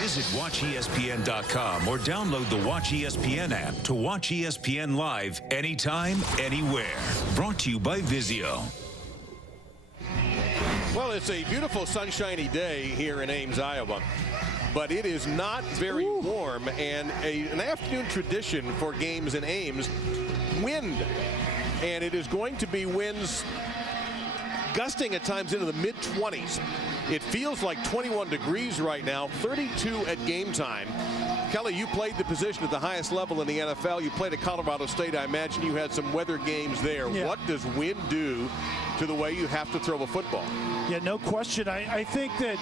Visit WatchESPN.com or download the Watch ESPN app to watch ESPN live anytime, anywhere. Brought to you by Vizio. Well, it's a beautiful sunshiny day here in Ames, Iowa, but it is not very warm, and an afternoon tradition for games in Ames, wind. And it is going to be winds gusting at times into the mid-20s. It feels like 21 degrees right now, 32 at game time. Kelly, you played the position at the highest level in the NFL. You played at Colorado State. I imagine you had some weather games there. Yeah. What does wind do to the way you have to throw a football? Yeah, no question. I think that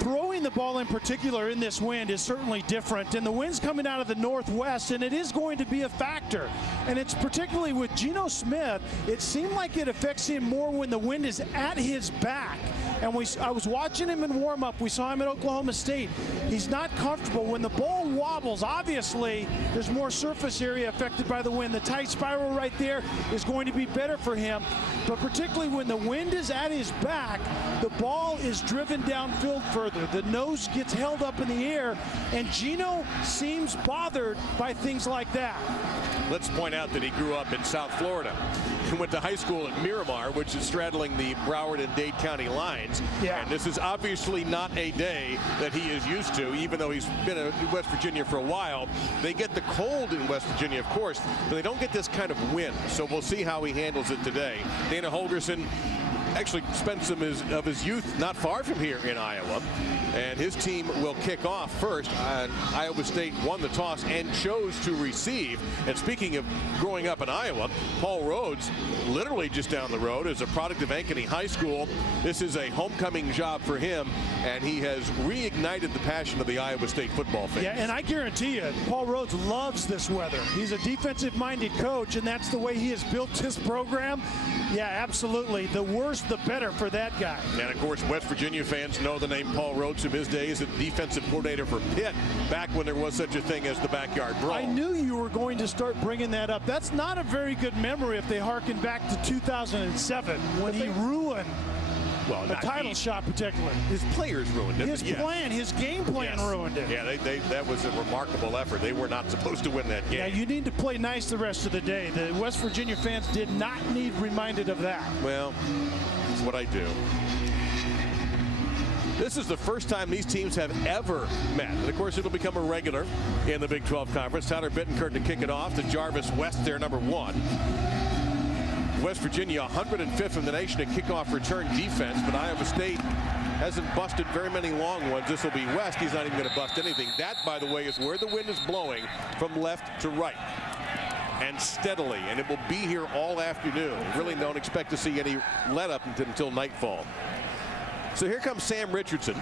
throwing the ball in particular in this wind is certainly different. And the wind's coming out of the northwest, and it is going to be a factor. And it's particularly with Geno Smith, it seemed like it affects him more when the wind is at his back. And I was watching him in warm-up. We saw him at Oklahoma State. He's not comfortable. When the ball wobbles, obviously, there's more surface area affected by the wind. The tight spiral right there is going to be better for him. But particularly when the wind is at his back, the ball is driven downfield further. The nose gets held up in the air, and Geno seems bothered by things like that. Let's point out that he grew up in South Florida. He went to high school at Miramar, which is straddling the Broward and Dade County lines. Yeah. And this is obviously not a day that he is used to, even though he's been in West Virginia for a while. They get the cold in West Virginia, of course, but they don't get this kind of wind. So we'll see how he handles it today. Dana Holgorsen actually spent some of his youth not far from here in Iowa, and his team will kick off first. Iowa State won the toss and chose to receive. And speaking of growing up in Iowa, Paul Rhodes, literally just down the road, is a product of Ankeny High School. This is a homecoming job for him, and he has reignited the passion of the Iowa State football fans. Yeah, and I guarantee you, Paul Rhodes loves this weather. He's a defensive-minded coach, and that's the way he has built his program. Yeah, absolutely. The worse, the better for that guy. And of course, West Virginia fans know the name Paul Rhodes from his days as defensive coordinator for Pitt, back when there was such a thing as the backyard brawl. I knew you were going to start bringing that up. That's not a very good memory if they harken back to 2007 when he ruined the title shot, particularly. His players ruined it. His plan, his game plan ruined it. Yeah, that was a remarkable effort. They were not supposed to win that game. Yeah, you need to play nice the rest of the day. The West Virginia fans did not need reminded of that. Well, it's what I do. This is the first time these teams have ever met. And of course, it'll become a regular in the Big 12 Conference. Tyler Bittencourt to kick it off to Jarvis West, their number one. West Virginia 105th in the nation in kickoff return defense, but Iowa State hasn't busted very many long ones. This will be West. He's not even going to bust anything. That, by the way, is where the wind is blowing from left to right and steadily, and it will be here all afternoon. Really don't expect to see any let up until nightfall. So here comes Sam Richardson,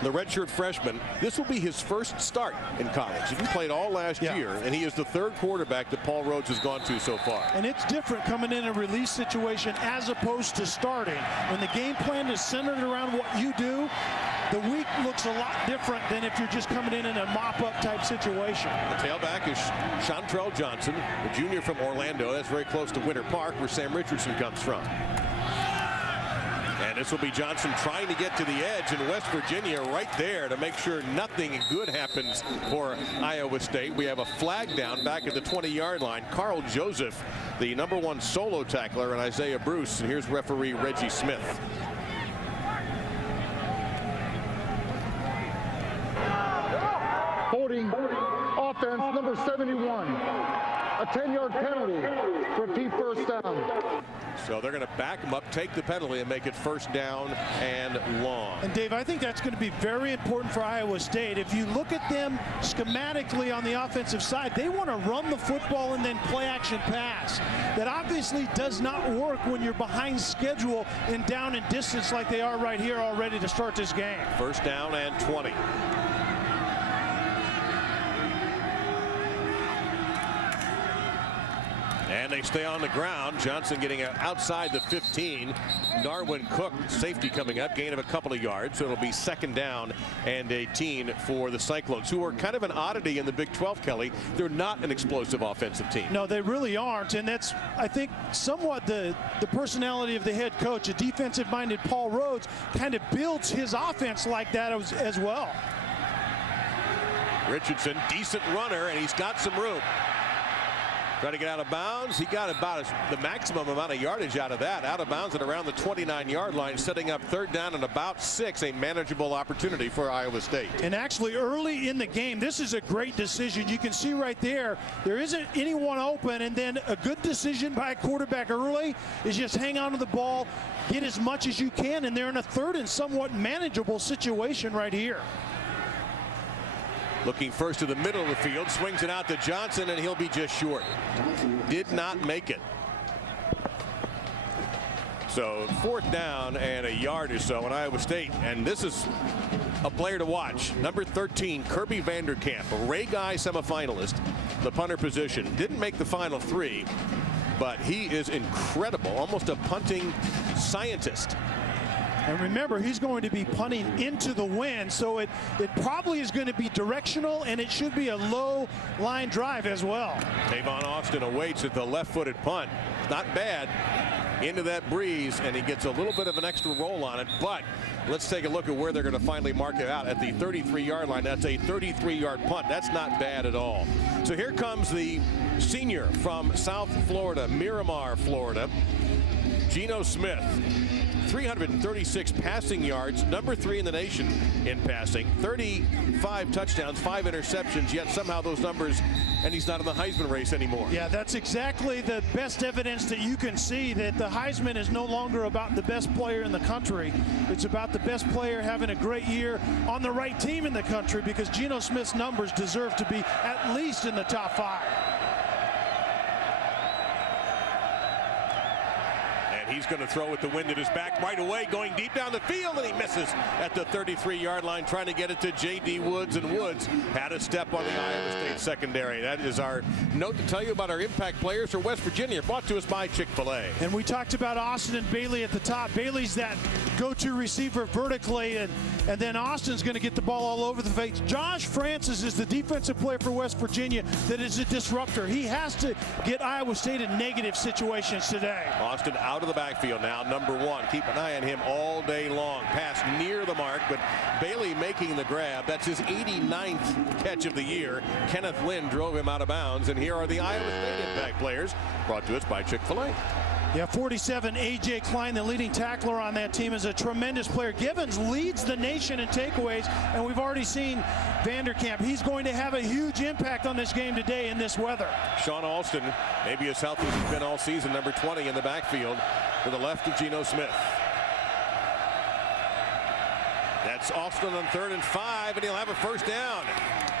the redshirt freshman. This will be his first start in college. He played all last year, and he is the third quarterback that Paul Rhodes has gone to so far. And it's different coming in a release situation as opposed to starting. When the game plan is centered around what you do, the week looks a lot different than if you're just coming in a mop-up type situation. The tailback is Chantrell Johnson, the junior from Orlando. That's very close to Winter Park, where Sam Richardson comes from. And this will be Johnson trying to get to the edge, and West Virginia right there to make sure nothing good happens for Iowa State. We have a flag down back at the 20-yard line. Carl Joseph, the number one solo tackler, and Isaiah Bruce. And here's referee Reggie Smith. Holding offense number 71. A 10-yard penalty. Repeat first down. So they're going to back him up, take the penalty, and make it first down and long. And Dave, I think that's going to be very important for Iowa State. If you look at them schematically on the offensive side, they want to run the football and then play action pass. That obviously does not work when you're behind schedule and down in distance like they are right here already to start this game. First down and 20. And they stay on the ground. Johnson getting outside the 15. Darwin Cook, safety coming up, gain of a couple of yards. So it'll be second down and 18 for the Cyclones, who are kind of an oddity in the Big 12, Kelly. They're not an explosive offensive team. No, they really aren't. And that's, I think, somewhat the personality of the head coach. A defensive-minded Paul Rhodes kind of builds his offense like that as well. Richardson, decent runner, and he's got some room. Trying to get out of bounds. He got about the maximum amount of yardage out of that. Out of bounds at around the 29-yard line, setting up 3rd down and about 6, a manageable opportunity for Iowa State. And actually early in the game, this is a great decision. You can see right there isn't anyone open, and then a good decision by a quarterback early is just hang on to the ball, get as much as you can, and they're in a 3rd and somewhat manageable situation right here. Looking first to the middle of the field, swings it out to Johnson, and he'll be just short. Did not make it. So 4th down and a yard or so in Iowa State, and this is a player to watch. Number 13, Kirby Vanderkamp, a Ray Guy semifinalist, the punter position. Didn't make the final 3, but he is incredible, almost a punting scientist. And remember, he's going to be punting into the wind, so it probably is going to be directional, and it should be a low line drive as well. Tavon Austin awaits at the left-footed punt. Not bad. Into that breeze, and he gets a little bit of an extra roll on it, but let's take a look at where they're going to finally mark it out at the 33-yard line. That's a 33-yard punt. That's not bad at all. So here comes the senior from South Florida, Miramar, Florida, Geno Smith. 336 passing yards, number 3 in the nation in passing, 35 touchdowns, 5 interceptions, yet somehow those numbers, and he's not in the Heisman race anymore. Yeah, that's exactly the best evidence that you can see that the Heisman is no longer about the best player in the country. It's about the best player having a great year on the right team in the country, because Geno Smith's numbers deserve to be at least in the top 5. He's going to throw with the wind at his back right away, going deep down the field, and he misses at the 33-yard line, trying to get it to J.D. Woods, and Woods had a step on the Iowa State secondary. That is our note to tell you about our impact players for West Virginia, brought to us by Chick-fil-A. And we talked about Austin and Bailey at the top. Bailey's that go-to receiver vertically, and then Austin's going to get the ball all over the face. Josh Francis is the defensive player for West Virginia that is a disruptor. He has to get Iowa State in negative situations today. Austin out of the backfield now, number 1. Keep an eye on him all day long. Pass near the mark, but Bailey making the grab. That's his 89th catch of the year. Kenneth Lynn drove him out of bounds, and here are the Iowa State impact players, brought to us by Chick-fil-A. Yeah, 47, A.J. Klein, the leading tackler on that team, is a tremendous player. Givens leads the nation in takeaways, and we've already seen Vanderkamp. He's going to have a huge impact on this game today in this weather. Sean Alston, maybe as healthy as he's been all season, number 20 in the backfield to the left of Geno Smith. That's Alston on 3rd and 5, and he'll have a 1st down.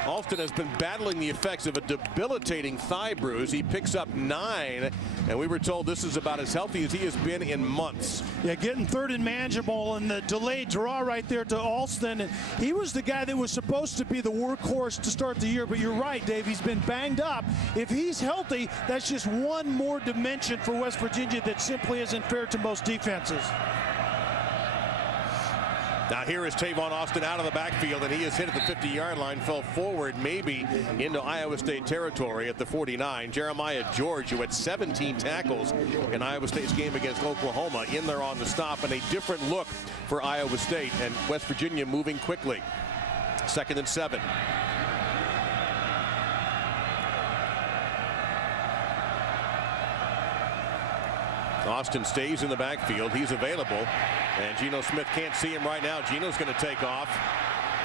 Alston has been battling the effects of a debilitating thigh bruise. He picks up 9, and we were told this is about as healthy as he has been in months. Yeah, getting 3rd and manageable, and the delayed draw right there to Alston. And he was the guy that was supposed to be the workhorse to start the year, but you're right, Dave. He's been banged up. If he's healthy, that's just one more dimension for West Virginia that simply isn't fair to most defenses. Now here is Tavon Austin out of the backfield, and he is hit at the 50-yard line, fell forward maybe into Iowa State territory at the 49. Jeremiah George, who had 17 tackles in Iowa State's game against Oklahoma, in there on the stop, and a different look for Iowa State, and West Virginia moving quickly. 2nd and 7. Austin stays in the backfield. He's available, and Geno Smith can't see him right now. Geno's going to take off.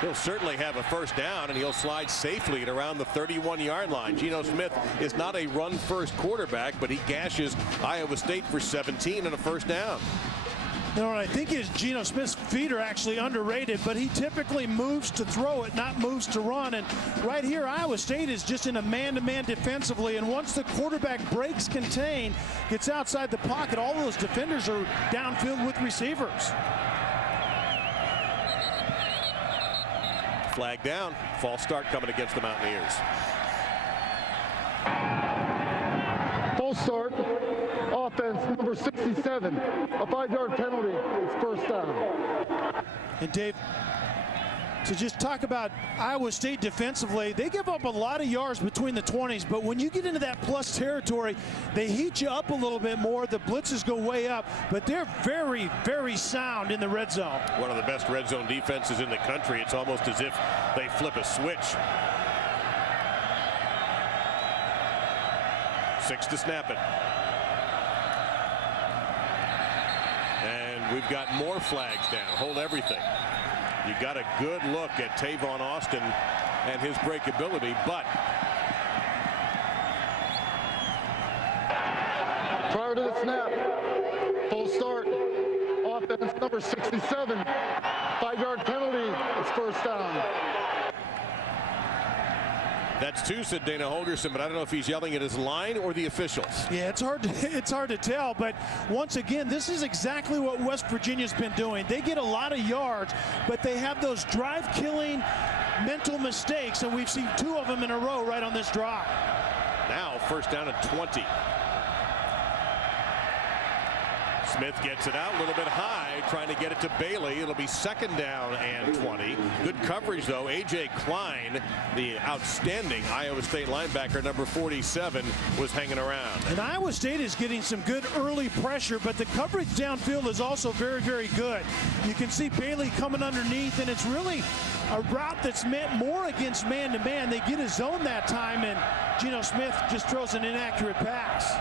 He'll certainly have a 1st down, and he'll slide safely at around the 31-yard line. Geno Smith is not a run-first quarterback, but he gashes Iowa State for 17 and a 1st down. You know, what I think is Geno Smith's feet are actually underrated, but he typically moves to throw it, not moves to run. And right here, Iowa State is just in a man-to-man defensively, and once the quarterback breaks contain, gets outside the pocket, all those defenders are downfield with receivers. Flag down. False start coming against the Mountaineers. False start. Offense number 67. A 5-yard penalty. It's 1st down. And Dave, to just talk about Iowa State defensively, they give up a lot of yards between the 20s, but when you get into that plus territory, they heat you up a little bit more. The blitzes go way up, but they're very, very sound in the red zone. One of the best red zone defenses in the country. It's almost as if they flip a switch. 6 to snap it. And we've got more flags down. Hold everything. You got a good look at Tavon Austin and his breakability, but prior to the snap, full start, offense number 67, 5-yard penalty, it's first down. That's 2, said Dana Holgerson, but I don't know if he's yelling at his line or the officials. Yeah, it's hard to tell, but once again, this is exactly what West Virginia's been doing. They get a lot of yards, but they have those drive-killing mental mistakes, and we've seen 2 of them in a row right on this drive. Now first down at 20. Smith gets it out a little bit high, trying to get it to Bailey. It'll be 2nd down and 20. Good coverage, though. A.J. Klein, the outstanding Iowa State linebacker, number 47, was hanging around. And Iowa State is getting some good early pressure, but the coverage downfield is also very, very good. You can see Bailey coming underneath, and it's really a route that's meant more against man-to-man. They get a zone that time, and Geno Smith just throws an inaccurate pass.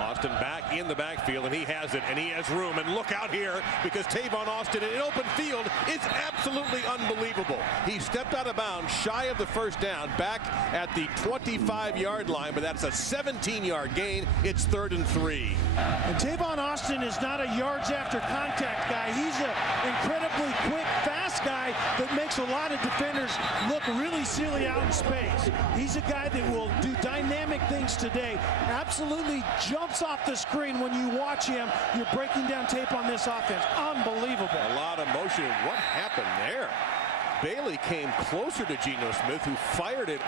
Austin back in the backfield, and he has it, and he has room. And look out here, because Tavon Austin in open field is absolutely unbelievable. He stepped out of bounds shy of the first down, back at the 25-yard line, but that's a 17-yard gain. It's 3rd and 3. And Tavon Austin is not a yards after contact guy. He's an incredibly quick, fast guy that makes a lot of defenders look really silly out in space. He's a guy that will do dynamic things today. Absolutely jumps off the screen when you watch him. You're breaking down tape on this offense. Unbelievable. A lot of motion. What happened there? Bailey came closer to Geno Smith, who fired it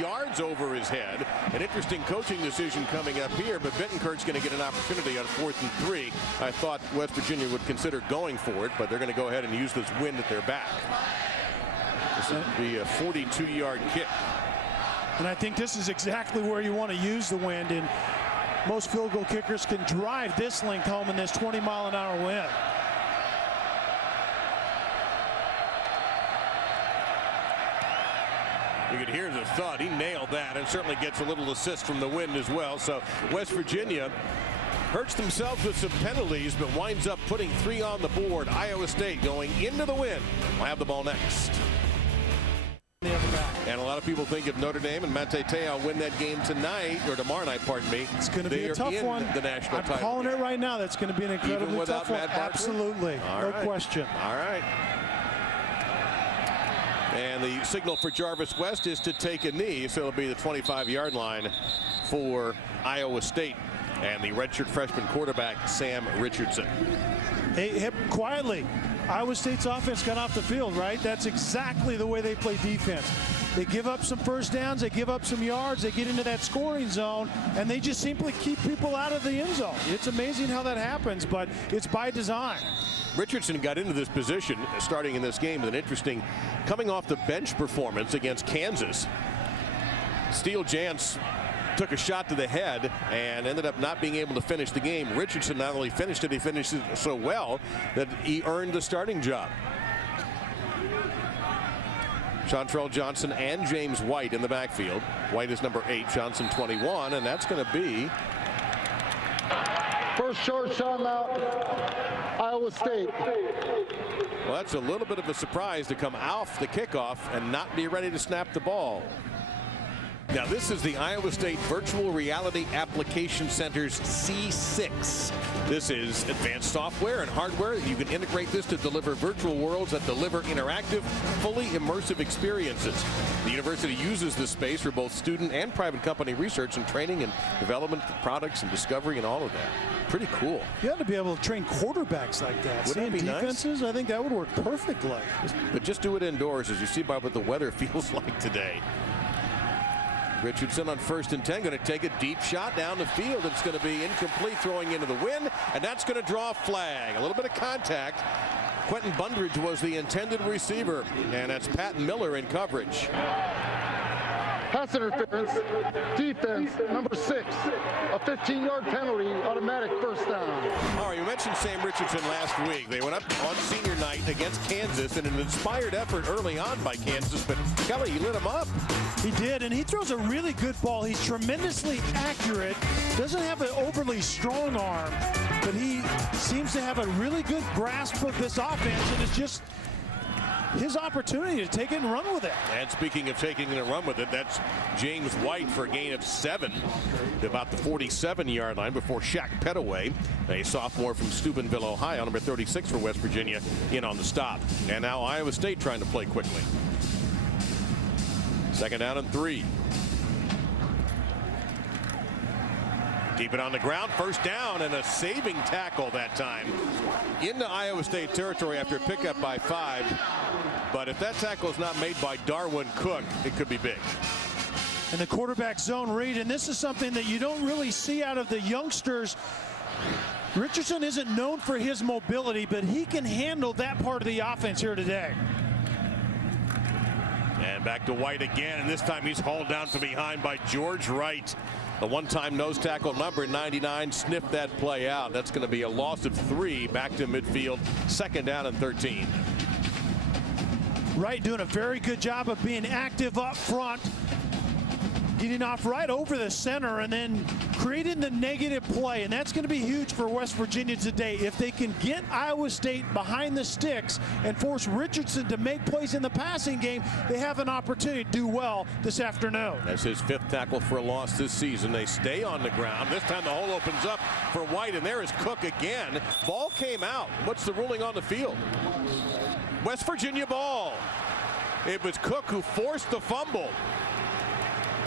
yards over his head. An interesting coaching decision coming up here, but Bittenkirk's going to get an opportunity on 4th and 3. I thought West Virginia would consider going for it, but they're going to go ahead and use this wind at their back. This would be a 42-yard kick. And I think this is exactly where you want to use the wind, and most field goal kickers can drive this length home in this 20-mile-an-hour wind. You could hear the thud. He nailed that, and certainly gets a little assist from the wind as well. So West Virginia hurts themselves with some penalties, but winds up putting 3 on the board. Iowa State going into the wind. We'll have the ball next. And a lot of people think if Notre Dame and Mate Te'o win that game tonight, or tomorrow night, pardon me, it's going to be a tough one. The national title. I'm calling it right now. That's going to be an incredibly tough one. Absolutely. No question. All right. And the signal for Jarvis West is to take a knee, so it'll be the 25-yard line for Iowa State and the redshirt freshman quarterback, Sam Richardson. Hey, quietly, Iowa State's offense got off the field, right? That's exactly the way they play defense. They give up some first downs, they give up some yards, they get into that scoring zone, and they just simply keep people out of the end zone. It's amazing how that happens, but it's by design. Richardson got into this position starting in this game with an interesting coming off the bench performance against Kansas. Steele Jantz took a shot to the head and ended up not being able to finish the game. Richardson not only finished it, he finished it so well that he earned the starting job. Chantrell Johnson and James White in the backfield. White is number 8, Johnson 21, and that's going to be first short shot out, Iowa State. Well, that's a little bit of a surprise to come off the kickoff and not be ready to snap the ball. Now, this is the Iowa State Virtual Reality Application Center's C6. This is advanced software and hardware. You can integrate this to deliver virtual worlds that deliver interactive, fully immersive experiences. The university uses this space for both student and private company research and training and development of products and discovery and all of that. Pretty cool. You ought to be able to train quarterbacks like that. Wouldn't that be defenses, nice? I think that would work perfectly. But just do it indoors, as you see by what the weather feels like today. Richardson on 1st and 10, going to take a deep shot down the field. It's going to be incomplete, throwing into the wind, and that's going to draw a flag. A little bit of contact. Quentin Bundridge was the intended receiver, and that's Pat Miller in coverage. pass interference, defense, number 6, a 15-yard penalty, automatic first down. All right, you mentioned Sam Richardson last week. They went up on senior night against Kansas in an inspired effort early on by Kansas, but Kelly, he lit him up. He did, and he throws a really good ball. He's tremendously accurate, doesn't have an overly strong arm, but he seems to have a really good grasp of this offense, and it's just his opportunity to take it and run with it. And speaking of taking it and run with it, that's James White for a gain of 7 to about the 47-yard line before Shaq Petaway, a sophomore from Steubenville, Ohio, number 36 for West Virginia, in on the stop. And now Iowa State trying to play quickly. 2nd down and 3. Keep it on the ground, 1st down, and a saving tackle that time into Iowa State territory after a pickup by 5. But if that tackle is not made by Darwin Cook, it could be big. And the quarterback zone read, and this is something that you don't really see out of the youngsters. Richardson isn't known for his mobility, but he can handle that part of the offense here today. And back to White again, and this time he's hauled down from behind by George Wright. The one-time nose tackle, number 99, sniffed that play out. That's going to be a loss of 3 back to midfield. 2nd down and 13. Wright doing a very good job of being active up front, getting off right over the center and then creating the negative play, and that's going to be huge for West Virginia today. If they can get Iowa State behind the sticks and force Richardson to make plays in the passing game, they have an opportunity to do well this afternoon. That's his 5th tackle for a loss this season. They stay on the ground. This time the hole opens up for White, and there is Cook again. Ball came out. What's the ruling on the field? West Virginia ball. It was Cook who forced the fumble.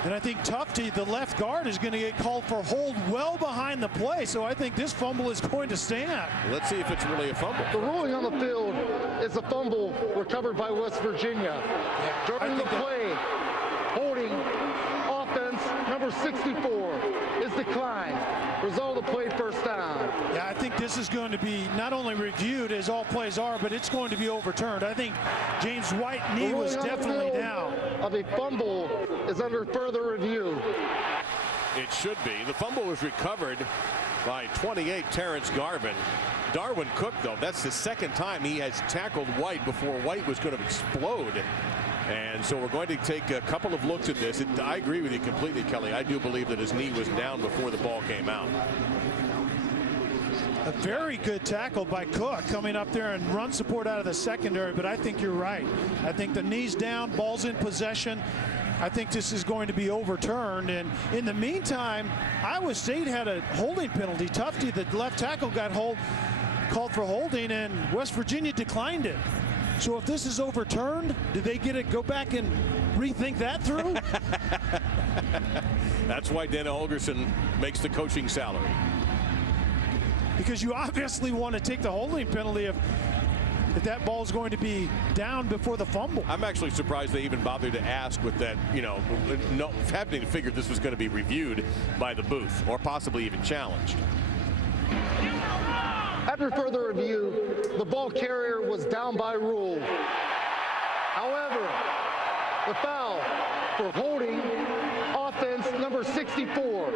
And I think Tufte, the left guard, is going to get called for hold well behind the play. So I think this fumble is going to stand. Let's see if it's really a fumble. The ruling on the field is a fumble recovered by West Virginia. During the play, holding offense number 64 is declined. Result of the play, 1st down. Yeah, I think this is going to be not only reviewed as all plays are, but it's going to be overturned. I think James White's knee was definitely down. Of a fumble is under further review. It should be. The fumble was recovered by 28 Terrence Garvin. Darwin Cook, though, that's the 2nd time he has tackled White before White was going to explode. And so we're going to take a couple of looks at this. I agree with you completely, Kelly. I do believe that his knee was down before the ball came out. A very good tackle by Cook coming up there and run support out of the secondary, but I think you're right. I think the knee's down, ball's in possession. I think this is going to be overturned. And in the meantime, Iowa State had a holding penalty. Tufte, the left tackle, got called for holding, and West Virginia declined it. So if this is overturned, do they get to go back and rethink that through? That's why Dana Holgerson makes the coaching salary. Because you obviously want to take the holding penalty if that ball is going to be down before the fumble. I'm actually surprised they even bothered to ask with that, having to figure this was going to be reviewed by the booth or possibly even challenged. After further review, the ball carrier was down by rule. However, the foul for holding offense number 64,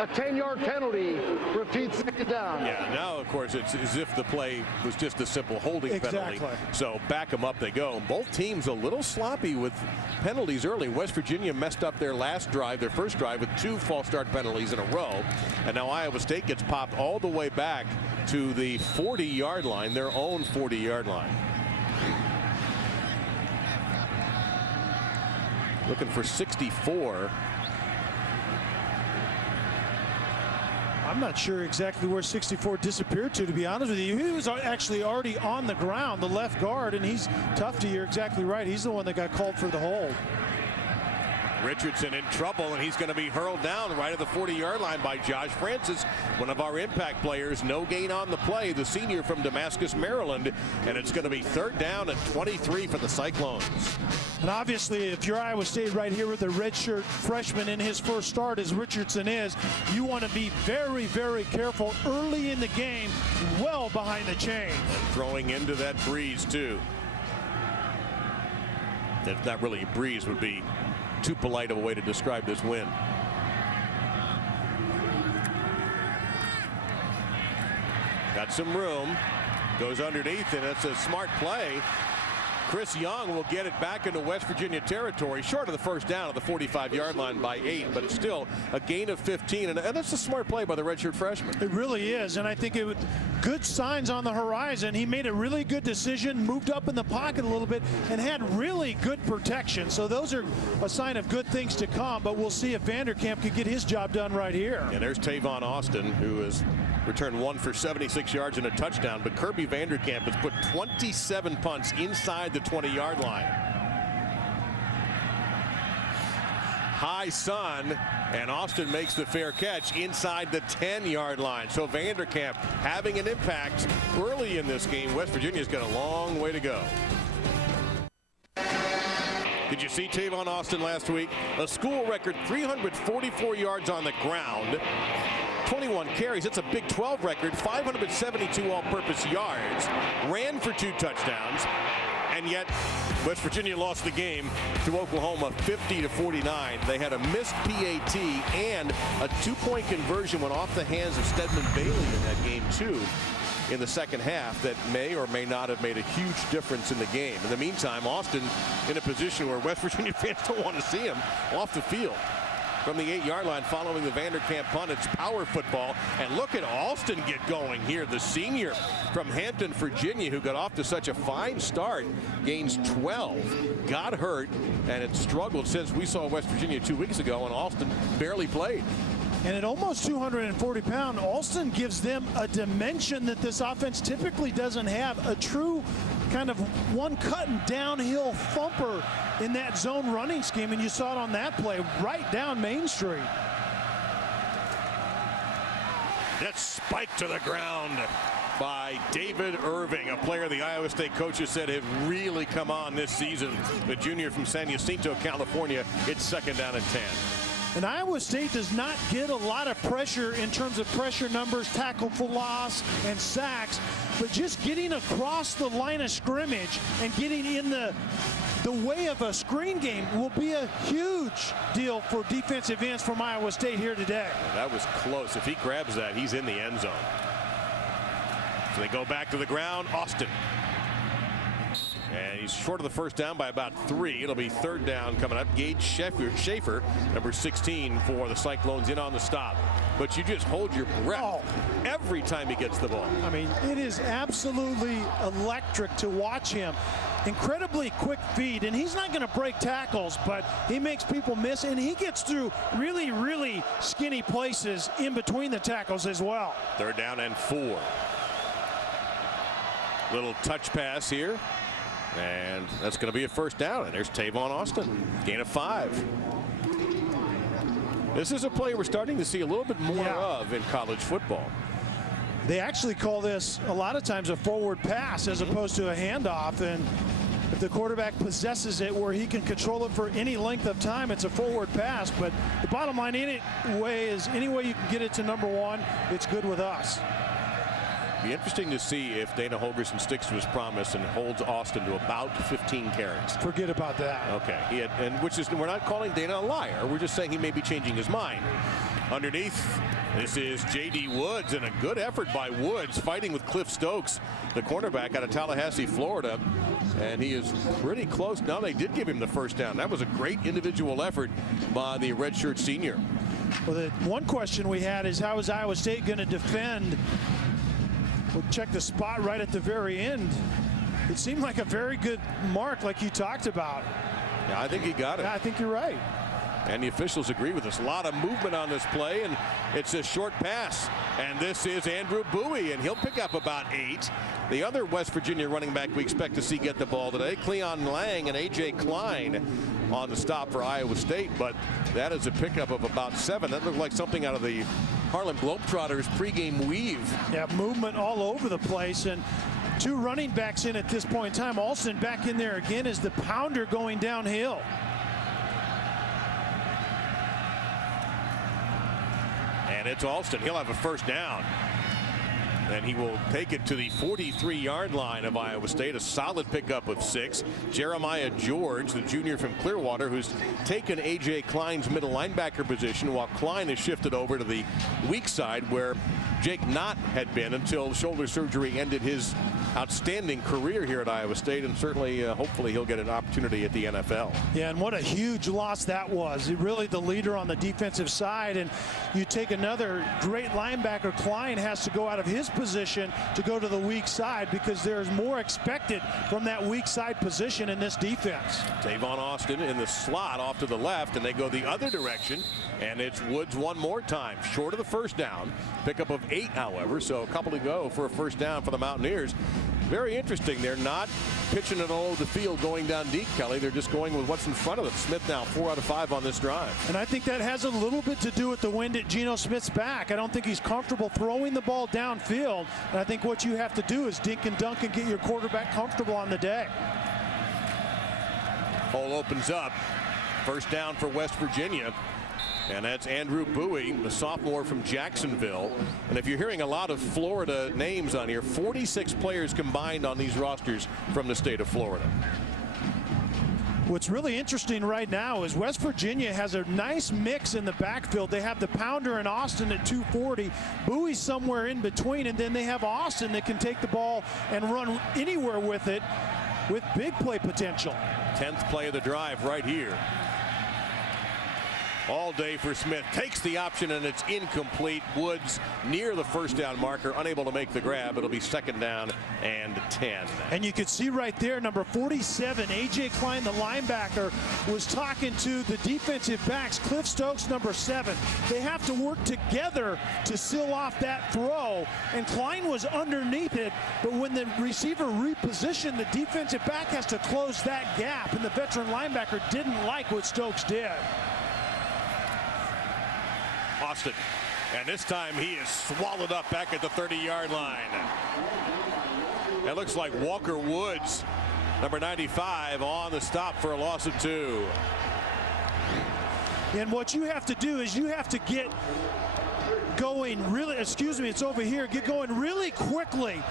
a 10-yard penalty, repeats 2nd down. Yeah, now, of course, it's as if the play was just a simple holding penalty. So back them up they go. Both teams a little sloppy with penalties early. West Virginia messed up their first drive with 2 false start penalties in a row. And now Iowa State gets popped all the way back to the 40-yard line, their own 40-yard line. Looking for 64. I'm not sure exactly where 64 disappeared to be honest with you. He was actually already on the ground, the left guard, and he's Tufte. You're exactly right. He's the one that got called for the hold. Richardson in trouble, and he's going to be hurled down right at the 40-yard line by Josh Francis, one of our impact players. No gain on the play, the senior from Damascus, Maryland, and it's going to be 3rd down and 23 for the Cyclones. And obviously, if you're Iowa State right here with a redshirt freshman in his first start, as Richardson is, you want to be very, very careful early in the game, well behind the chain. And throwing into that breeze, too. If not really a breeze, would be too polite of a way to describe this win. Got some room, goes underneath, and it's a smart play. Chris Young will get it back into West Virginia territory, short of the first down at the 45-yard line by 8, but it's still a gain of 15, and that's a smart play by the redshirt freshman. It really is, and I think it was good signs on the horizon. He made a really good decision, moved up in the pocket a little bit, and had really good protection. So those are a sign of good things to come, but we'll see if Vanderkamp can get his job done right here. And there's Tavon Austin, who has returned 1 for 76 yards and a touchdown, but Kirby Vanderkamp has put 27 punts inside the 20-yard line. High sun, and Austin makes the fair catch inside the 10-yard line. So Vanderkamp having an impact early in this game. West Virginia's got a long way to go. Did you see Tavon Austin last week? A school record 344 yards on the ground. 21 carries. It's a Big 12 record. 572 all-purpose yards. Ran for 2 touchdowns. And yet West Virginia lost the game to Oklahoma 50-49. They had a missed PAT and a 2-point conversion went off the hands of Stedman Bailey in that game too in the second half that may or may not have made a huge difference in the game. In the meantime, Austin in a position where West Virginia fans don't want to see him off the field. From the 8-yard line following the Vanderkamp punt, it's power football. And look at Alston get going here, the senior from Hampton, Virginia, who got off to such a fine start, gains 12, got hurt, and it struggled since we saw West Virginia 2 weeks ago, and Alston barely played. And at almost 240 pounds, Alston gives them a dimension that this offense typically doesn't have, a true kind of one-cut and downhill thumper in that zone running scheme, and you saw it on that play right down Main Street. That's spiked to the ground by David Irving, a player the Iowa State coaches said had really come on this season. The junior from San Jacinto, California. It's second down and 10. And Iowa State does not get a lot of pressure in terms of pressure numbers, tackle for loss, and sacks, but just getting across the line of scrimmage and getting in the way of a screen game will be a huge deal for defensive ends from Iowa State here today. That was close. If he grabs that, he's in the end zone. So they go back to the ground. Austin. And he's short of the first down by about 3. It'll be third down coming up. Gage Schaefer, number 16 for the Cyclones, in on the stop. But you just hold your breath every time he gets the ball. I mean, it is absolutely electric to watch him. Incredibly quick feet, and he's not going to break tackles, but he makes people miss, and he gets through really, really skinny places in between the tackles as well. Third down and 4. Little touch pass here. And that's going to be a first down. And there's Tavon Austin. Gain of 5. This is a play we're starting to see a little bit more of in college football. They actually call this a lot of times a forward pass as opposed to a handoff. And if the quarterback possesses it where he can control it for any length of time, it's a forward pass. But the bottom line anyway is any way you can get it to number 1, it's good with us. Be interesting to see if Dana Holgorsen sticks to his promise and holds Austin to about 15 carries. Forget about that. Okay. We're not calling Dana a liar. We're just saying he may be changing his mind. Underneath, this is J.D. Woods, and a good effort by Woods fighting with Cliff Stokes, the cornerback out of Tallahassee, Florida. And he is pretty close. Now they did give him the first down. That was a great individual effort by the redshirt senior. Well, the one question we had is how is Iowa State going to defend? We'll check the spot right at the very end. It seemed like a very good mark like you talked about. Yeah, I think he got it. Yeah, I think you're right. And the officials agree with us. A lot of movement on this play, and it's a short pass. And this is Andrew Bowie, and he'll pick up about 8. The other West Virginia running back we expect to see get the ball today, Cleon Lang and A.J. Klein on the stop for Iowa State. But that is a pickup of about 7. That looked like something out of the Harlem Globetrotters pregame weave. Yeah, movement all over the place. And 2 running backs in at this point in time. Alston back in there again as the pounder going downhill. And it's Alston. He'll have a first down. And he will take it to the 43-yard line of Iowa State. A solid pickup of 6. Jeremiah George, the junior from Clearwater, who's taken A.J. Klein's middle linebacker position, while Klein has shifted over to the weak side where Jake Knott had been until shoulder surgery ended his outstanding career here at Iowa State, and certainly hopefully he'll get an opportunity at the NFL. Yeah, and what a huge loss that was. Really the leader on the defensive side, and you take another great linebacker. Klein has to go out of his position to go to the weak side because there's more expected from that weak side position in this defense. Tavon Austin in the slot off to the left, and they go the other direction, and it's Woods one more time, short of the first down. Pickup of 8, however, so a couple to go for a first down for the Mountaineers. Very interesting. They're not pitching it all over the field going down deep, Kelly. They're just going with what's in front of them. Smith now 4 out of 5 on this drive. And I think that has a little bit to do with the wind at Geno Smith's back. I don't think he's comfortable throwing the ball downfield. And I think what you have to do is dink and dunk and get your quarterback comfortable on the day. Hole opens up. First down for West Virginia. And that's Andrew Bowie, the sophomore from Jacksonville. And if you're hearing a lot of Florida names on here, 46 players combined on these rosters from the state of Florida. What's really interesting right now is West Virginia has a nice mix in the backfield. They have the pounder in Austin at 240, Bowie somewhere in between, and then they have Austin that can take the ball and run anywhere with it with big play potential. 10th play of the drive right here. All day for Smith. Takes the option, and it's incomplete. Woods near the first down marker, unable to make the grab. It'll be second down and 10. And you could see right there, number 47, A.J. Klein, the linebacker, was talking to the defensive backs, Cliff Stokes, number 7. They have to work together to seal off that throw, and Klein was underneath it, but when the receiver repositioned, the defensive back has to close that gap, and the veteran linebacker didn't like what Stokes did. Austin, and this time he is swallowed up back at the 30-yard line. It looks like Walker Woods, number 95, on the stop for a loss of 2. And what you have to do is you have to get going really, it's over here, get going really quickly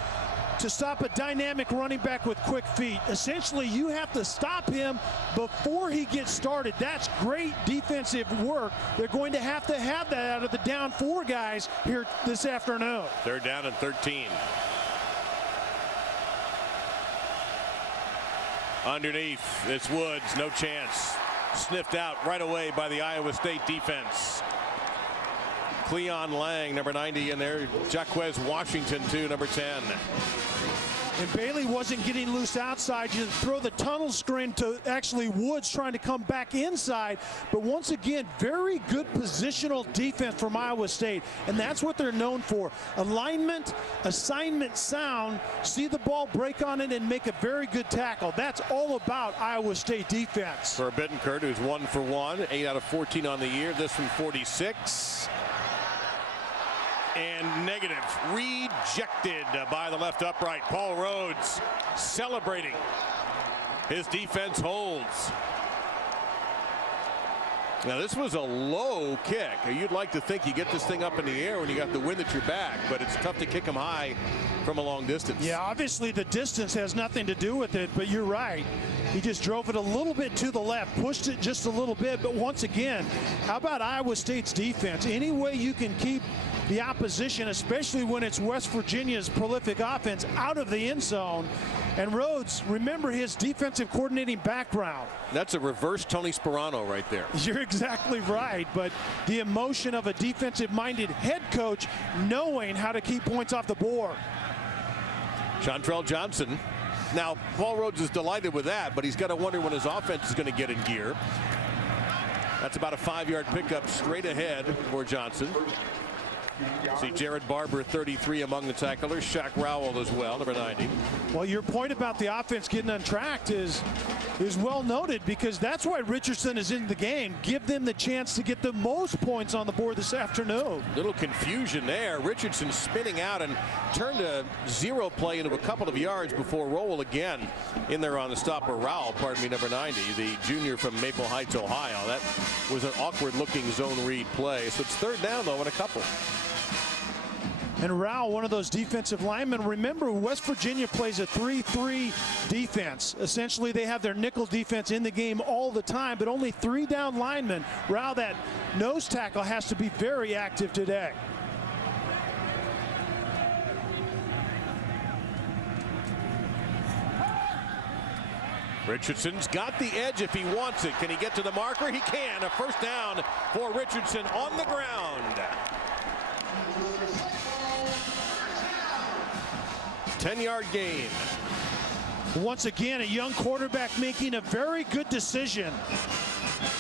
to stop a dynamic running back with quick feet. Essentially, you have to stop him before he gets started. That's great defensive work. They're going to have that out of the down 4 guys here this afternoon. They're down at 13. Underneath, it's Woods, no chance. Sniffed out right away by the Iowa State defense. Cleon Lang, number 90 in there. Jaquez Washington, too, number 10. And Bailey wasn't getting loose outside. You throw the tunnel screen to actually Woods trying to come back inside. But once again, very good positional defense from Iowa State. And that's what they're known for. Alignment, assignment sound, see the ball, break on it, and make a very good tackle. That's all about Iowa State defense. For Bittencourt, who's 1 for 1, 8 out of 14 on the year. This from 46. And negative, rejected by the left upright. Paul Rhodes celebrating. His defense holds. Now this was a low kick. You'd like to think you get this thing up in the air when you got the wind at your back, but it's tough to kick them high from a long distance. Yeah, obviously the distance has nothing to do with it, but you're right. He just drove it a little bit to the left, pushed it just a little bit, but once again, how about Iowa State's defense? Any way you can keep the opposition, especially when it's West Virginia's prolific offense, out of the end zone. And Rhodes, remember his defensive coordinating background. That's a reverse Tony Sperano right there. You're exactly right, but the emotion of a defensive-minded head coach knowing how to keep points off the board. Chantrell Johnson. Now, Paul Rhodes is delighted with that, but he's got to wonder when his offense is going to get in gear. That's about a 5-yard pickup straight ahead for Johnson. See Jared Barber, 33 among the tacklers. Shaq Rowell as well, number 90. Well, your point about the offense getting untracked is well noted, because that's why Richardson is in the game. Give them the chance to get the most points on the board this afternoon. Little confusion there. Richardson spinning out and turned a 0 play into a couple of yards before Rowell again in there on the stop. Or Rowell, pardon me, number 90, the junior from Maple Heights, Ohio. That was an awkward looking zone read play. So it's third down though and a couple. And Rao, one of those defensive linemen. Remember, West Virginia plays a 3-3 defense. Essentially, they have their nickel defense in the game all the time, but only 3 down linemen. Rao, that nose tackle, has to be very active today. Richardson's got the edge if he wants it. Can he get to the marker? He can. A first down for Richardson on the ground. 10-yard gain. Once again, a young quarterback making a very good decision.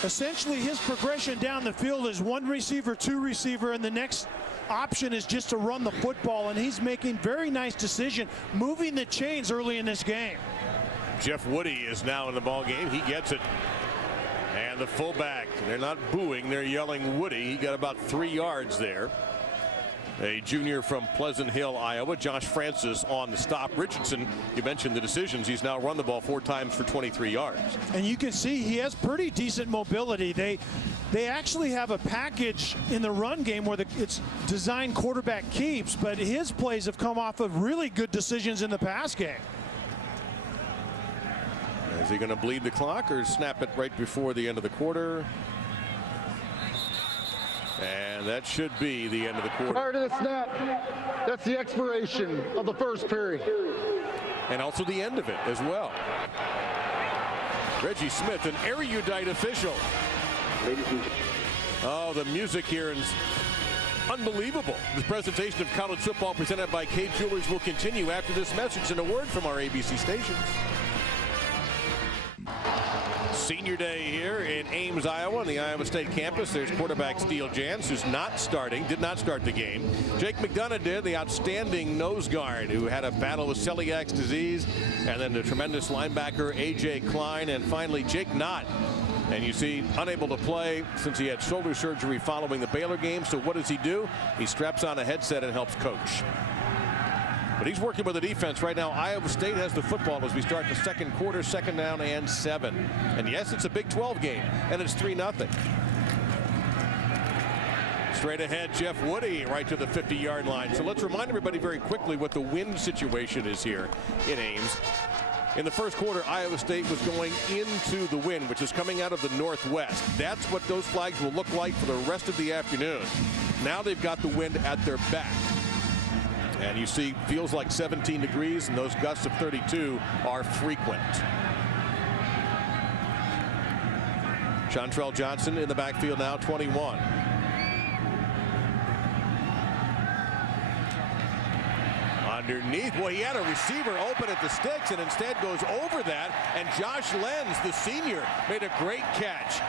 Essentially, his progression down the field is 1 receiver, 2 receiver, and the next option is just to run the football, and he's making very nice decision, moving the chains early in this game. Jeff Woody is now in the ball game. He gets it. And the fullback, they're not booing, they're yelling Woody. He got about 3 yards there. A junior from Pleasant Hill, Iowa. Josh Francis on the stop. Richardson, you mentioned the decisions. He's now run the ball 4 times for 23 yards. And you can see he has pretty decent mobility. They actually have a package in the run game where it's designed quarterback keeps, but his plays have come off of really good decisions in the pass game. Is he going to bleed the clock or snap it right before the end of the quarter? And that should be the end of the quarter. Prior to the snap, that's the expiration of the first period. And also the end of it as well. Reggie Smith, an erudite official. Oh, the music here is unbelievable. This presentation of college football presented by Kate Jewelers will continue after this message and a word from our ABC stations. Senior day here in Ames, Iowa, on the Iowa State campus. There's quarterback Steele Jans, who's not starting, did not start the game. Jake McDonough did, the outstanding nose guard who had a battle with celiac disease, and then the tremendous linebacker A.J. Klein, and finally Jake Knott. And you see, unable to play since he had shoulder surgery following the Baylor game. So what does he do? He straps on a headset and helps coach. But he's working with the defense right now. Iowa State has the football as we start the second quarter, 2nd down and 7. And yes, it's a Big 12 game, and it's 3-0. Straight ahead, Jeff Woody right to the 50-yard line. So let's remind everybody very quickly what the wind situation is here in Ames. In the first quarter, Iowa State was going into the wind, which is coming out of the northwest. That's what those flags will look like for the rest of the afternoon. Now they've got the wind at their back. And you see, feels like 17 degrees, and those gusts of 32 are frequent. Chantrell Johnson in the backfield now, 21. Underneath, well, he had a receiver open at the sticks and instead goes over that, and Josh Lenz, the senior, made a great catch.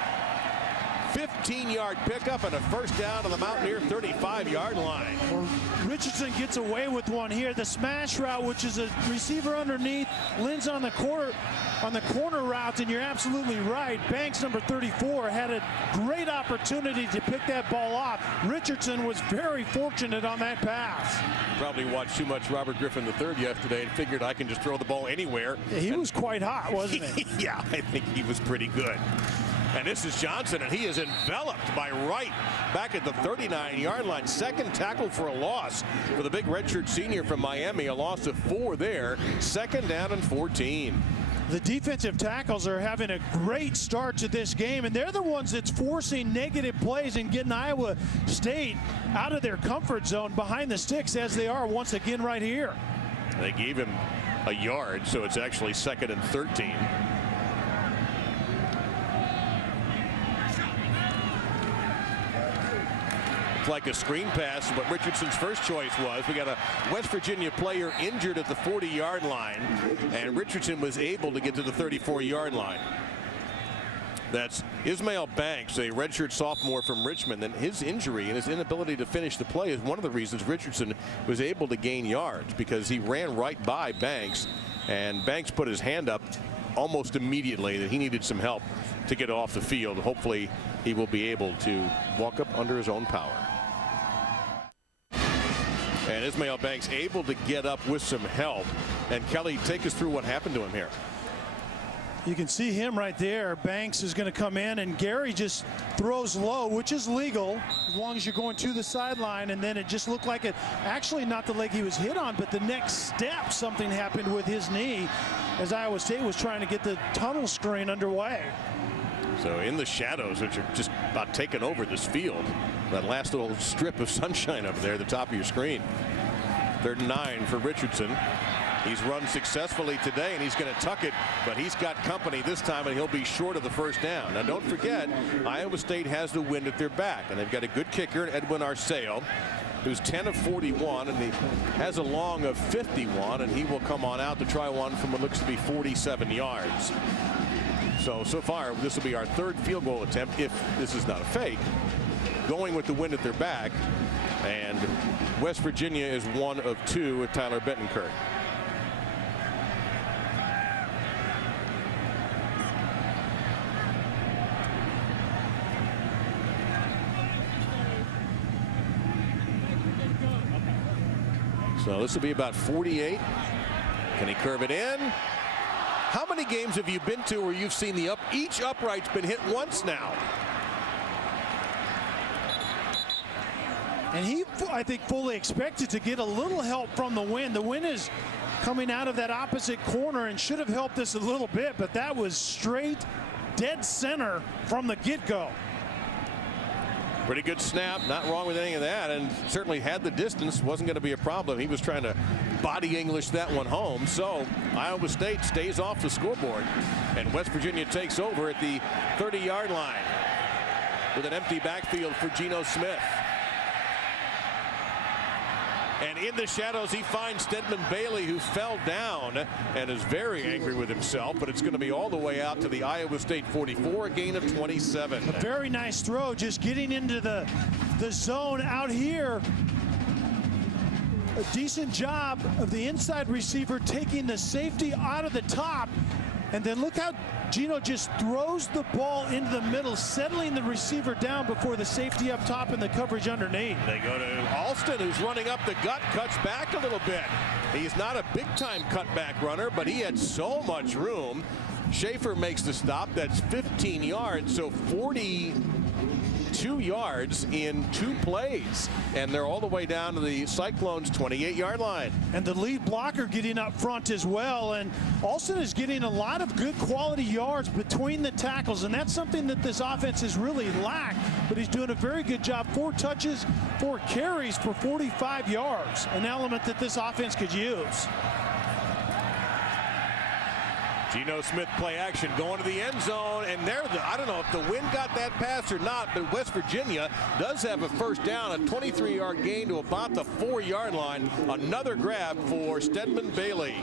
15-yard pickup and a first down to the Mountaineer 35-yard line. Well, Richardson gets away with one here. The smash route, which is a receiver underneath, Lenz on the corner route, and you're absolutely right. Banks, number 34, had a great opportunity to pick that ball off. Richardson was very fortunate on that pass. Probably watched too much Robert Griffin III yesterday and figured I can just throw the ball anywhere. He was quite hot, wasn't he? Yeah, I think he was pretty good. And this is Johnson, and he is enveloped by Wright back at the 39-yard line. Second tackle for a loss for the big redshirt senior from Miami. A loss of 4 there. 2nd down and 14. The defensive tackles are having a great start to this game, and they're the ones that's forcing negative plays and getting Iowa State out of their comfort zone behind the sticks, as they are once again right here. They gave him a yard, so it's actually 2nd and 13. Like a screen pass, but Richardson's first choice was. We got a West Virginia player injured at the 40-yard line, and Richardson was able to get to the 34-yard line. That's Ismail Banks, a redshirt sophomore from Richmond, and his injury and his inability to finish the play is one of the reasons Richardson was able to gain yards, because he ran right by Banks, and Banks put his hand up almost immediately that he needed some help to get off the field. Hopefully he will be able to walk up under his own power. And Ismail Banks able to get up with some help. And Kelly, take us through what happened to him here. You can see him right there. Banks is going to come in, and Gary just throws low, which is legal as long as you're going to the sideline. And then it just looked like it, actually not the leg he was hit on, but the next step, something happened with his knee as Iowa State was trying to get the tunnel screen underway. So in the shadows, which are just about taking over this field, that last little strip of sunshine over there at the top of your screen. 3rd and 9 for Richardson. He's run successfully today, and he's going to tuck it, but he's got company this time, and he'll be short of the first down. Now, don't forget, Iowa State has the wind at their back, and they've got a good kicker, Edwin Arceo, who's 10 of 41, and he has a long of 51, and he will come on out to try one from what looks to be 47 yards. So far, this will be our 3rd field goal attempt, if this is not a fake, going with the wind at their back, and West Virginia is 1 of 2 with Tyler Bettenkirk. So this will be about 48. Can he curve it in? How many games have you been to where you've seen each upright's been hit once now? And he, I think, fully expected to get a little help from the wind. The wind is coming out of that opposite corner and should have helped us a little bit, but that was straight dead center from the get-go. Pretty good snap, not wrong with any of that, and certainly had the distance, wasn't going to be a problem. He was trying to body English that one home. So Iowa State stays off the scoreboard, and West Virginia takes over at the 30-yard line with an empty backfield for Geno Smith. And in the shadows, he finds Stedman Bailey, who fell down and is very angry with himself, but it's going to be all the way out to the Iowa State 44, a gain of 27. A very nice throw, just getting into the zone out here. A decent job of the inside receiver taking the safety out of the top. And then look how Geno just throws the ball into the middle, settling the receiver down before the safety up top and the coverage underneath. They go to Alston, who's running up the gut, cuts back a little bit. He's not a big-time cutback runner, but he had so much room. Schaefer makes the stop. That's 15 yards, so 42 yards in 2 plays. And they're all the way down to the Cyclones' 28-yard line. And the lead blocker getting up front as well. And Alston is getting a lot of good quality yards between the tackles. And that's something that this offense has really lacked. But he's doing a very good job. 4 touches, 4 carries for 45 yards. An element that this offense could use. Geno Smith play action going to the end zone, and I don't know if the wind got that pass or not, but West Virginia does have a first down, a 23-yard gain to about the 4-yard line. Another grab for Stedman Bailey.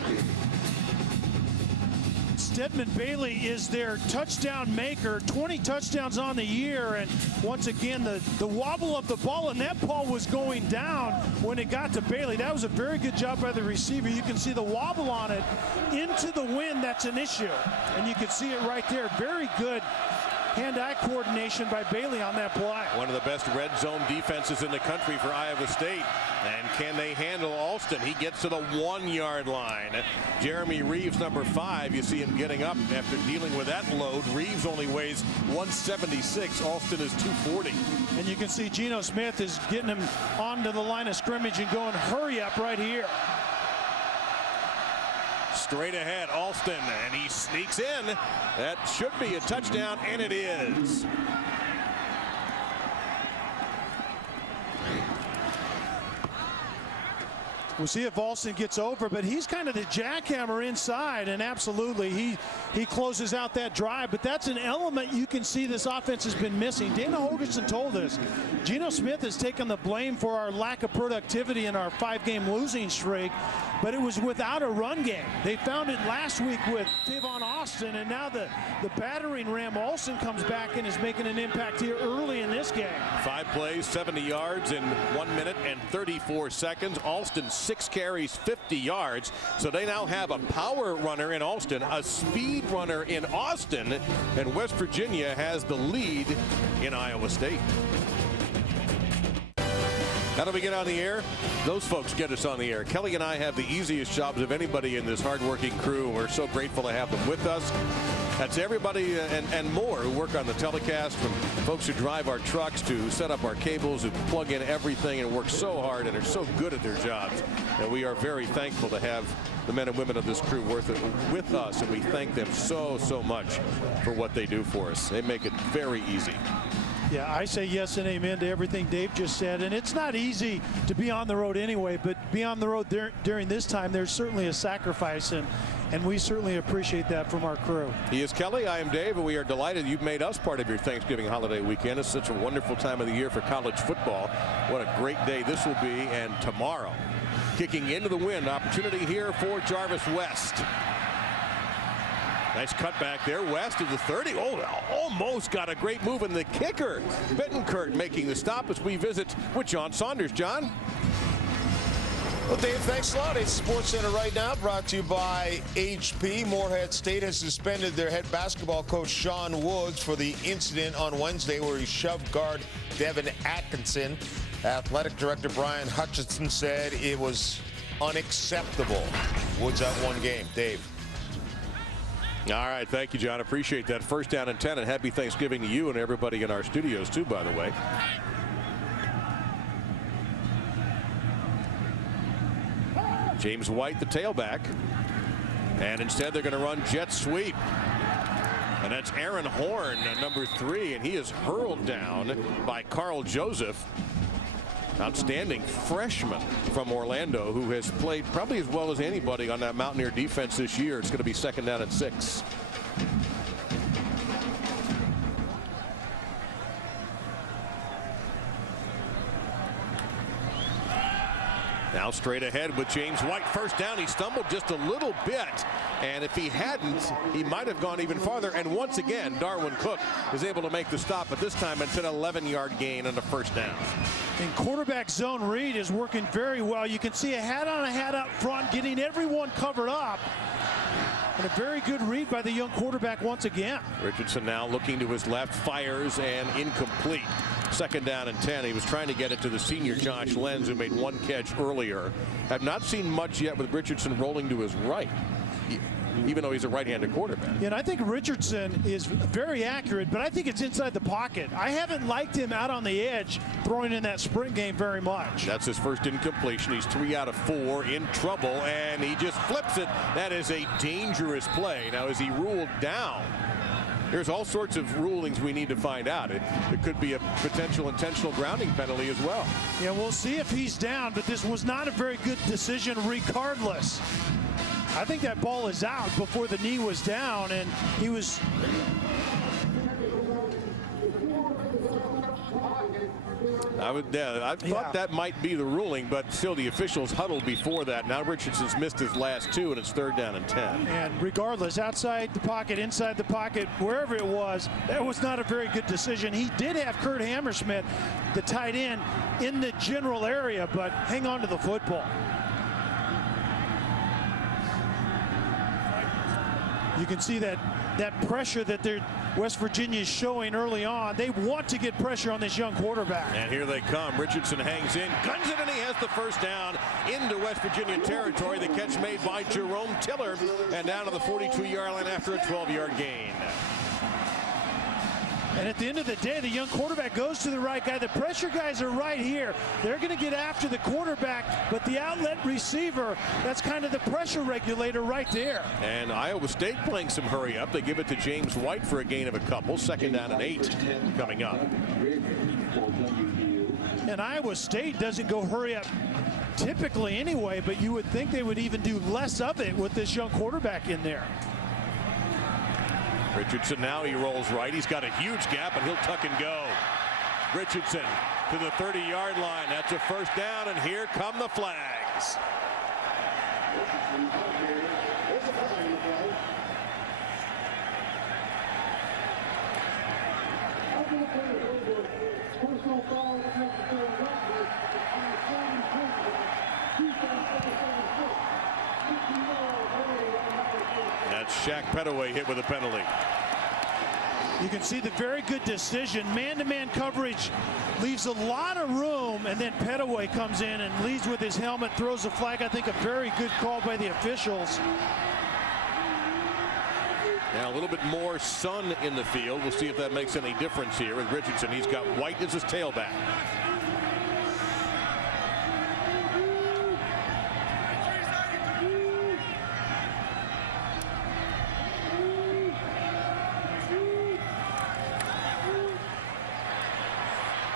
Stedman Bailey is their touchdown maker, 20 touchdowns on the year, and once again the wobble of the ball, and that ball was going down when it got to Bailey. That was a very good job by the receiver. You can see the wobble on it into the wind. That's an issue, and you can see it right there. Very good hand-eye coordination by Bailey on that play. One of the best red zone defenses in the country for Iowa State. And can they handle Alston? He gets to the 1-yard line. Jeremy Reeves, number 5, you see him getting up after dealing with that load. Reeves only weighs 176. Alston is 240. And you can see Geno Smith is getting him onto the line of scrimmage and going, hurry up right here. Straight ahead, Alston, and he sneaks in. That should be a touchdown, and it is. We'll see if Alston gets over, but he's kind of the jackhammer inside, and absolutely he closes out that drive. But that's an element you can see this offense has been missing. Dana Holgorsen told us Geno Smith has taken the blame for our lack of productivity in our 5-game losing streak, but it was without a run game. They found it last week with Tavon Austin, and now the battering ram Alston comes back and is making an impact here early in this game. 5 plays, 70 yards in 1 minute and 34 seconds. Alston 6 carries, 50 yards. So they now have a power runner in Alston, a speed runner in Austin, and West Virginia has the lead in Iowa State. How do we get on the air? Those folks get us on the air. Kelly and I have the easiest jobs of anybody in this hardworking crew. We're so grateful to have them with us. That's everybody and more who work on the telecast, from folks who drive our trucks to set up our cables, who plug in everything and work so hard and are so good at their jobs. And we are very thankful to have the men and women of this crew with us, and we thank them so much for what they do for us. They make it very easy. Yeah, I say yes and amen to everything Dave just said. And it's not easy to be on the road anyway, but be on the road during this time, there's certainly a sacrifice, and we certainly appreciate that from our crew. He is Kelly. I am Dave, and we are delighted you've made us part of your Thanksgiving holiday weekend. It's such a wonderful time of the year for college football. What a great day this will be. And tomorrow, kicking into the wind, opportunity here for Jarvis West. Nice cutback there, West of the 30. Oh, almost got a great move in the kicker. Bittenkurt making the stop as we visit with John Saunders. John? Well, Dave, thanks a lot. It's Sports Center right now, brought to you by HP. Morehead State has suspended their head basketball coach, Sean Woods, for the incident on Wednesday where he shoved guard Devin Atkinson. Athletic director Brian Hutchinson said it was unacceptable. Woods out one game. Dave. All right, thank you, John. Appreciate that. First down and 10, and happy Thanksgiving to you and everybody in our studios, too, by the way. James White, the tailback. And instead, they're going to run jet sweep. And that's Aaron Horn, number 3, and he is hurled down by Carl Joseph. Outstanding freshman from Orlando who has played probably as well as anybody on that Mountaineer defense this year. It's going to be second down and 6. Now straight ahead with James White. First down. He stumbled just a little bit, and if he hadn't, he might have gone even farther. And once again, Darwin Cook is able to make the stop, but this time it's an 11-yard gain on the first down. And quarterback zone read is working very well. You can see a hat on a hat up front, getting everyone covered up. And a very good read by the young quarterback once again. Richardson now looking to his left, fires, and incomplete. Second down and 10. He was trying to get it to the senior Josh Lenz, who made one catch earlier. Have not seen much yet with Richardson rolling to his right, even though he's a right-handed quarterback. Yeah, and I think Richardson is very accurate, but I think it's inside the pocket. I haven't liked him out on the edge throwing in that sprint game very much. That's his first incompletion. He's 3 out of 4 in trouble, and he just flips it. That is a dangerous play. Now, is he ruled down? There's all sorts of rulings we need to find out. It could be a potential intentional grounding penalty as well. Yeah, we'll see if he's down, but this was not a very good decision regardless. I think that ball is out before the knee was down, and he was... I thought that might be the ruling, but still the officials huddled before that. Now Richardson's missed his last 2, and it's third down and 10. And regardless, outside the pocket, inside the pocket, wherever it was, that was not a very good decision. He did have Kurt Hammersmith, the tight end, in the general area, but hang on to the football. You can see that pressure that West Virginia is showing early on. They want to get pressure on this young quarterback. And here they come. Richardson hangs in, guns it, and he has the first down into West Virginia territory. The catch made by Jerome Tiller, and down to the 42-yard line after a 12-yard gain. And at the end of the day, the young quarterback goes to the right guy. The pressure guys are right here. They're going to get after the quarterback, but the outlet receiver, that's kind of the pressure regulator right there. And Iowa State playing some hurry up. They give it to James White for a gain of a couple. Second down and 8 coming up. And Iowa State doesn't go hurry up typically anyway, but you would think they would even do less of it with this young quarterback in there. Richardson now, he rolls right. He's got a huge gap, and he'll tuck and go. Richardson to the 30-yard line. That's a first down, and here come the flags. That's Shaq Pettaway hit with a penalty. You can see the very good decision. Man-to-man coverage leaves a lot of room, and then Petaway comes in and leads with his helmet, throws a flag. I think a very good call by the officials. Now a little bit more sun in the field. We'll see if that makes any difference here with Richardson. He's got white as his tailback.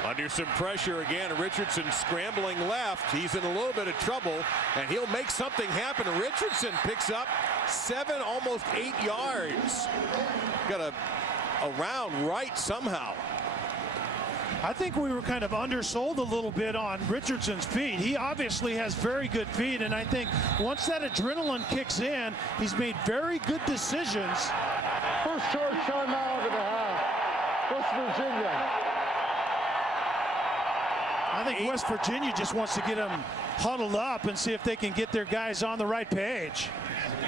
Under some pressure again, Richardson scrambling left. He's in a little bit of trouble, and he'll make something happen. Richardson picks up 7, almost 8 yards. Got a round right somehow. I think we were kind of undersold a little bit on Richardson's feet. He obviously has very good feet, and I think once that adrenaline kicks in, he's made very good decisions. First charge timeout of the half. West Virginia. I think West Virginia just wants to get them huddled up and see if they can get their guys on the right page.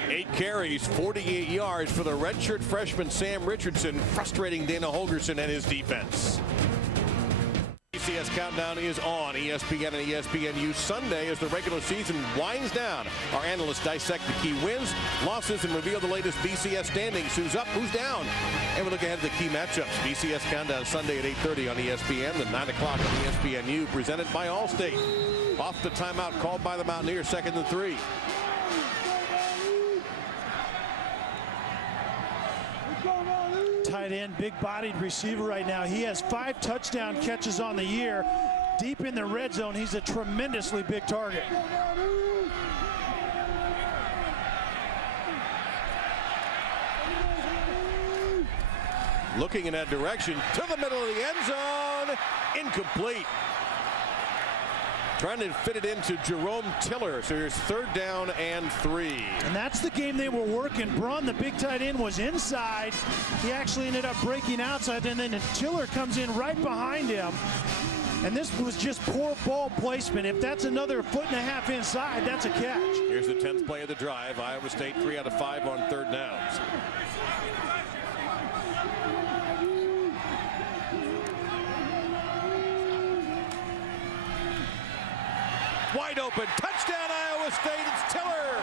8 carries, 48 yards for the redshirt freshman Sam Richardson, frustrating Dana Holgerson and his defense. BCS Countdown is on ESPN and ESPNU Sunday as the regular season winds down. Our analysts dissect the key wins, losses, and reveal the latest BCS standings. Who's up, who's down. And we look ahead at the key matchups. BCS Countdown Sunday at 8:30 on ESPN, then 9 o'clock on ESPNU, presented by Allstate. Off the timeout called by the Mountaineers, 2nd and 3. Tight end, big-bodied receiver right now. He has 5 touchdown catches on the year. Deep in the red zone, he's a tremendously big target. Looking in that direction, to the middle of the end zone, incomplete. Trying to fit it into Jerome Tiller, so here's 3rd down and 3. And that's the game they were working. Braun, the big tight end, was inside. He actually ended up breaking outside, and then Tiller comes in right behind him. And this was just poor ball placement. If that's another 1.5 foot inside, that's a catch. Here's the 10th play of the drive. Iowa State 3 out of 5 on 3rd downs. Wide open, touchdown Iowa State, it's Tiller.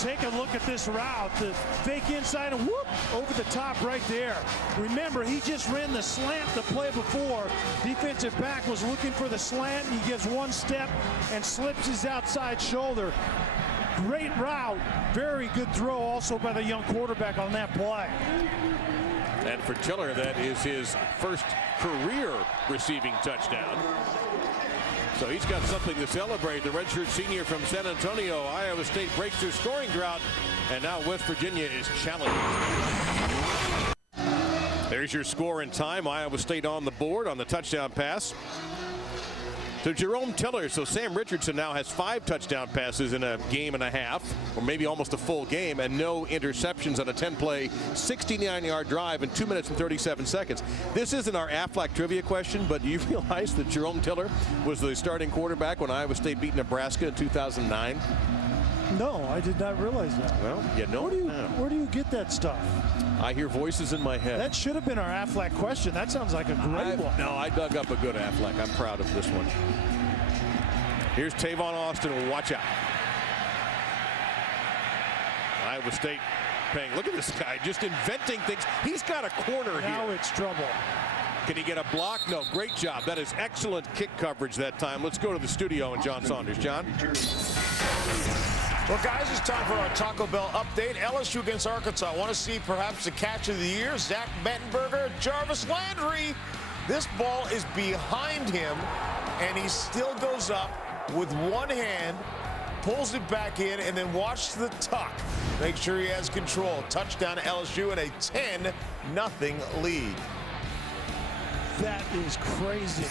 Take a look at this route. The fake inside and whoop, over the top right there. Remember, he just ran the slant the play before. Defensive back was looking for the slant. He gives one step and slips his outside shoulder. Great route, very good throw also by the young quarterback on that play. And for Tiller, that is his first career receiving touchdown. So he's got something to celebrate. The redshirt senior from San Antonio. Iowa State breaks their scoring drought, and now West Virginia is challenged. There's your score and time. Iowa State on the board on the touchdown pass to Jerome Tiller. So Sam Richardson now has 5 touchdown passes in a game and a half, or maybe almost a full game, and no interceptions on a 10-play, 69-yard drive in 2 minutes and 37 seconds. This isn't our Aflac trivia question, but do you realize that Jerome Tiller was the starting quarterback when Iowa State beat Nebraska in 2009? No, I did not realize that. Well, you know. Where do you get that stuff? I hear voices in my head. That should have been our Aflac question. That sounds like a great one. No, I dug up a good Aflac. I'm proud of this one. Here's Tavon Austin. Watch out. Iowa State paying. Look at this guy just inventing things. He's got a corner here. Now it's trouble. Can he get a block? No. Great job. That is excellent kick coverage that time. Let's go to the studio and John Saunders. John? Well, guys, it's time for our Taco Bell update. LSU against Arkansas. I want to see perhaps the catch of the year. Zach Mettenberger, Jarvis Landry. This ball is behind him, and he still goes up with one hand, pulls it back in, and then watch the tuck. Make sure he has control. Touchdown to LSU at a 10-0 lead. That is crazy.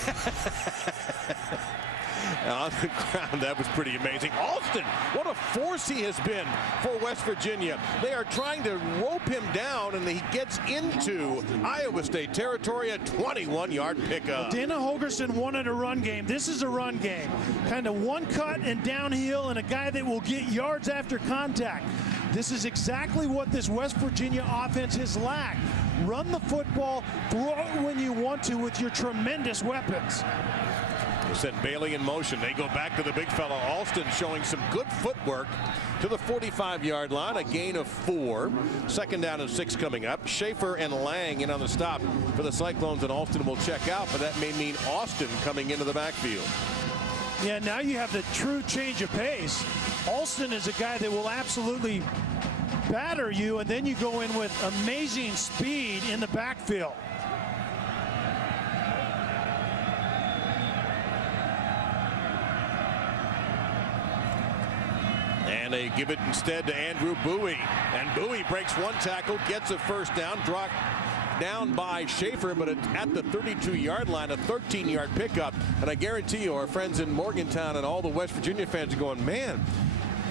And on the ground, that was pretty amazing. Alston, what a force he has been for West Virginia. They are trying to rope him down, and he gets into Iowa State territory, a 21-yard pickup. Dana Holgorsen wanted a run game. This is a run game. Kind of one cut and downhill, and a guy that will get yards after contact. This is exactly what this West Virginia offense has lacked. Run the football, throw it when you want to with your tremendous weapons. They send Bailey in motion. They go back to the big fella. Alston showing some good footwork to the 45-yard line. A gain of 4. Second down and 6 coming up. Schaefer and Lang in on the stop for the Cyclones, and Alston will check out, but that may mean Austin coming into the backfield. Yeah, now you have the true change of pace. Alston is a guy that will absolutely batter you, and then you go in with amazing speed in the backfield. And they give it instead to Andrew Bowie. And Bowie breaks one tackle, gets a first down, dropped down by Schaefer, but at the 32-yard line, a 13-yard pickup. And I guarantee you, our friends in Morgantown and all the West Virginia fans are going, man,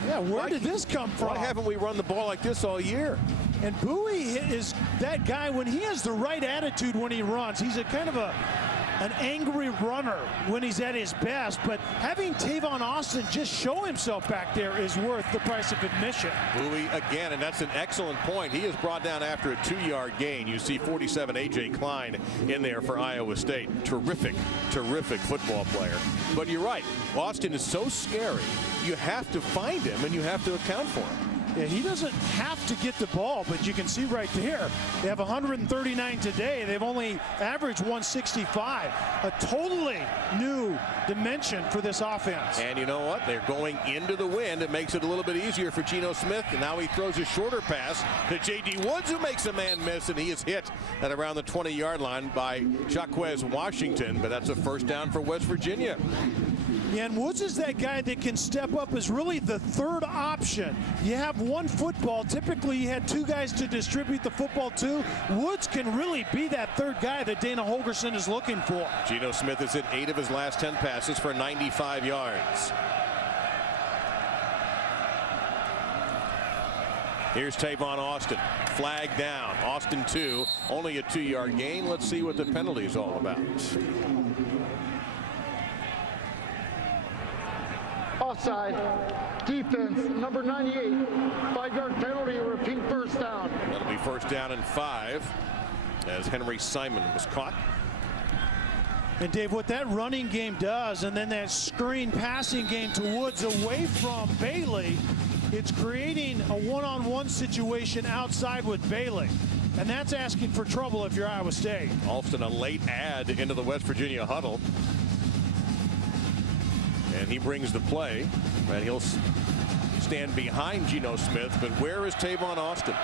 yeah, where did this come from? Why haven't we run the ball like this all year? And Bowie is that guy when he has the right attitude when he runs. He's a kind of an angry runner when he's at his best, but having Tavon Austin just show himself back there is worth the price of admission. Bowie again, and that's an excellent point. He is brought down after a 2-yard gain. You see 47 A.J. Klein in there for Iowa State. Terrific, terrific football player. But you're right, Austin is so scary. You have to find him and you have to account for him. Yeah, he doesn't have to get the ball, but you can see right there, they have 139 today. They've only averaged 165. A totally new dimension for this offense. And you know what? They're going into the wind. It makes it a little bit easier for Geno Smith. And now he throws a shorter pass to J.D. Woods, who makes a man miss, and he is hit at around the 20-yard line by Jaquez Washington. But that's a first down for West Virginia. Yeah, and Woods is that guy that can step up as really the third option. You have one football. Typically, you had 2 guys to distribute the football to. Woods can really be that third guy that Dana Holgorsen is looking for. Geno Smith has hit 8 of his last 10 passes for 95 yards. Here's Tavon Austin. Flag down. Austin 2. Only a 2-yard gain. Let's see what the penalty is all about. Offside. Defense, number 98. 5-yard penalty, repeat first down. That'll be first down and 5 as Henry Simon was caught. And Dave, what that running game does, and then that screen passing game to Woods away from Bailey, it's creating a one-on-one situation outside with Bailey. And that's asking for trouble if you're Iowa State. Alston, a late add into the West Virginia huddle. And he brings the play, and he'll stand behind Geno Smith. But where is Tavon Austin?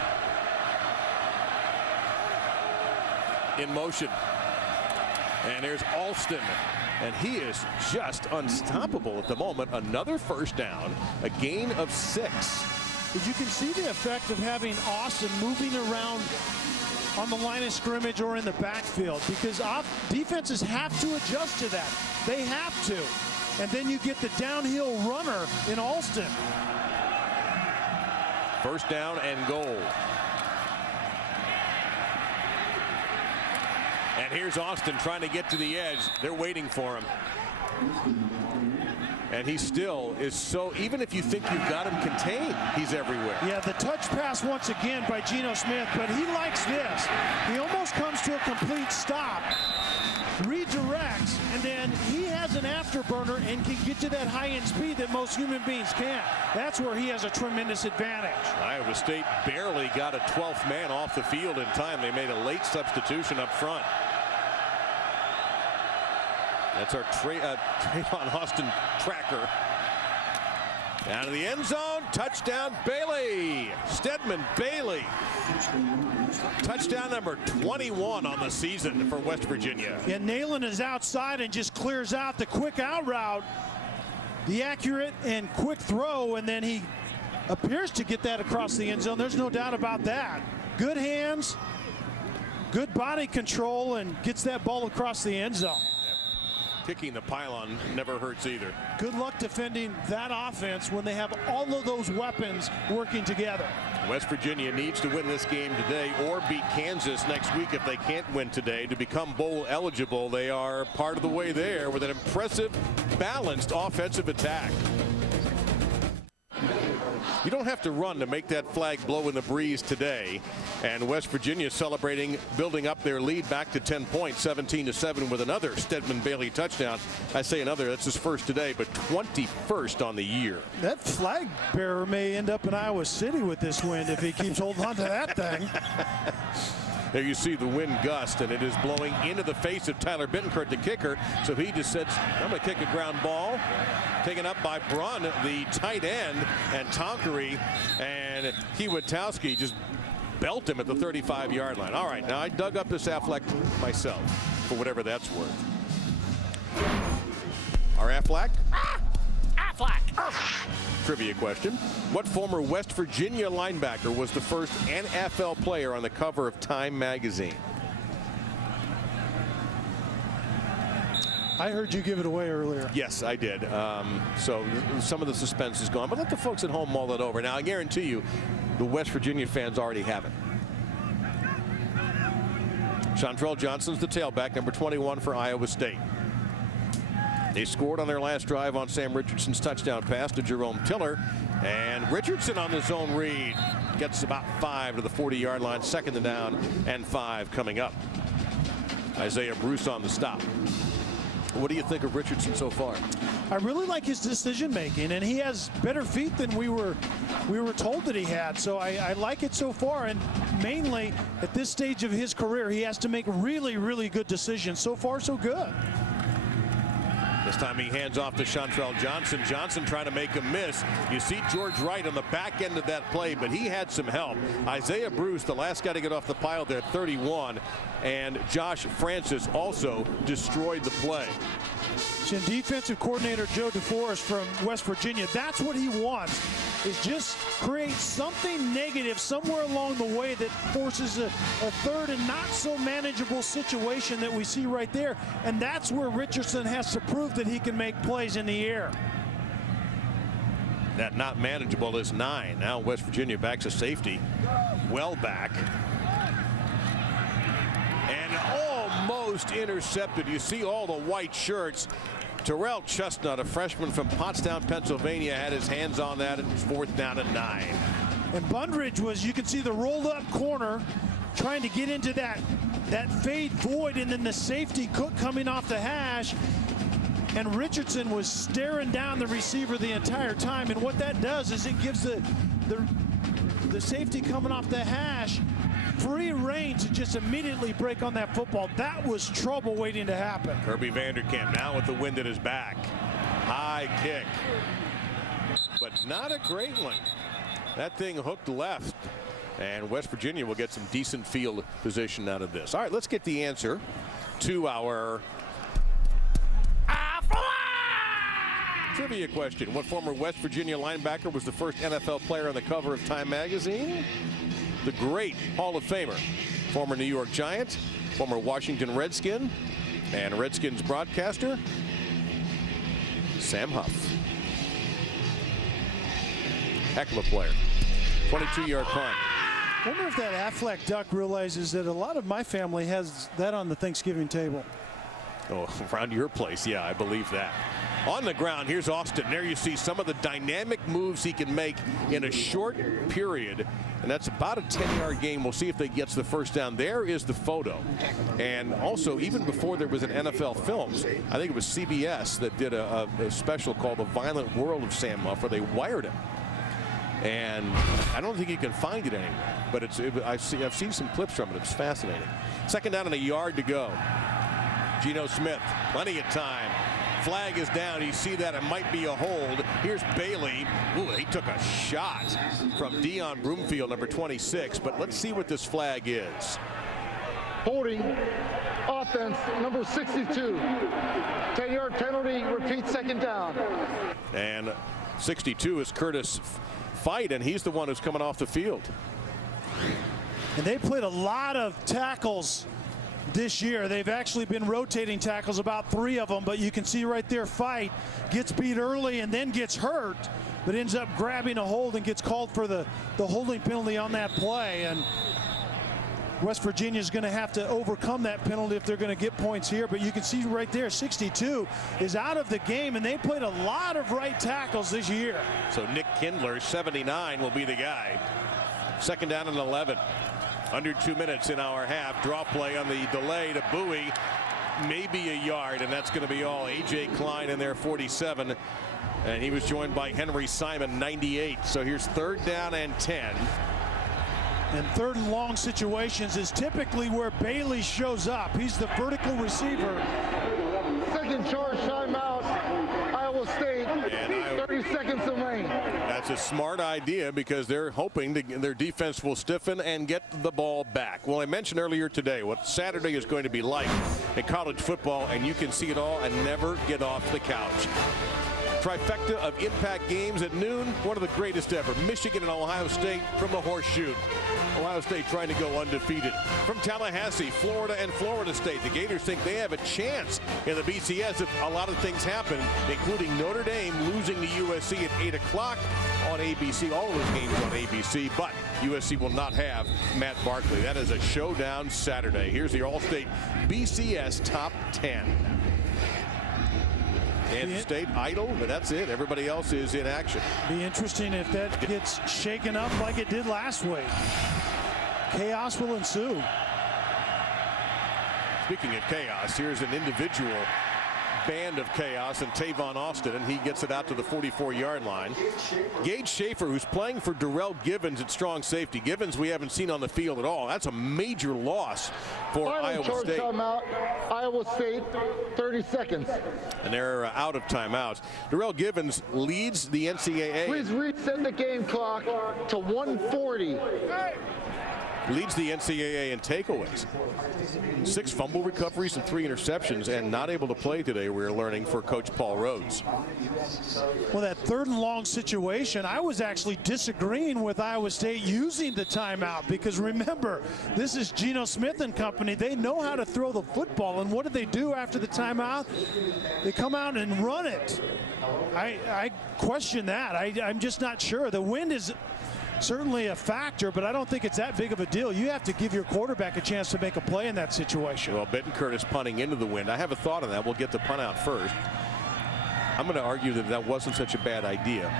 In motion. And there's Alston. And he is just unstoppable at the moment. Another first down, a gain of 6. But you can see the effect of having Austin moving around on the line of scrimmage or in the backfield, because defenses have to adjust to that. They have to. And then you get the downhill runner in Alston. First down and goal. And here's Austin trying to get to the edge. They're waiting for him. And he still is so, even if you think you've got him contained, he's everywhere. Yeah, the touch pass once again by Geno Smith, but he likes this. He almost comes to a complete stop, redirects, and then he has an afterburner and can get to that high-end speed that most human beings can't. That's where he has a tremendous advantage. Iowa State barely got a 12th man off the field in time. They made a late substitution up front. That's our Tavon Austin tracker. Down to the end zone. Touchdown, Bailey. Stedman Bailey. Touchdown number 21 on the season for West Virginia. Yeah, Nayland is outside and just clears out the quick out route. The accurate and quick throw, and then he appears to get that across the end zone. There's no doubt about that. Good hands, good body control, and gets that ball across the end zone. Kicking the pylon never hurts either. Good luck defending that offense when they have all of those weapons working together. West Virginia needs to win this game today or beat Kansas next week if they can't win today to become bowl eligible. They are part of the way there with an impressive, balanced offensive attack. You don't have to run to make that flag blow in the breeze today. And West Virginia celebrating, building up their lead back to 10 points, 17-7 with another Stedman Bailey touchdown. I say another, that's his first today, but 21st on the year. That flag bearer may end up in Iowa City with this wind if he keeps holding on to that thing. There you see the wind gust, and it is blowing into the face of Tyler Bittencourt, the kicker. So he just said, I'm going to kick a ground ball. Taken up by Brunn, the tight end, and Tonkery and Kiewatowski just belt him at the 35-yard line. All right, now I dug up this Aflac myself, for whatever that's worth. Our Aflac? Aflac! Trivia question. What former West Virginia linebacker was the first NFL player on the cover of Time magazine? I heard you give it away earlier. Yes, I did. So some of the suspense is gone, but let the folks at home mull it over. Now, I guarantee you, the West Virginia fans already have it. Chantrell Johnson's the tailback, number 21 for Iowa State. They scored on their last drive on Sam Richardson's touchdown pass to Jerome Tiller. And Richardson on the zone read gets about 5 to the 40-yard line. Second down and 5 coming up. Isaiah Bruce on the stop. What do you think of Richardson so far? I really like his decision making, and he has better feet than we were told that he had. So I like it so far, and mainly at this stage of his career, he has to make really, really good decisions. So far, so good. This time he hands off to Chantrell Johnson. Johnson trying to make a miss. You see George Wright on the back end of that play, but he had some help. Isaiah Bruce, the last guy to get off the pile there, 31. And Josh Francis also destroyed the play. And defensive coordinator Joe DeForest from West Virginia, that's what he wants, is just create something negative somewhere along the way that forces a third and not so manageable situation that we see right there. And that's where Richardson has to prove that he can make plays in the air. That not manageable is 9. Now West Virginia backs a safety. Well back. And almost intercepted. You see all the white shirts. Terrell Chestnut, a freshman from Pottstown, Pennsylvania, had his hands on that. It was 4th down and 9. And Bundridge was, you can see the rolled up corner trying to get into that fade void, and then the safety Cook coming off the hash. And Richardson was staring down the receiver the entire time. And what that does is it gives the safety coming off the hash free reign to just immediately break on that football. That was trouble waiting to happen. Kirby Vanderkamp now with the wind at his back. High kick, but not a great one. That thing hooked left, and West Virginia will get some decent field position out of this. All right, let's get the answer to our trivia question. What former West Virginia linebacker was the first NFL player on the cover of Time magazine? The great Hall of Famer, former New York Giant, former Washington Redskin, and Redskins broadcaster, Sam Huff. Heck of a player. 22-yard punt. I wonder if that Aflac duck realizes that a lot of my family has that on the Thanksgiving table. Oh, around your place, yeah, I believe that. On the ground, here's Austin. There you see some of the dynamic moves he can make in a short period. And that's about a 10-yard game. We'll see if they gets the first down. There is the photo. And also, even before there was an NFL Films, I think it was CBS that did a special called The Violent World of Sam Huff, where they wired him. And I don't think you can find it anywhere. But I've seen some clips from it. It's fascinating. Second down and a yard to go. Geno Smith, plenty of time. Flag is down. You see that it might be a hold. Here's Bailey. Ooh, he took a shot from Dion Broomfield, number 26. But let's see what this flag is. Holding offense number 62. 10-yard penalty. Repeat, second down. And 62 is Curtis Fight, and he's the one who's coming off the field. And they played a lot of tackles this year. They've actually been rotating tackles, about 3 of them, but you can see right there, Fight gets beat early and then gets hurt, but ends up grabbing a hold and gets called for the holding penalty on that play. And West Virginia is going to have to overcome that penalty if they're going to get points here. But you can see right there, 62 is out of the game, and they played a lot of right tackles this year. So Nick Kindler, 79, will be the guy. 2nd down and 11. Under 2 minutes in our half. Draw play on the delay to Bowie. Maybe a yard, and that's going to be all. A.J. Klein in there, 47. And he was joined by Henry Simon, 98. So here's 3rd down and 10. And 3rd and long situations is typically where Bailey shows up. He's the vertical receiver. 2nd charge timeout, Iowa State. 30 seconds remaining. That's a smart idea because they're hoping their defense will stiffen and get the ball back. Well, I mentioned earlier today what Saturday is going to be like in college football, and you can see it all and never get off the couch. Trifecta of impact games at noon, one of the greatest ever. Michigan and Ohio State from the Horseshoe. Ohio State trying to go undefeated. From Tallahassee, Florida and Florida State. The Gators think they have a chance in the BCS if a lot of things happen, including Notre Dame losing to USC at 8 o'clock on ABC. All of those games on ABC, but USC will not have Matt Barkley. That is a showdown Saturday. Here's the All-State BCS Top 10. Kansas State idle, but that's it. Everybody else is in action. Be interesting if that gets shaken up like it did last week. Chaos will ensue. Speaking of chaos, here's an individual band of chaos and Tavon Austin, and he gets it out to the 44-yard line. Gage Schaefer, who's playing for Darrell Givens at strong safety. Givens we haven't seen on the field at all. That's a major loss for Iowa State. Timeout, Iowa State, 30 seconds. And they're out of timeouts. Darrell Givens leads the NCAA. Please reset the game clock to 1:40. Leads the NCAA in takeaways. 6 fumble recoveries and 3 interceptions, and not able to play today, we're learning, for Coach Paul Rhodes. Well, that 3rd and long situation, I was actually disagreeing with Iowa State using the timeout, because remember, this is Geno Smith and company. They know how to throw the football, and what do they do after the timeout? They come out and run it. I question that. I'm just not sure. The wind is certainly a factor, but I don't think it's that big of a deal. You have to give your quarterback a chance to make a play in that situation. Well, Bittencourt is punting into the wind. I have a thought on that. We'll get the punt out first. I'm going to argue that that wasn't such a bad idea.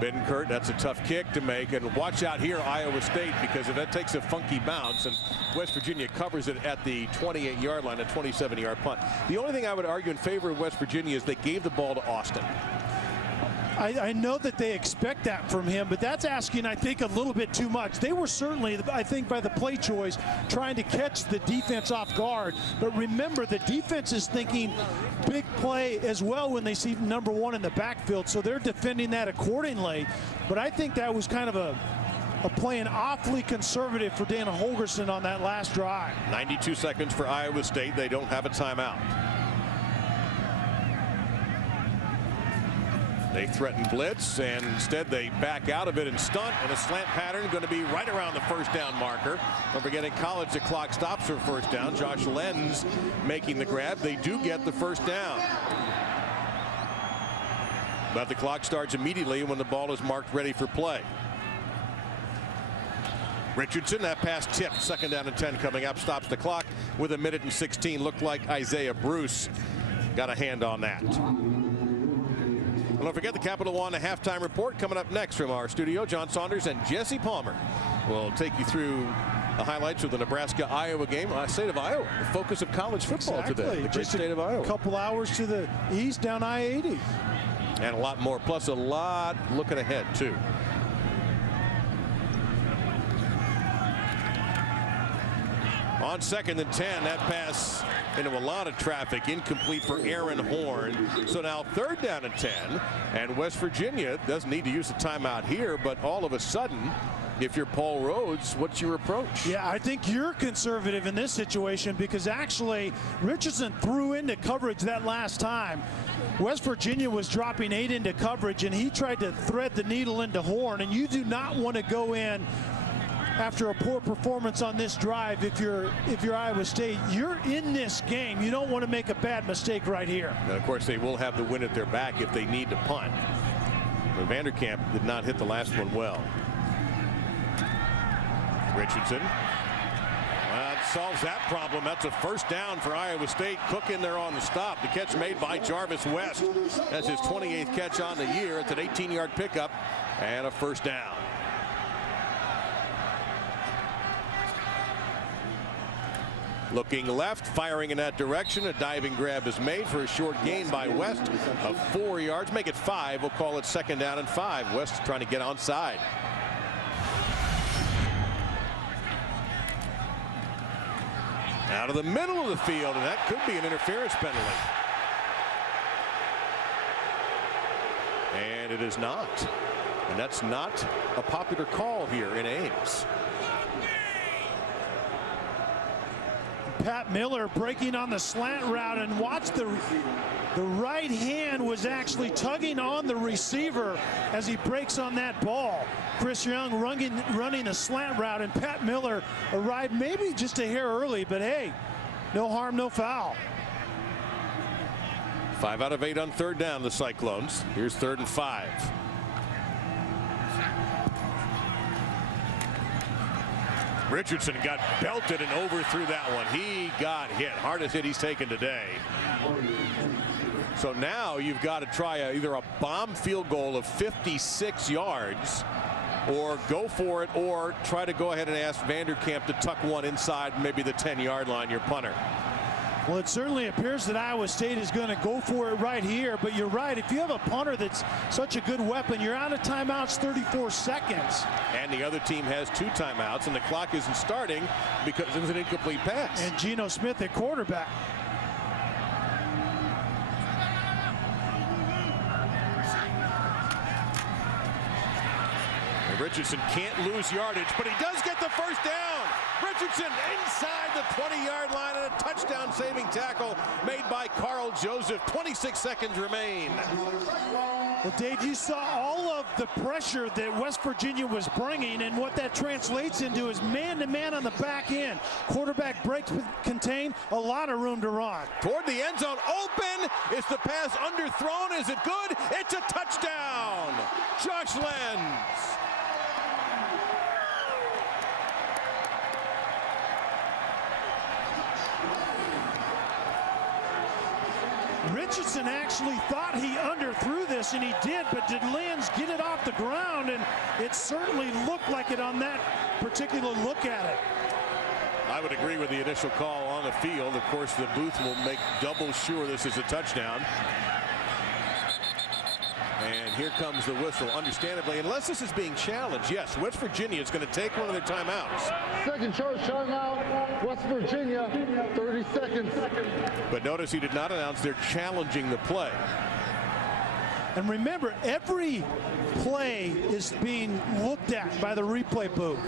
Bittencourt, that's a tough kick to make, and watch out here, Iowa State, because if that takes a funky bounce, and West Virginia covers it at the 28-yard line, a 27-yard punt. The only thing I would argue in favor of West Virginia is they gave the ball to Austin. I know that they expect that from him, but that's asking, I think, a little bit too much. They were certainly, I think, by the play choice, trying to catch the defense off guard. But remember, the defense is thinking big play as well when they see number 1 in the backfield, so they're defending that accordingly. But I think that was kind of a playing awfully conservative for Dana Holgorsen on that last drive. 92 seconds for Iowa State. They don't have a timeout. They threaten blitz, and instead they back out of it and stunt, and a slant pattern going to be right around the 1st down marker. Don't forget, in college, the clock stops for 1st down. Josh Lenz making the grab. They do get the 1st down. But the clock starts immediately when the ball is marked ready for play. Richardson, that pass tipped. 2nd down and 10 coming up. Stops the clock with 1:16. Looked like Isaiah Bruce got a hand on that. Don't forget the Capital One halftime report coming up next from our studio. John Saunders and Jesse Palmer will take you through the highlights of the Nebraska-Iowa game. State of Iowa, the focus of college football today. The great state of Iowa. A couple hours to the east down I-80. And a lot more, plus a lot looking ahead, too. On 2nd and 10, that pass into a lot of traffic, incomplete for Aaron Horn. So now 3rd down and 10, and West Virginia doesn't need to use the timeout here, but all of a sudden, if you're Paul Rhodes, what's your approach? Yeah, I think you're conservative in this situation, because actually Richardson threw into coverage that last time. West Virginia was dropping 8 into coverage, and he tried to thread the needle into Horn, and you do not want to go in after a poor performance on this drive, if you're Iowa State, you're in this game. You don't want to make a bad mistake right here. And of course, they will have the win at their back if they need to punt. But Vanderkamp did not hit the last one well. Richardson. That solves that problem. That's a first down for Iowa State. Cook in there on the stop. The catch made by Jarvis West. That's his 28th catch on the year. It's an 18-yard pickup and a first down. Looking left, firing in that direction. A diving grab is made for a short gain by West of 4 yards. Make it 5. We'll call it second down and 5. West trying to get onside. Out of the middle of the field, and that could be an interference penalty. And it is not. And that's not a popular call here in Ames. Pat Miller breaking on the slant route, and watch the right hand was actually tugging on the receiver as he breaks on that ball. Chris Young running the slant route, and Pat Miller arrived maybe just a hair early, but hey, no harm, no foul. 5 out of 8 on third down, the Cyclones. Here's 3rd and 5. Richardson got belted and overthrew that one. He got hit. Hardest hit he's taken today. So now you've got to try either a bomb field goal of 56 yards or go for it, or try to go ahead and ask Vanderkamp to tuck one inside maybe the 10-yard line, your punter. Well, it certainly appears that Iowa State is going to go for it right here, but you're right. If you have a punter that's such a good weapon, you're out of timeouts 34 seconds. And the other team has 2 timeouts, and the clock isn't starting because it was an incomplete pass. And Geno Smith at quarterback. And Richardson can't lose yardage, but he does get the first down. Richardson inside the 20-yard line, and a touchdown-saving tackle made by Carl Joseph. 26 seconds remain. Well, Dave, you saw all of the pressure that West Virginia was bringing, and what that translates into is man-to-man on the back end. Quarterback breaks contain, a lot of room to run. Toward the end zone, open. Is the pass underthrown? Is it good? It's a touchdown. Josh Lenz. Richardson actually thought he underthrew this, and he did, but did Lenz get it off the ground? And it certainly looked like it on that particular look at it. I would agree with the initial call on the field. Of course, the booth will make double sure this is a touchdown. And here comes the whistle, understandably, unless this is being challenged. Yes, West Virginia is going to take one of their timeouts. Second charge timeout, West Virginia, 30 seconds. But notice he did not announce they're challenging the play. And remember, every play is being looked at by the replay booth.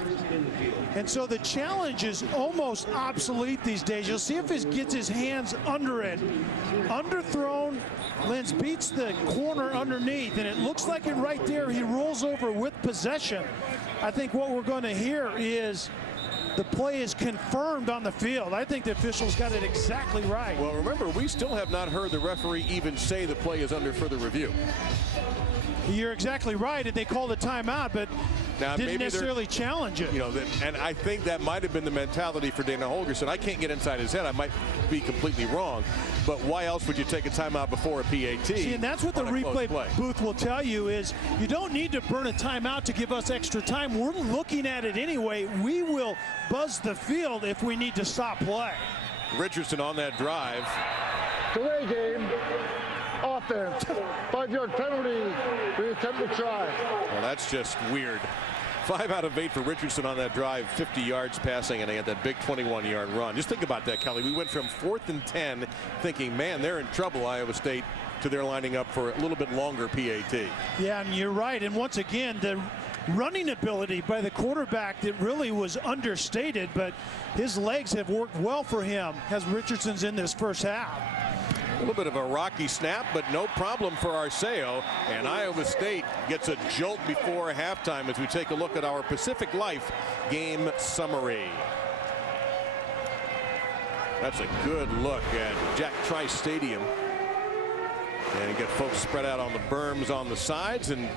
And so the challenge is almost obsolete these days. You'll see if he gets his hands under it. Underthrown, Lenz beats the corner underneath, and it looks like it right there. He rolls over with possession. I think what we're going to hear is the play is confirmed on the field. I think the officials got it exactly right. Well, remember, we still have not heard the referee even say the play is under further review. You're exactly right, and they called a timeout, but now, didn't necessarily challenge it. You know, and I think that might have been the mentality for Dana Holgorsen. I can't get inside his head. I might be completely wrong, but why else would you take a timeout before a PAT? See, and that's what the replay booth will tell you is you don't need to burn a timeout to give us extra time. We're looking at it anyway. We will buzz the field if we need to stop play. Richardson on that drive. Delay game. Offense, 5-yard penalty, we attempt to try. Well, that's just weird. 5 out of 8 for Richardson on that drive, 50 yards passing, and they had that big 21-yard run. Just think about that, Kelly. We went from 4th and 10 thinking, man, they're in trouble, Iowa State, to they're lining up for a little bit longer PAT. Yeah, and you're right. And once again, the running ability by the quarterback that really was understated, but his legs have worked well for him as Richardson's in this first half. A little bit of a rocky snap, but no problem for Arceo. And Iowa State gets a jolt before halftime as we take a look at our Pacific Life game summary. That's a good look at Jack Trice Stadium. And you get folks spread out on the berms on the sides. And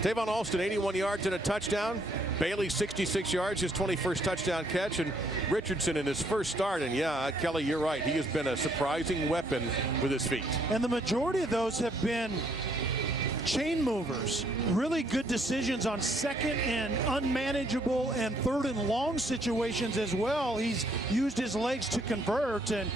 Tavon Alston, 81 yards and a touchdown. Bailey, 66 yards, his 21st touchdown catch. And Richardson in his first start. And yeah, Kelly, you're right. He has been a surprising weapon with his feet. And the majority of those have been chain movers. Really good decisions on second and unmanageable and third and long situations as well. He's used his legs to convert, and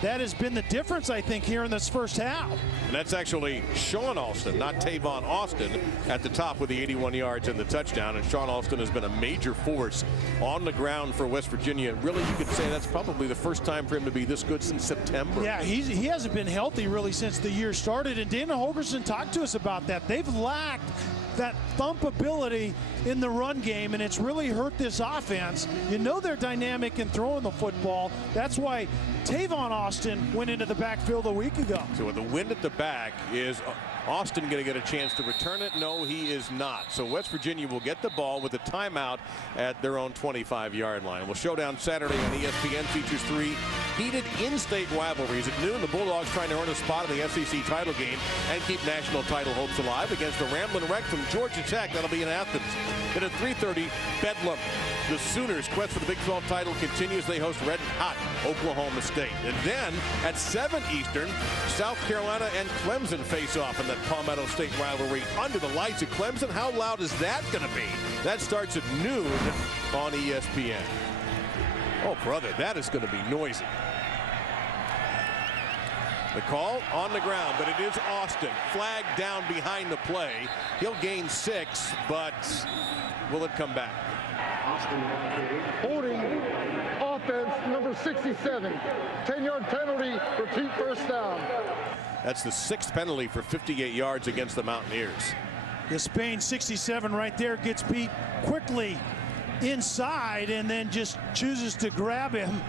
that has been the difference, I think, here in this first half. And that's actually Sean Alston, not Tavon Austin, at the top with the 81 yards and the touchdown. And Sean Alston has been a major force on the ground for West Virginia. Really, you could say that's probably the first time for him to be this good since September. Yeah, he hasn't been healthy really since the year started. And Dana Holgorsen talked to us about that. They've lacked that thump ability in the run game, and it's really hurt this offense. You know they're dynamic in throwing the football. That's why Tavon Austin went into the backfield a week ago. So with the wind at the back, is Austin going to get a chance to return it? No, he is not. So West Virginia will get the ball with a timeout at their own 25-yard line. Well, Showdown Saturday on ESPN features 3 heated in-state rivalries. At noon, the Bulldogs trying to earn a spot in the SEC title game and keep national title hopes alive against the Ramblin' Wreck from Georgia Tech. That'll be in Athens. Then at 3:30, Bedlam. The Sooners' quest for the Big 12 title continues. They host red-hot Oklahoma State. And then at 7 Eastern, South Carolina and Clemson face off in that Palmetto State rivalry under the lights at Clemson. How loud is that going to be? That starts at noon on ESPN. Oh, brother, that is going to be noisy. The call on the ground, but it is Austin. Flag down behind the play. He'll gain 6, but will it come back? Holding offense number 67. 10-yard penalty, repeat first down. That's the 6th penalty for 58 yards against the Mountaineers. The Spain 67 right there gets beat quickly inside and then just chooses to grab him.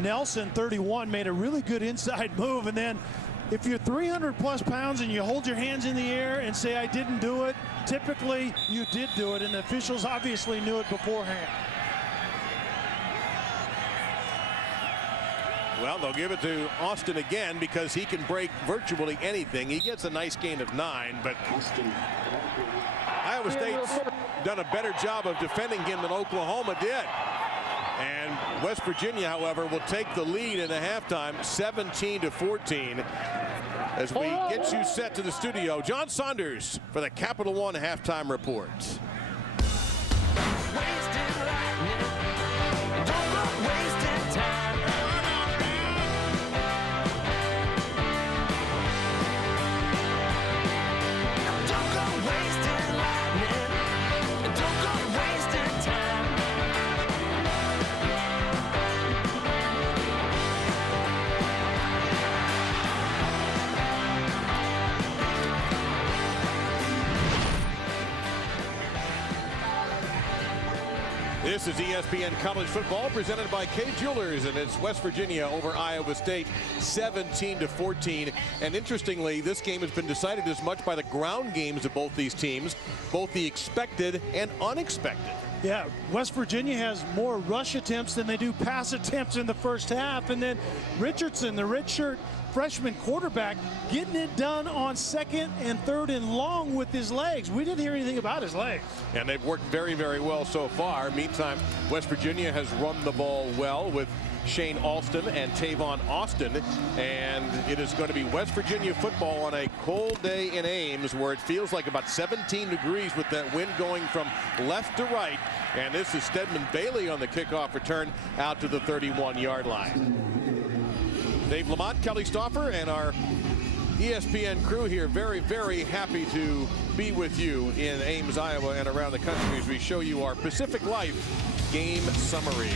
Nelson, 31, made a really good inside move. And then if you're 300+ pounds and you hold your hands in the air and say, I didn't do it, typically you did do it, and the officials obviously knew it beforehand. Well, they'll give it to Austin again because he can break virtually anything. He gets a nice gain of 9, but Iowa State's done a better job of defending him than Oklahoma did. And West Virginia, however, will take the lead in the halftime, 17-14. As we get you set to the studio, John Saunders for the Capital One halftime report. This is ESPN College Football presented by Kay Jewelers, and it's West Virginia over Iowa State 17-14. And interestingly, this game has been decided as much by the ground games of both these teams, both the expected and unexpected. Yeah, West Virginia has more rush attempts than they do pass attempts in the first half. And then Richardson, the redshirt freshman quarterback, getting it done on 2nd and 3rd and long with his legs. We didn't hear anything about his legs. And they've worked very, very well so far. Meantime, West Virginia has run the ball well with Shane Alston and Tavon Austin. And it is going to be West Virginia football on a cold day in Ames, where it feels like about 17 degrees with that wind going from left to right. And this is Stedman Bailey on the kickoff return out to the 31-yard line. Dave Lamont, Kelly Stauffer, and our ESPN crew here, very, very happy to be with you in Ames, Iowa, and around the country as we show you our Pacific Life game summary.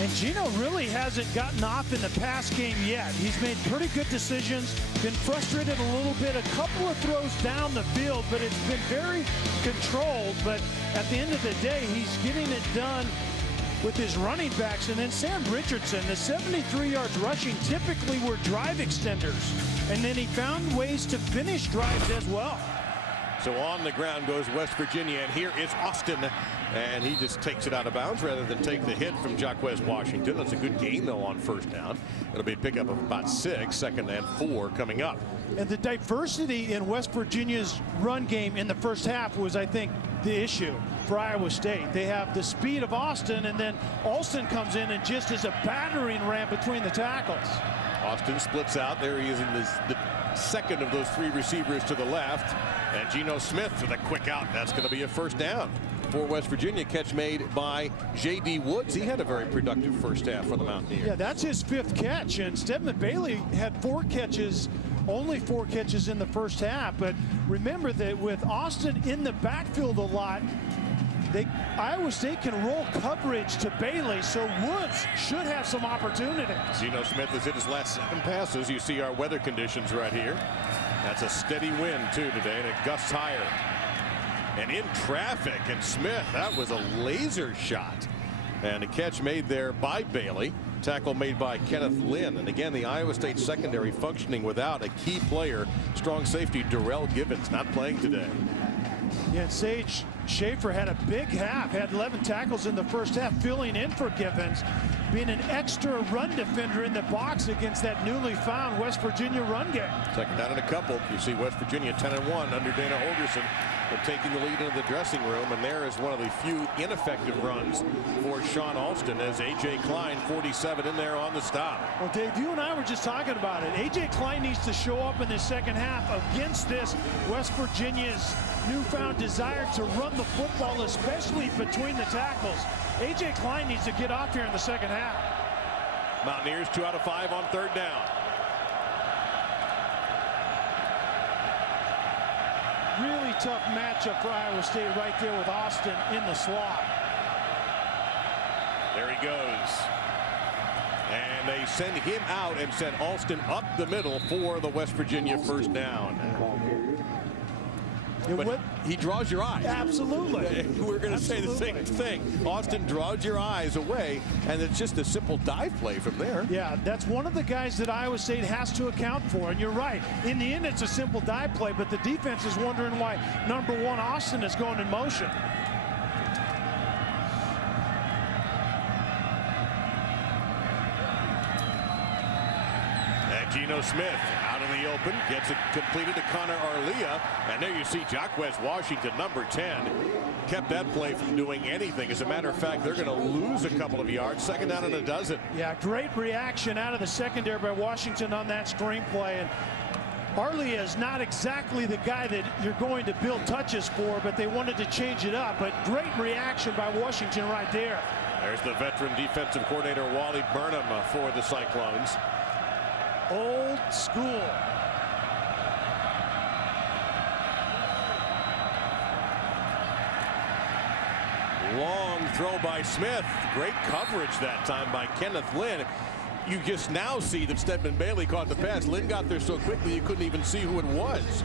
And Gino really hasn't gotten off in the pass game yet. He's made pretty good decisions, been frustrated a little bit, a couple of throws down the field, but it's been very controlled. But at the end of the day, he's getting it done with his running backs. And then Sam Richardson, the 73 yards rushing typically were drive extenders. And then he found ways to finish drives as well. So on the ground goes West Virginia, and here is Austin, and he just takes it out of bounds rather than take the hit from Jacquez Washington. That's a good gain, though, on first down. It'll be a pickup of about 6, 2nd and 4 coming up. And the diversity in West Virginia's run game in the first half was, I think, the issue for Iowa State. They have the speed of Austin, and then Alston comes in and just is a battering ram between the tackles. Austin splits out. There he is in the second of those 3 receivers to the left. And Geno Smith with a quick out. That's going to be a first down for West Virginia. Catch made by J.D. Woods. He had a very productive first half for the Mountaineers. Yeah, that's his 5th catch. And Stedman Bailey had 4 catches, only 4 catches in the first half. But remember that with Austin in the backfield a lot, Iowa State can roll coverage to Bailey, so Woods should have some opportunities. Geno Smith has hit his last 7 passes. You see our weather conditions right here. That's a steady wind, too, today, and it gusts higher. And in traffic, and Smith, that was a laser shot. And a catch made there by Bailey. Tackle made by Kenneth Lynn. And again, the Iowa State secondary functioning without a key player. Strong safety Darrell Gibbons not playing today. Yeah, and Sage Schaefer had a big half, had 11 tackles in the first half, filling in for Gibbons, being an extra run defender in the box against that newly found West Virginia run game. 2nd down and a couple. You see West Virginia 10-1 under Dana Holgorsen. They're taking the lead into the dressing room, and there is one of the few ineffective runs for Sean Alston as A.J. Klein, 47, in there on the stop. Well, Dave, you and I were just talking about it. A.J. Klein needs to show up in the second half against this West Virginia's newfound desire to run the football, especially between the tackles. A.J. Klein needs to get off here in the second half. Mountaineers 2 out of 5 on 3rd down. Really tough matchup for Iowa State right there with Austin in the slot. There he goes. And they send him out and send Alston up the middle for the West Virginia first down. But he draws your eyes. Absolutely. We're going to say the same thing. Austin draws your eyes away, and it's just a simple dive play from there. Yeah, that's one of the guys that Iowa State has to account for. And you're right. In the end, it's a simple dive play, but the defense is wondering why number 1 Austin is going in motion. And Geno Smith out in the open, gets it completed to Connor Arlia, and there you see Jacquez Washington, number 10, kept that play from doing anything. As a matter of fact, they're going to lose a couple of yards. 2nd down and a dozen. Yeah, great reaction out of the secondary by Washington on that screenplay. And Arlia is not exactly the guy that you're going to build touches for, but they wanted to change it up. But great reaction by Washington right there. There's the veteran defensive coordinator Wally Burnham for the Cyclones. Old school. Long throw by Smith. Great coverage that time by Kenneth Lynn. You just now see that Stedman Bailey caught the pass. Lynn got there so quickly you couldn't even see who it was.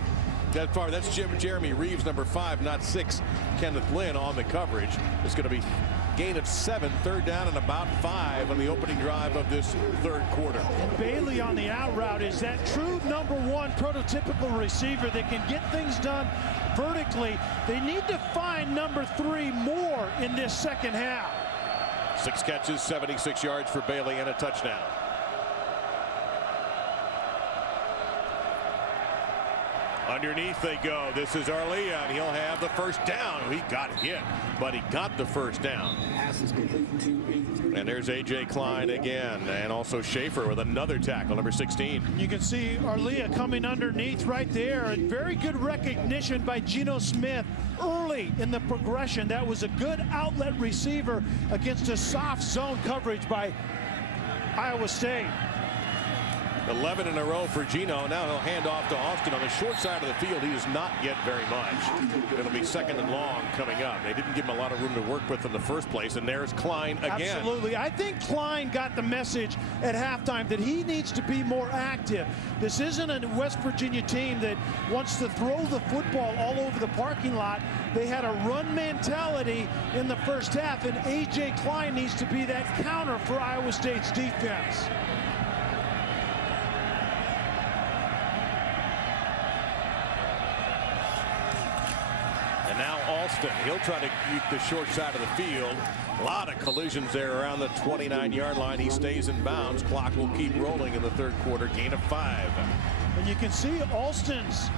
That's Jeremy Reeves, number 5, not 6. Kenneth Lynn on the coverage. It's going to be gain of 7, 3rd down and about 5 on the opening drive of this 3rd quarter. And Bailey on the out route is that true number 1 prototypical receiver that can get things done vertically. They need to find number 3 more in this second half. 6 catches, 76 yards for Bailey and a touchdown. Underneath they go. This is Arlia, and he'll have the first down. He got hit, but he got the first down. And there's A.J. Klein again, and also Schaefer with another tackle, number 16. You can see Arlia coming underneath right there, and very good recognition by Geno Smith early in the progression. That was a good outlet receiver against a soft zone coverage by Iowa State. 11 in a row for Gino. Now he'll hand off to Austin on the short side of the field. He is not yet very much. It'll be second and long coming up. They didn't give him a lot of room to work with in the first place, and there's Klein again. Absolutely. I think Klein got the message at halftime that he needs to be more active. This isn't a West Virginia team that wants to throw the football all over the parking lot. They had a run mentality in the first half, and A.J. Klein needs to be that counter for Iowa State's defense. And now Alston, he'll try to keep the short side of the field. A lot of collisions there around the 29-yard line. He stays in bounds. Clock will keep rolling in the third quarter. Gain of 5. And you can see Alston's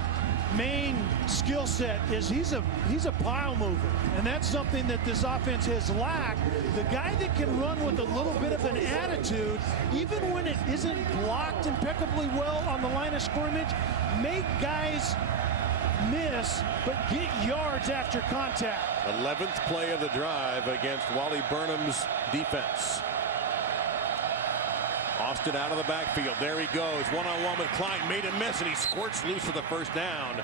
main skill set is he's a pile mover, and that's something that this offense has lacked. The guy that can run with a little bit of an attitude, even when it isn't blocked impeccably well on the line of scrimmage, make guys miss but get yards after contact. 11th play of the drive against Wally Burnham's defense. Austin out of the backfield. There he goes. One-on-one with Klein. Made him miss, and he squirts loose for the first down.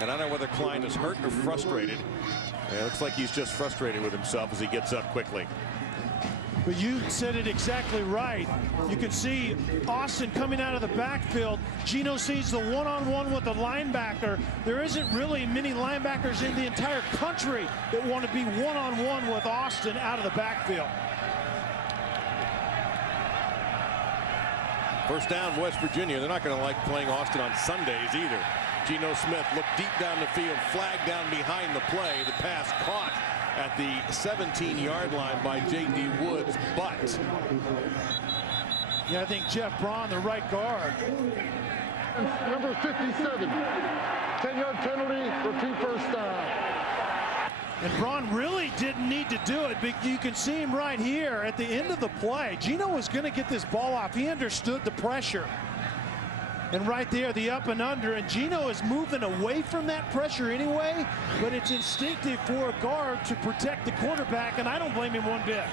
And I don't know whether Klein is hurt or frustrated. It looks like he's just frustrated with himself as he gets up quickly. But you said it exactly right. You can see Austin coming out of the backfield. Gino sees the one-on-one with the linebacker. There isn't really many linebackers in the entire country that want to be one-on-one with Austin out of the backfield. First down, West Virginia. They're not going to like playing Austin on Sundays either. Geno Smith looked deep down the field, flag down behind the play. The pass caught at the 17-yard line by J.D. Woods, but yeah, I think Jeff Braun, the right guard. Number 57, 10-yard penalty, repeat first down. And Braun really didn't need to do it, but you can see him right here at the end of the play. Gino was going to get this ball off. He understood the pressure. And right there, the up and under, and Gino is moving away from that pressure anyway, but it's instinctive for a guard to protect the quarterback, and I don't blame him one bit.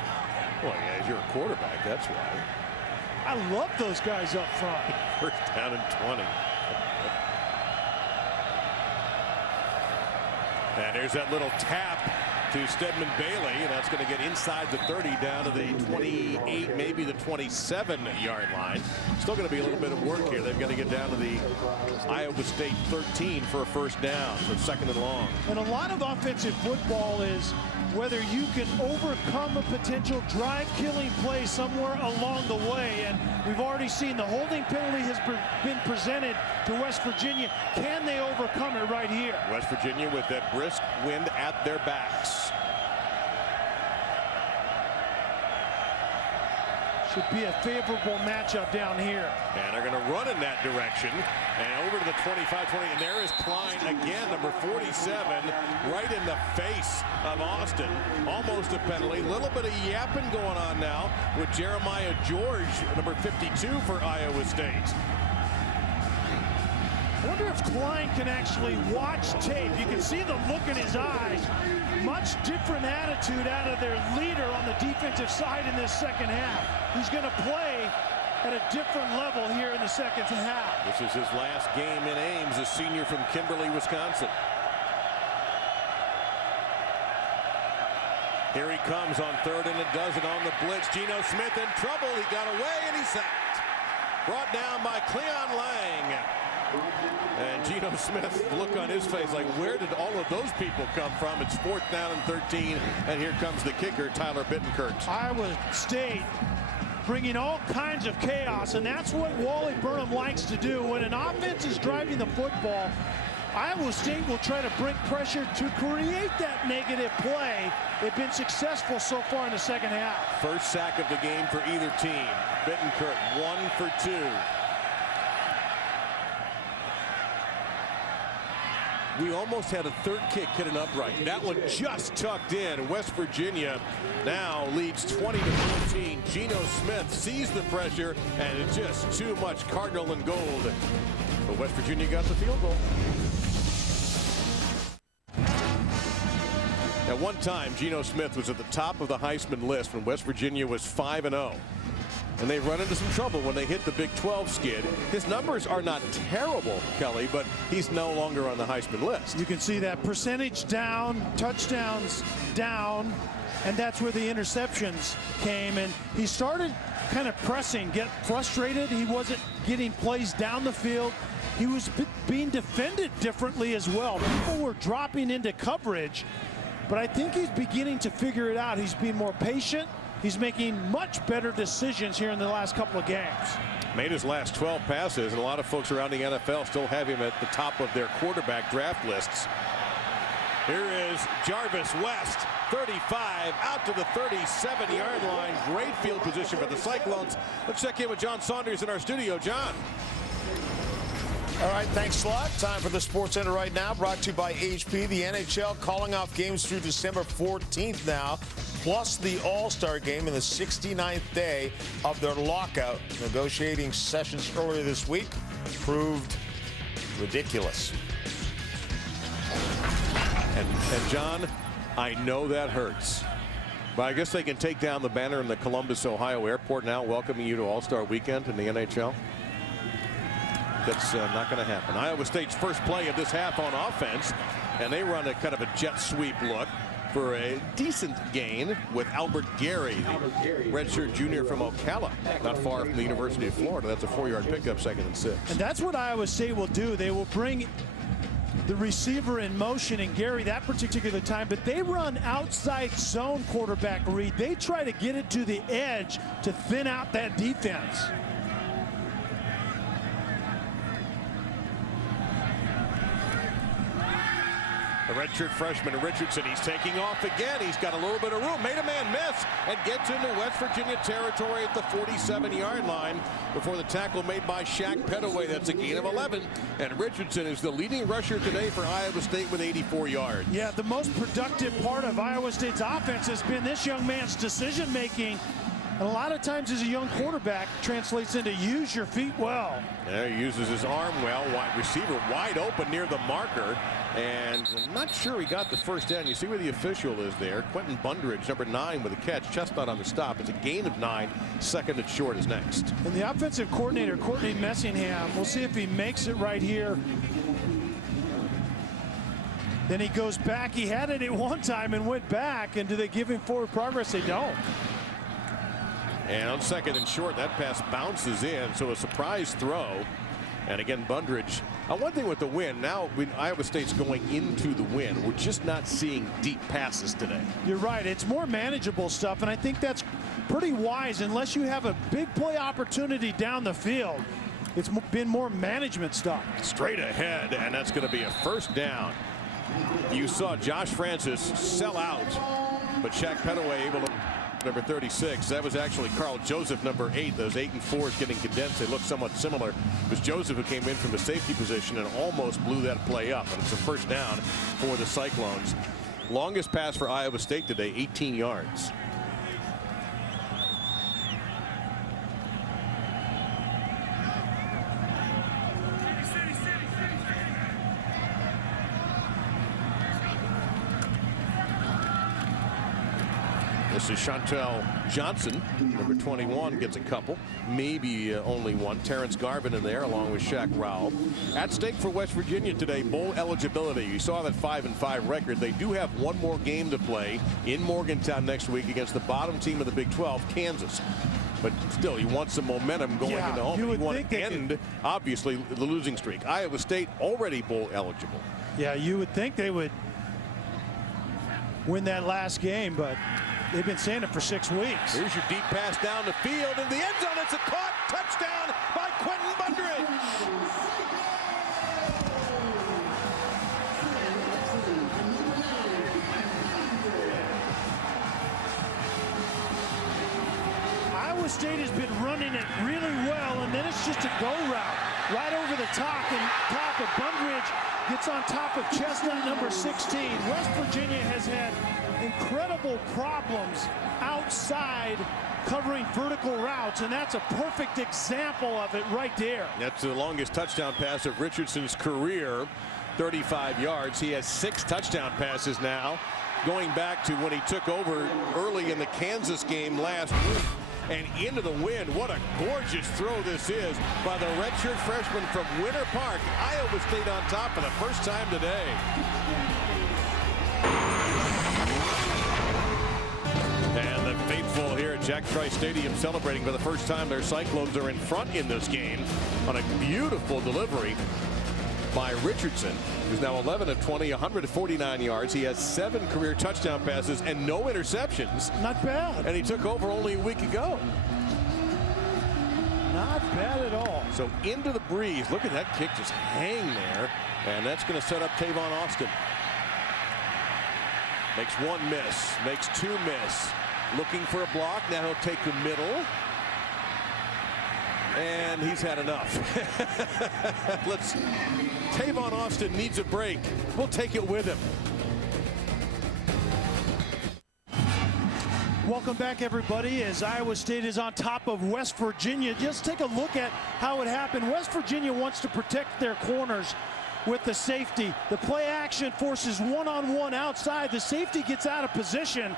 Well, yeah, you're a quarterback, that's why. I love those guys up front. First down and 20. And there's that little tap to Stedman Bailey, and that's going to get inside the 30 down to the 28, maybe the 27-yard line. Still going to be a little bit of work here. They've got to get down to the Iowa State 13 for a first down, so second and long. And a lot of offensive football is whether you can overcome a potential drive-killing play somewhere along the way. And we've already seen the holding penalty has been presented to West Virginia. Can they overcome it right here? West Virginia with that brisk wind at their backs. Should be a favorable matchup down here. And they're going to run in that direction. And over to the 25-20. And there is Klein again, number 47, right in the face of Austin. Almost a penalty. A little bit of yapping going on now with Jeremiah George, number 52 for Iowa State. I wonder if Klein can actually watch tape. You can see the look in his eyes. Much different attitude out of their leader on the defensive side in this second half. He's going to play at a different level here in the second half. This is his last game in Ames, a senior from Kimberly, Wisconsin. Here he comes on third and a dozen on the blitz. Geno Smith in trouble. He got away and he's sacked. Brought down by Cleon Lang. And Geno Smith, look on his face like, where did all of those people come from? It's fourth down and 13, and here comes the kicker, Tyler Bittenkurt. Iowa State bringing all kinds of chaos, and that's what Wally Burnham likes to do. When an offense is driving the football, Iowa State will try to bring pressure to create that negative play. They've been successful so far in the second half. First sack of the game for either team. Bittenkurt, 1 for 2. We almost had a third kick hit an upright. That one just tucked in. West Virginia now leads 20-14. Geno Smith sees the pressure, and it's just too much Cardinal and gold. But West Virginia got the field goal. At one time, Geno Smith was at the top of the Heisman list when West Virginia was 5-0. and they run into some trouble when they hit the Big 12 skid. His numbers are not terrible, Kelly, but he's no longer on the Heisman list. You can see that percentage down, touchdowns down, and that's where the interceptions came. And he started kind of pressing, get frustrated. He wasn't getting plays down the field. He was being defended differently as well. People were dropping into coverage, but I think he's beginning to figure it out. He's being more patient. He's making much better decisions here in the last couple of games. Made his last 12 passes, and a lot of folks around the NFL still have him at the top of their quarterback draft lists. Here is Jarvis West, 35, out to the 37-yard line. Great field position for the Cyclones. Let's check in with John Saunders in our studio. John. All right, thanks a lot. Time for the Sports Center right now, brought to you by HP. The NHL calling off games through December 14th now, plus the All-Star game in the 69th day of their lockout. Negotiating sessions earlier this week proved ridiculous. And John, I know that hurts, but I guess they can take down the banner in the Columbus, Ohio airport now, welcoming you to All-Star Weekend in the NHL. That's not going to happen. Iowa State's first play of this half on offense, and they run a kind of a jet sweep look for a decent gain with Albert Gary, redshirt junior from Ocala, not far from the University of Florida. That's a 4-yard pickup, 2nd and 6. And that's what Iowa State will do. They will bring the receiver in motion, and Gary that particular time, but they run outside zone quarterback read. They try to get it to the edge to thin out that defense. The redshirt freshman Richardson, he's taking off again. He's got a little bit of room, made a man miss, and gets into West Virginia territory at the 47-yard line before the tackle made by Shaq Pettaway. That's a gain of 11, and Richardson is the leading rusher today for Iowa State with 84 yards. Yeah, the most productive part of Iowa State's offense has been this young man's decision making. And a lot of times as a young quarterback translates into use your feet well. Yeah, he uses his arm well. Wide receiver wide open near the marker. And I'm not sure he got the first down. You see where the official is there. Quentin Bundridge, number 9 with a catch. Chestnut on the stop. It's a gain of 9. 2nd and short is next. And the offensive coordinator, Courtney Messingham, we'll see if he makes it right here. Then he goes back. He had it at one time and went back. And do they give him forward progress? They don't. And on 2nd and short, that pass bounces in, so a surprise throw. And again, Bundridge. One thing with the win, now when Iowa State's going into the win, we're just not seeing deep passes today. You're right. It's more manageable stuff, and I think that's pretty wise unless you have a big play opportunity down the field. It's been more management stuff. Straight ahead, and that's going to be a first down. You saw Josh Francis sell out, but Shaq Pettaway able to... Number 36. That was actually Carl Joseph, number 8. Those 8 and 4s getting condensed. They look somewhat similar. It was Joseph who came in from the safety position and almost blew that play up. And it's a first down for the Cyclones. Longest pass for Iowa State today, 18 yards. This is Chantel Johnson, number 21, gets a couple, maybe only one. Terrence Garvin in there along with Shaq Rowell. At stake for West Virginia today, bowl eligibility. You saw that 5-5 record. They do have one more game to play in Morgantown next week against the bottom team of the Big 12, Kansas. But still, you want some momentum going into home. You want to end, obviously, the losing streak. Iowa State already bowl eligible. Yeah, you would think they would win that last game, but they've been saying it for 6 weeks. Here's your deep pass down the field in the end zone. It's a caught touchdown by Quentin Bundridge. Iowa State has been running it really well, and then it's just a go route right over the top, and top of Bundridge gets on top of Chestnut, number 16. West Virginia has had incredible problems outside covering vertical routes, and that's a perfect example of it right there. That's the longest touchdown pass of Richardson's career, 35 yards. He has 6 touchdown passes now, going back to when he took over early in the Kansas game last week. and into the wind. What a gorgeous throw this is by the redshirt freshman from Winter Park. Iowa State on top for the first time today. And the faithful here at Jack Trice Stadium celebrating for the first time. Their Cyclones are in front in this game on a beautiful delivery by Richardson, who's now 11 of 20, 149 yards. He has 7 career touchdown passes and no interceptions. Not bad. And he took over only a week ago. Not bad at all. So into the breeze. Look at that kick just hang there. And that's going to set up Tavon Austin. Makes 1 miss. Makes 2 miss. Looking for a block. Now he'll take the middle. And he's had enough. Tavon Austin needs a break. We'll take it with him. Welcome back, everybody, as Iowa State is on top of West Virginia. Just take a look at how it happened. West Virginia wants to protect their corners with the safety. The play action forces one-on-one outside. The safety gets out of position,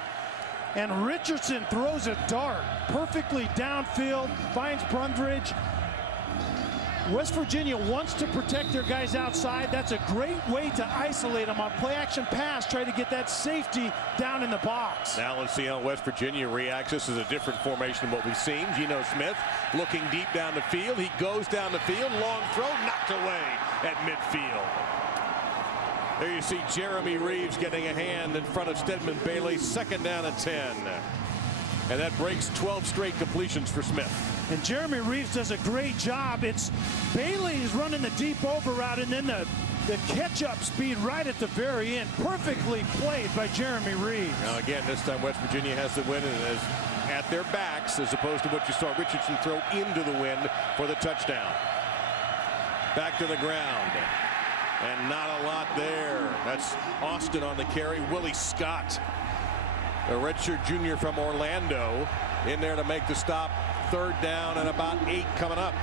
and Richardson throws a dart perfectly downfield, finds Brundridge. West Virginia wants to protect their guys outside. That's a great way to isolate them on play action pass, try to get that safety down in the box. Now let's see how West Virginia reacts. This is a different formation than what we've seen. Geno Smith looking deep down the field. He goes down the field, long throw, knocked away at midfield. There you see Jeremy Reeves getting a hand in front of Stedman Bailey. 2nd down and 10. And that breaks 12 straight completions for Smith. And Jeremy Reeves does a great job. It's Bailey is running the deep over route, and then the catch-up speed right at the very end. Perfectly played by Jeremy Reeves. Now again, this time West Virginia has the win and is at their backs, as opposed to what you saw Richardson throw into the wind for the touchdown. Back to the ground. And not a lot there. That's Austin on the carry. Willie Scott, a redshirt junior from Orlando, in there to make the stop. 3rd down and about 8 coming up.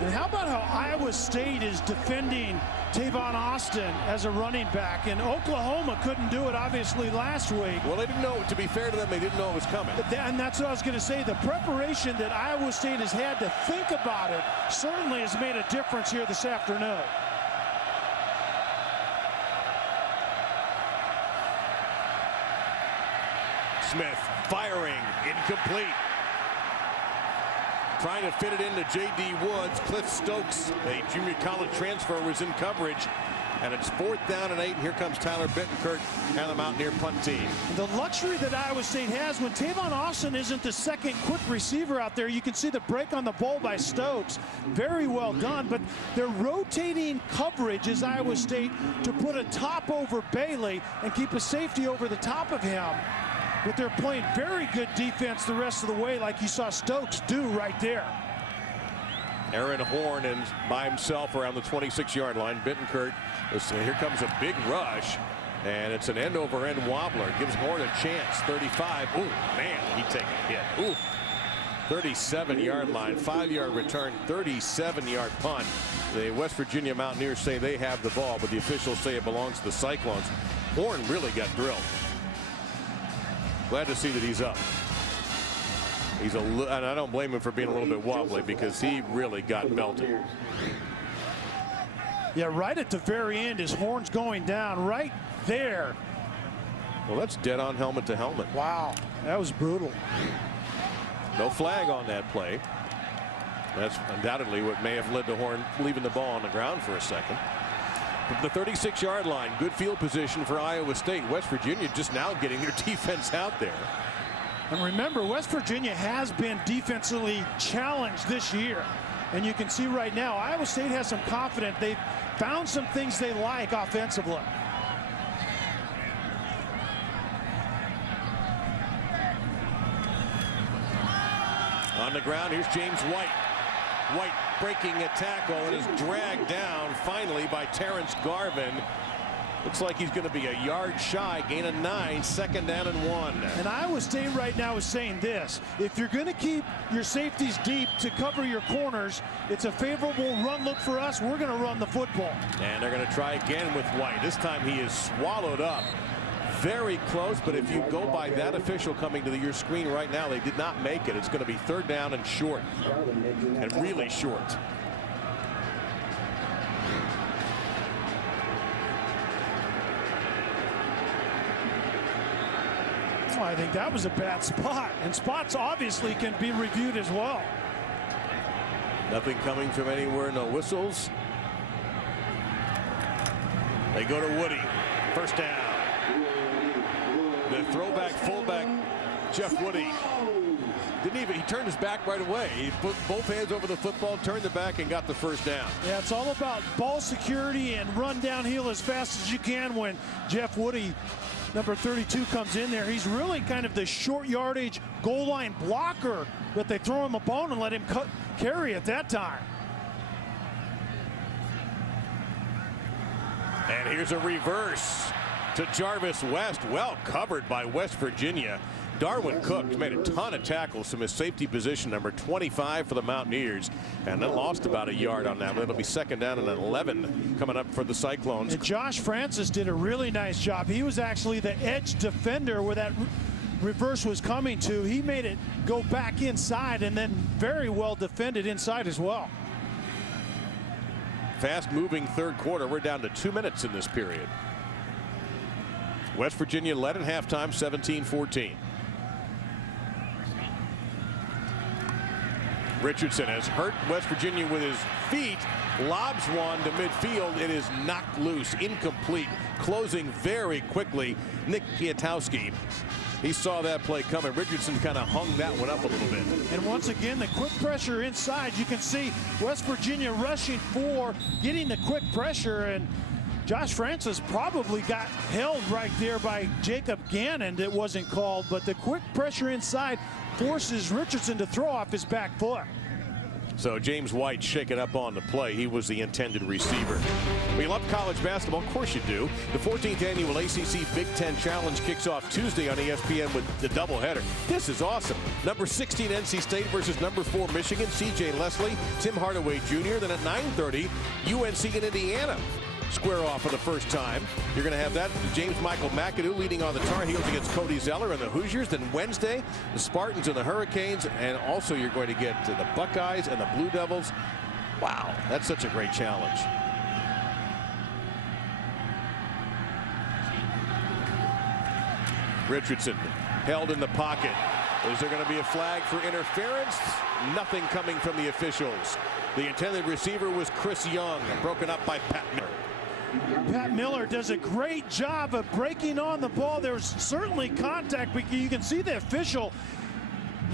And how about how Iowa State is defending Tavon Austin as a running back? And Oklahoma couldn't do it, obviously, last week. Well, they didn't know, to be fair to them, they didn't know it was coming. And that's what I was going to say. The preparation that Iowa State has had to think about it certainly has made a difference here this afternoon. Smith firing, incomplete. Trying to fit it into J.D. Woods. Cliff Stokes, a junior college transfer, was in coverage. And it's 4th down and 8. And here comes Tyler Bittenkurt and the Mountaineer punt team. The luxury that Iowa State has when Tavon Austin isn't the second quick receiver out there, you can see the break on the ball by Stokes. Very well done, but they're rotating coverage as Iowa State to put a top over Bailey and keep a safety over the top of him. But they're playing very good defense the rest of the way, like you saw Stokes do right there. Aaron Horn and by himself around the 26-yard line. Bittenkurt, here comes a big rush, and it's an end-over-end wobbler. Gives Horn a chance. 35. Ooh, man, he takes a hit. Ooh. 37-yard line, 5-yard return, 37-yard punt. The West Virginia Mountaineers say they have the ball, but the officials say it belongs to the Cyclones. Horn really got drilled. Glad to see that he's up. And I don't blame him for being a little bit wobbly, because he really got belted. Yeah, right at the very end, his Horn's going down right there. Well, that's dead on helmet to helmet. Wow, that was brutal. No flag on that play. That's undoubtedly what may have led to Horn leaving the ball on the ground for a second. The 36-yard line, good field position for Iowa State. West Virginia just now getting their defense out there. And remember, West Virginia has been defensively challenged this year. And you can see right now, Iowa State has some confidence. They've found some things they like offensively. On the ground, here's James White. White breaking a tackle and is dragged down finally by Terrence Garvin. Looks like he's going to be a yard shy, gain of 9, 2nd down and 1. And Iowa State right now is saying this: if you're going to keep your safeties deep to cover your corners, it's a favorable run look for us. We're going to run the football. And they're going to try again with White. This time he is swallowed up. very close, but if you go by that official coming to your screen right now, they did not make it. It's going to be 3rd down and short, and really short. I think that was a bad spot, and spots obviously can be reviewed as well. Nothing coming from anywhere, no whistles. They go to Woody. 1st down. The throwback fullback, Jeff Woody. He turned his back right away. He put both hands over the football, turned the back, and got the 1st down. Yeah, it's all about ball security and run downhill as fast as you can when Jeff Woody, number 32, comes in there. He's really kind of the short yardage goal line blocker, but they throw him a bone and let him carry at that time. And here's a reverse to Jarvis West. Well covered by West Virginia. Darwin Cook made a ton of tackles from his safety position, number 25 for the Mountaineers, and then lost about a yard on that. It'll be 2nd down and 11 coming up for the Cyclones. And Josh Francis did a really nice job. He was actually the edge defender where that reverse was coming to. He made it go back inside and then very well defended inside as well. Fast moving 3rd quarter. We're down to 2 minutes in this period. West Virginia led at halftime 17-14. Richardson has hurt West Virginia with his feet, lobs one to midfield. It is knocked loose, incomplete, closing very quickly. Nick Kiatowski, he saw that play coming. Richardson kind of hung that one up a little bit. And once again, the quick pressure inside. You can see West Virginia rushing for, getting the quick pressure, and Josh Francis probably got held right there by Jacob Gannon. That wasn't called, but the quick pressure inside forces Richardson to throw off his back foot. So James White shaken up on the play. He was the intended receiver. We love college basketball. Of course you do. The 14th annual ACC Big Ten Challenge kicks off Tuesday on ESPN with the doubleheader. This is awesome. Number 16 NC State versus number 4 Michigan. C.J. Leslie, Tim Hardaway Jr. Then at 9:30, UNC and Indiana square off for the first time. You're going to have that James Michael McAdoo leading on the Tar Heels against Cody Zeller and the Hoosiers. Then Wednesday, the Spartans and the Hurricanes, and also you're going to get the Buckeyes and the Blue Devils. Wow, that's such a great challenge. Richardson held in the pocket. Is there going to be a flag for interference? Nothing coming from the officials. The intended receiver was Chris Young, broken up by Pat Miller. Pat Miller does a great job of breaking on the ball. There's certainly contact, but you can see the official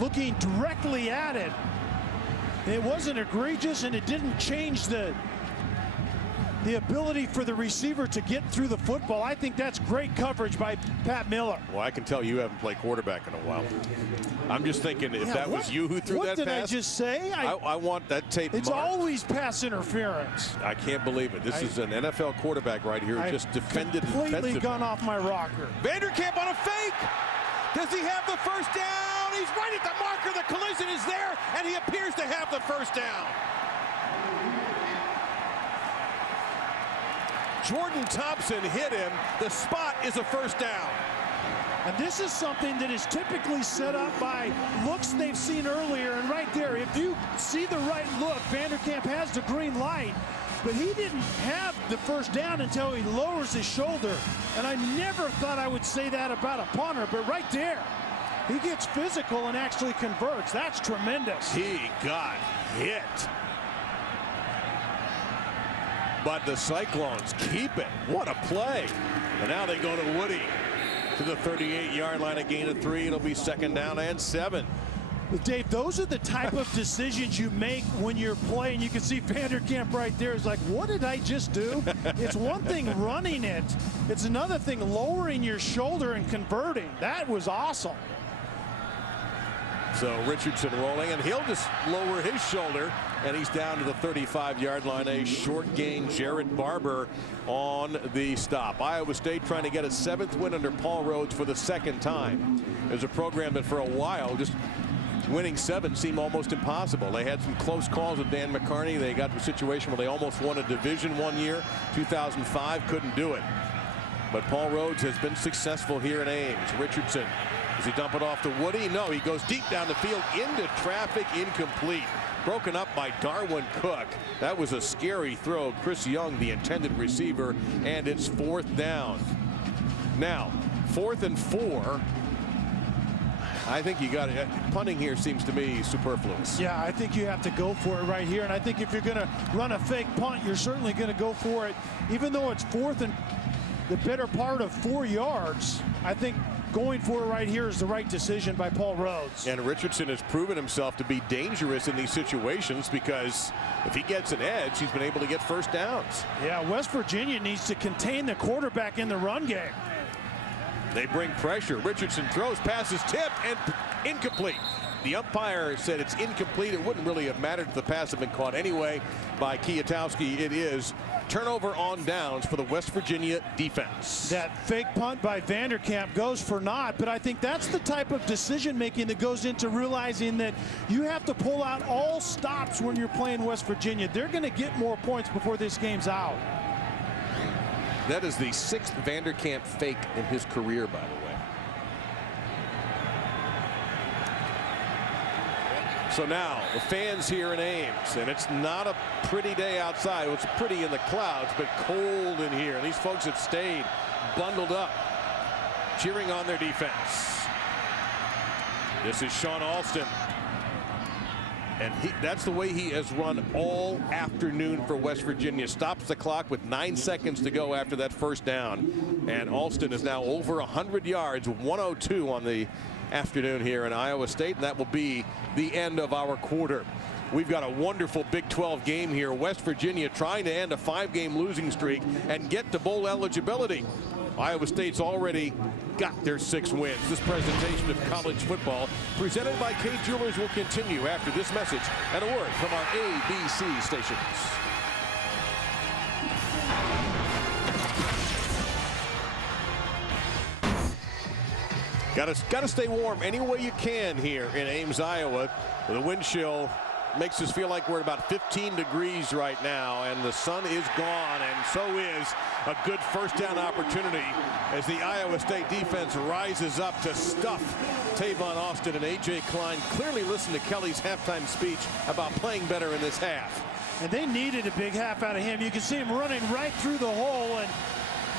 looking directly at it. It wasn't egregious, and it didn't change the ability for the receiver to get through the football. I think that's great coverage by Pat Miller. Well, I can tell you haven't played quarterback in a while. I'm just thinking if that was you who threw that pass. What did I just say? I want that tape It's marked. Always pass interference. I can't believe it. This is an NFL quarterback right here. Just defended completely gone off my rocker. Vanderkamp on a fake. Does he have the 1st down? He's right at the marker. The collision is there, and he appears to have the 1st down. Jordan Thompson hit him. The spot is a 1st down. And this is something that is typically set up by looks they've seen earlier. And right there, if you see the right look, Vanderkamp has the green light. But he didn't have the 1st down until he lowers his shoulder. And I never thought I would say that about a punter. But right there, he gets physical and actually converts. That's tremendous. He got hit. But the Cyclones keep it. What a play. And now they go to Woody to the 38-yard line, a gain of 3. It'll be 2nd down and 7. But Dave, those are the type of decisions you make when you're playing. You can see Vanderkamp right there. It's like, what did I just do? It's one thing running it. It's another thing lowering your shoulder and converting. That was awesome. So Richardson rolling, and he'll just lower his shoulder, and he's down to the 35-yard line. A short gain. Jared Barber on the stop. Iowa State trying to get a 7th win under Paul Rhodes for the 2nd time. There's a program that for a while just winning 7 seemed almost impossible. They had some close calls with Dan McCarney. They got to a situation where they almost won a division one year. 2005, couldn't do it. But Paul Rhodes has been successful here in Ames. Richardson, does he dump it off to Woody? No, he goes deep down the field into traffic, incomplete. Broken up by Darwin Cook. That was a scary throw. Chris Young, the intended receiver, and it's 4th down. Now, 4th and 4. I think you got it. Punting here seems to me superfluous. Yeah, I think you have to go for it right here. And I think if you're going to run a fake punt, you're certainly going to go for it. Even though it's 4th and the better part of 4 yards, I think going for it right here is the right decision by Paul Rhodes. And Richardson has proven himself to be dangerous in these situations because if he gets an edge, he's been able to get first downs. Yeah, West Virginia needs to contain the quarterback in the run game. They bring pressure. Richardson throws, passes tip, and incomplete. The umpire said it's incomplete. It wouldn't really have mattered if the pass had been caught anyway by Kietowski. It is turnover on downs for the West Virginia defense. That fake punt by Vanderkamp goes for naught, but I think that's the type of decision making that goes into realizing that you have to pull out all stops when you're playing West Virginia. They're going to get more points before this game's out. That is the 6th Vanderkamp fake in his career, by the way. So now the fans here in Ames, and it's not a pretty day outside. It's pretty in the clouds, but cold in here. And these folks have stayed bundled up, cheering on their defense. This is Sean Alston. And that's the way he has run all afternoon for West Virginia. Stops the clock with 9 seconds to go after that first down. And Alston is now over 100 yards, 102 on the afternoon here in Iowa State. And that will be the end of our quarter. We've got a wonderful Big 12 game here. West Virginia trying to end a 5-game losing streak and get to bowl eligibility. Iowa State's already got their 6 wins. This presentation of college football presented by Kay Jewelers will continue after this message and a word from our ABC stations. Got to stay warm any way you can here in Ames, Iowa. The wind chill makes us feel like we're at about 15 degrees right now, and the sun is gone, and so is a good first down opportunity as the Iowa State defense rises up to stuff Tavon Austin. And A.J. Klein clearly listened to Kelly's halftime speech about playing better in this half. And they needed a big half out of him. You can see him running right through the hole, and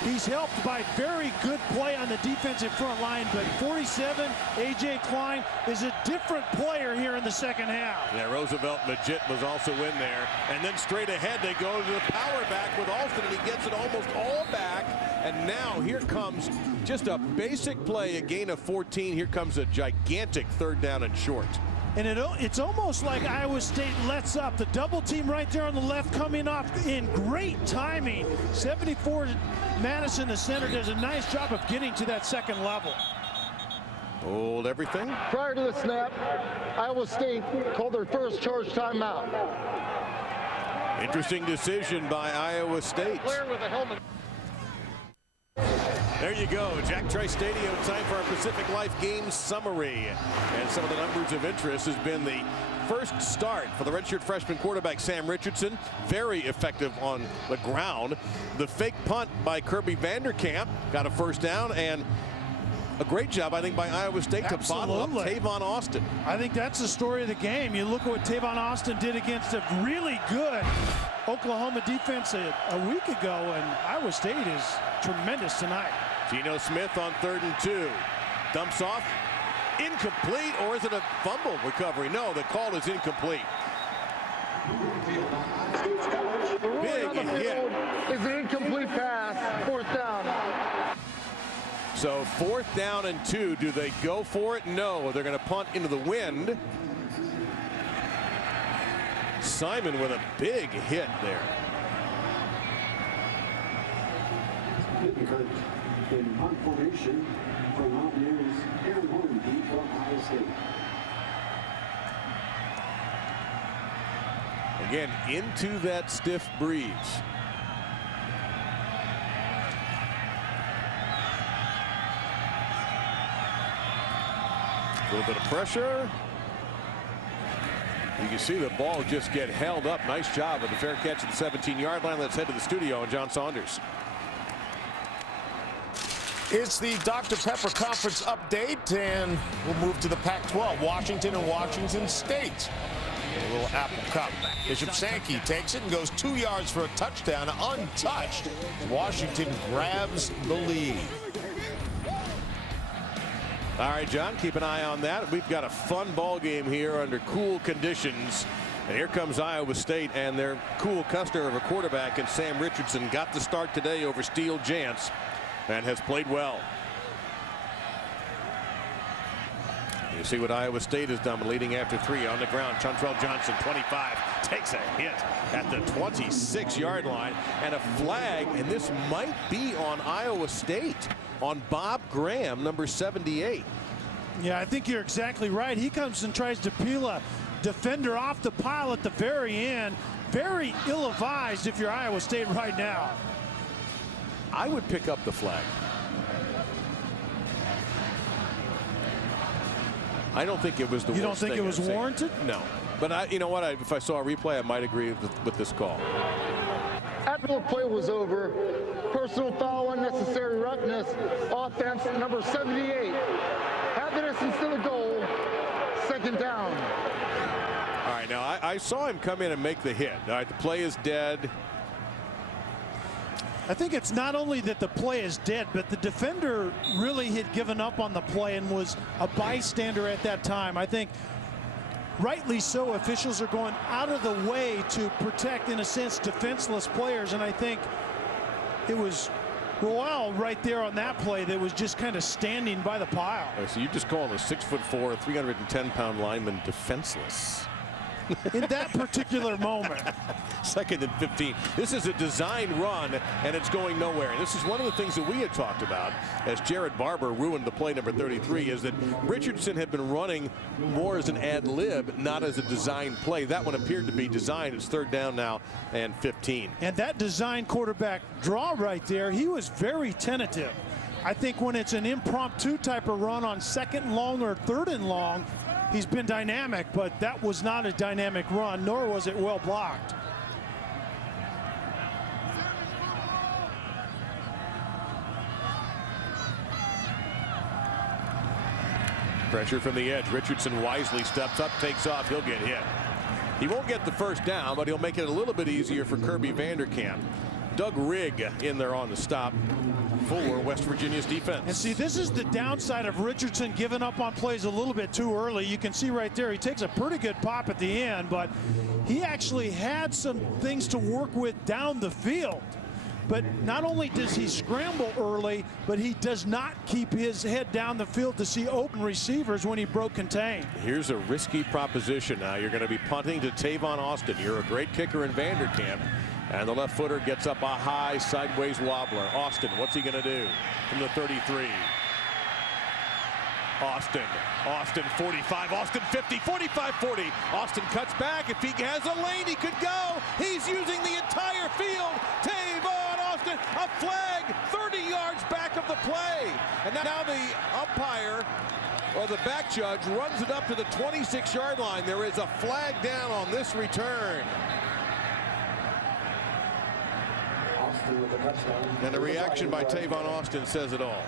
he's helped by very good play on the defensive front line. But 47, A.J. Klein is a different player here in the second half. Yeah, Roosevelt Majit was also in there. And then straight ahead they go to the power back with Alston, and he gets it almost all back. And now here comes just a basic play, a gain of 14. Here comes a gigantic 3rd down and short. And it's almost like Iowa State lets up. The double team right there on the left coming off in great timing. 74 Madison, the center, does a nice job of getting to that second level. Hold everything. Prior to the snap, Iowa State called their first charge timeout. Interesting decision by Iowa State. Player with a helmet. There you go, Jack Trice Stadium. Time for our Pacific Life game summary. And some of the numbers of interest has been the first start for the redshirt freshman quarterback Sam Richardson. Very effective on the ground. The fake punt by Kirby Vanderkamp got a first down, and a great job, I think, by Iowa State to bottle up Tavon Austin. I think that's the story of the game. You look at what Tavon Austin did against a really good Oklahoma defense a week ago, and Iowa State is tremendous tonight. Geno Smith on 3rd and 2. Dumps off. Incomplete, or is it a fumble recovery? No, the call is incomplete. Big hit. Is an incomplete pass, 4th down. So 4th down and 2. Do they go for it? No, they're going to punt into the wind. Simon with a big hit there. In punt formation for Mountaineers, Aaron Hornby for Ohio State. Again, into that stiff breeze. A little bit of pressure. You can see the ball just get held up. Nice job with the fair catch at the 17-yard line. Let's head to the studio and John Saunders. It's the Dr. Pepper Conference update, and we'll move to the Pac-12, Washington and Washington State. A little Apple Cup. Bishop Sankey takes it and goes 2 yards for a touchdown, untouched. Washington grabs the lead. All right, John, keep an eye on that. We've got a fun ball game here under cool conditions. And here comes Iowa State, and their cool custer of a quarterback in Sam Richardson got the start today over Steele Jantz and has played well. You see what Iowa State has done, leading after 3 on the ground. Chantrell Johnson, 25, takes a hit at the 26-yard line, and a flag, and this might be on Iowa State, on Bob Graham, number 78. Yeah, I think you're exactly right. He comes and tries to peel a defender off the pile at the very end. Very ill-advised if you're Iowa State right now. I would pick up the flag. I don't think it was the worst thing. You don't think it was warranted? No. But you know what? If I saw a replay, I might agree with this call. After the play was over, personal foul, unnecessary roughness, offense number 78. Half the distance to the goal, second down. All right, now I saw him come in and make the hit. All right, the play is dead. I think it's not only that the play is dead, but the defender really had given up on the play and was a bystander at that time. I think rightly so, officials are going out of the way to protect, in a sense, defenseless players. And I think it was Roel right there on that play that was just kind of standing by the pile. So you just call a 6'4", 310-pound lineman defenseless. In that particular moment. 2nd and 15. This is a design run, and it's going nowhere. And this is one of the things that we had talked about as Jared Barber ruined the play number 33, is that Richardson had been running more as an ad lib, not as a design play. That one appeared to be designed. It's 3rd down now and 15. And that design quarterback draw right there, he was very tentative. I think when it's an impromptu type of run on 2nd and long or 3rd and long, he's been dynamic, but that was not a dynamic run, nor was it well blocked. Pressure from the edge. Richardson wisely steps up, takes off. He'll get hit. He won't get the 1st down, but he'll make it a little bit easier for Kirby Vanderkamp. Doug Rigg in there on the stop for West Virginia's defense. And see, this is the downside of Richardson giving up on plays a little bit too early. You can see right there, he takes a pretty good pop at the end, but he actually had some things to work with down the field. But not only does he scramble early, but he does not keep his head down the field to see open receivers when he broke contain. Here's a risky proposition now. You're going to be punting to Tavon Austin. You're a great kicker in Vanderkamp. And the left footer gets up a high sideways wobbler. Austin, what's he going to do from the 33? Austin 45, Austin 50, 45, 40. Austin cuts back. If he has a lane, he could go. He's using the entire field. Tavon Austin, a flag 30 yards back of the play. And now the umpire, or the back judge, runs it up to the 26-yard line. There is a flag down on this return. And the reaction by Tavon Austin says it all.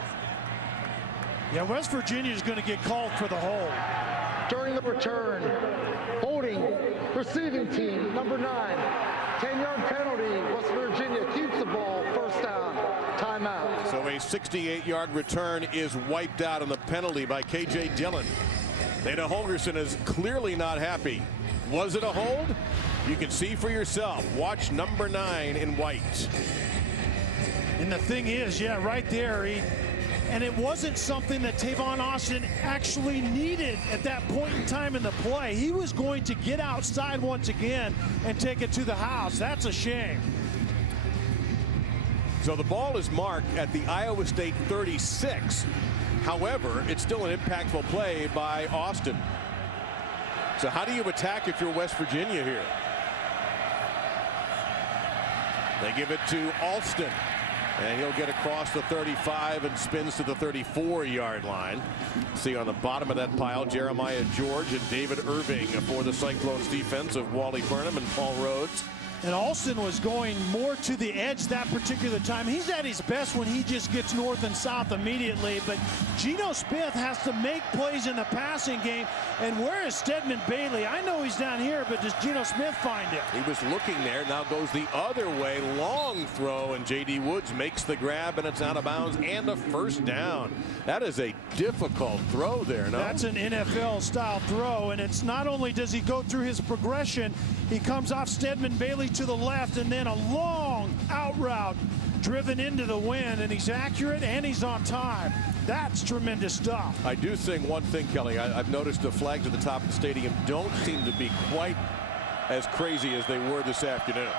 Yeah, West Virginia is going to get called for the hold. During the return, holding, receiving team, number 9. 10-yard penalty. West Virginia keeps the ball. 1st down. Timeout. So a 68-yard return is wiped out on the penalty by K.J. Dillon. Dana Holgerson is clearly not happy. Was it a hold? You can see for yourself. Watch number 9 in white. And the thing is, yeah, right there, and it wasn't something that Tavon Austin actually needed at that point in time in the play. He was going to get outside once again and take it to the house. That's a shame. So the ball is marked at the Iowa State 36. However, it's still an impactful play by Austin. So how do you attack if you're West Virginia here? They give it to Alston. And he'll get across the 35 and spins to the 34-yard line. See on the bottom of that pile, Jeremiah George and David Irving for the Cyclones defense of Wally Burnham and Paul Rhodes. And Alston was going more to the edge that particular time. He's at his best when he just gets north and south immediately, but Geno Smith has to make plays in the passing game. And where is Stedman Bailey? I know he's down here, but does Geno Smith find him? He was looking there, now goes the other way, long throw, and J.D. Woods makes the grab, and it's out of bounds, and a first down. That is a difficult throw there, no? That's an NFL-style throw, and it's not only does he go through his progression, he comes off Stedman Bailey to the left, and then a long out route driven into the wind, and he's accurate and he's on time. That's tremendous stuff. I do think one thing, Kelly. I've noticed the flags at the top of the stadium don't seem to be quite as crazy as they were this afternoon.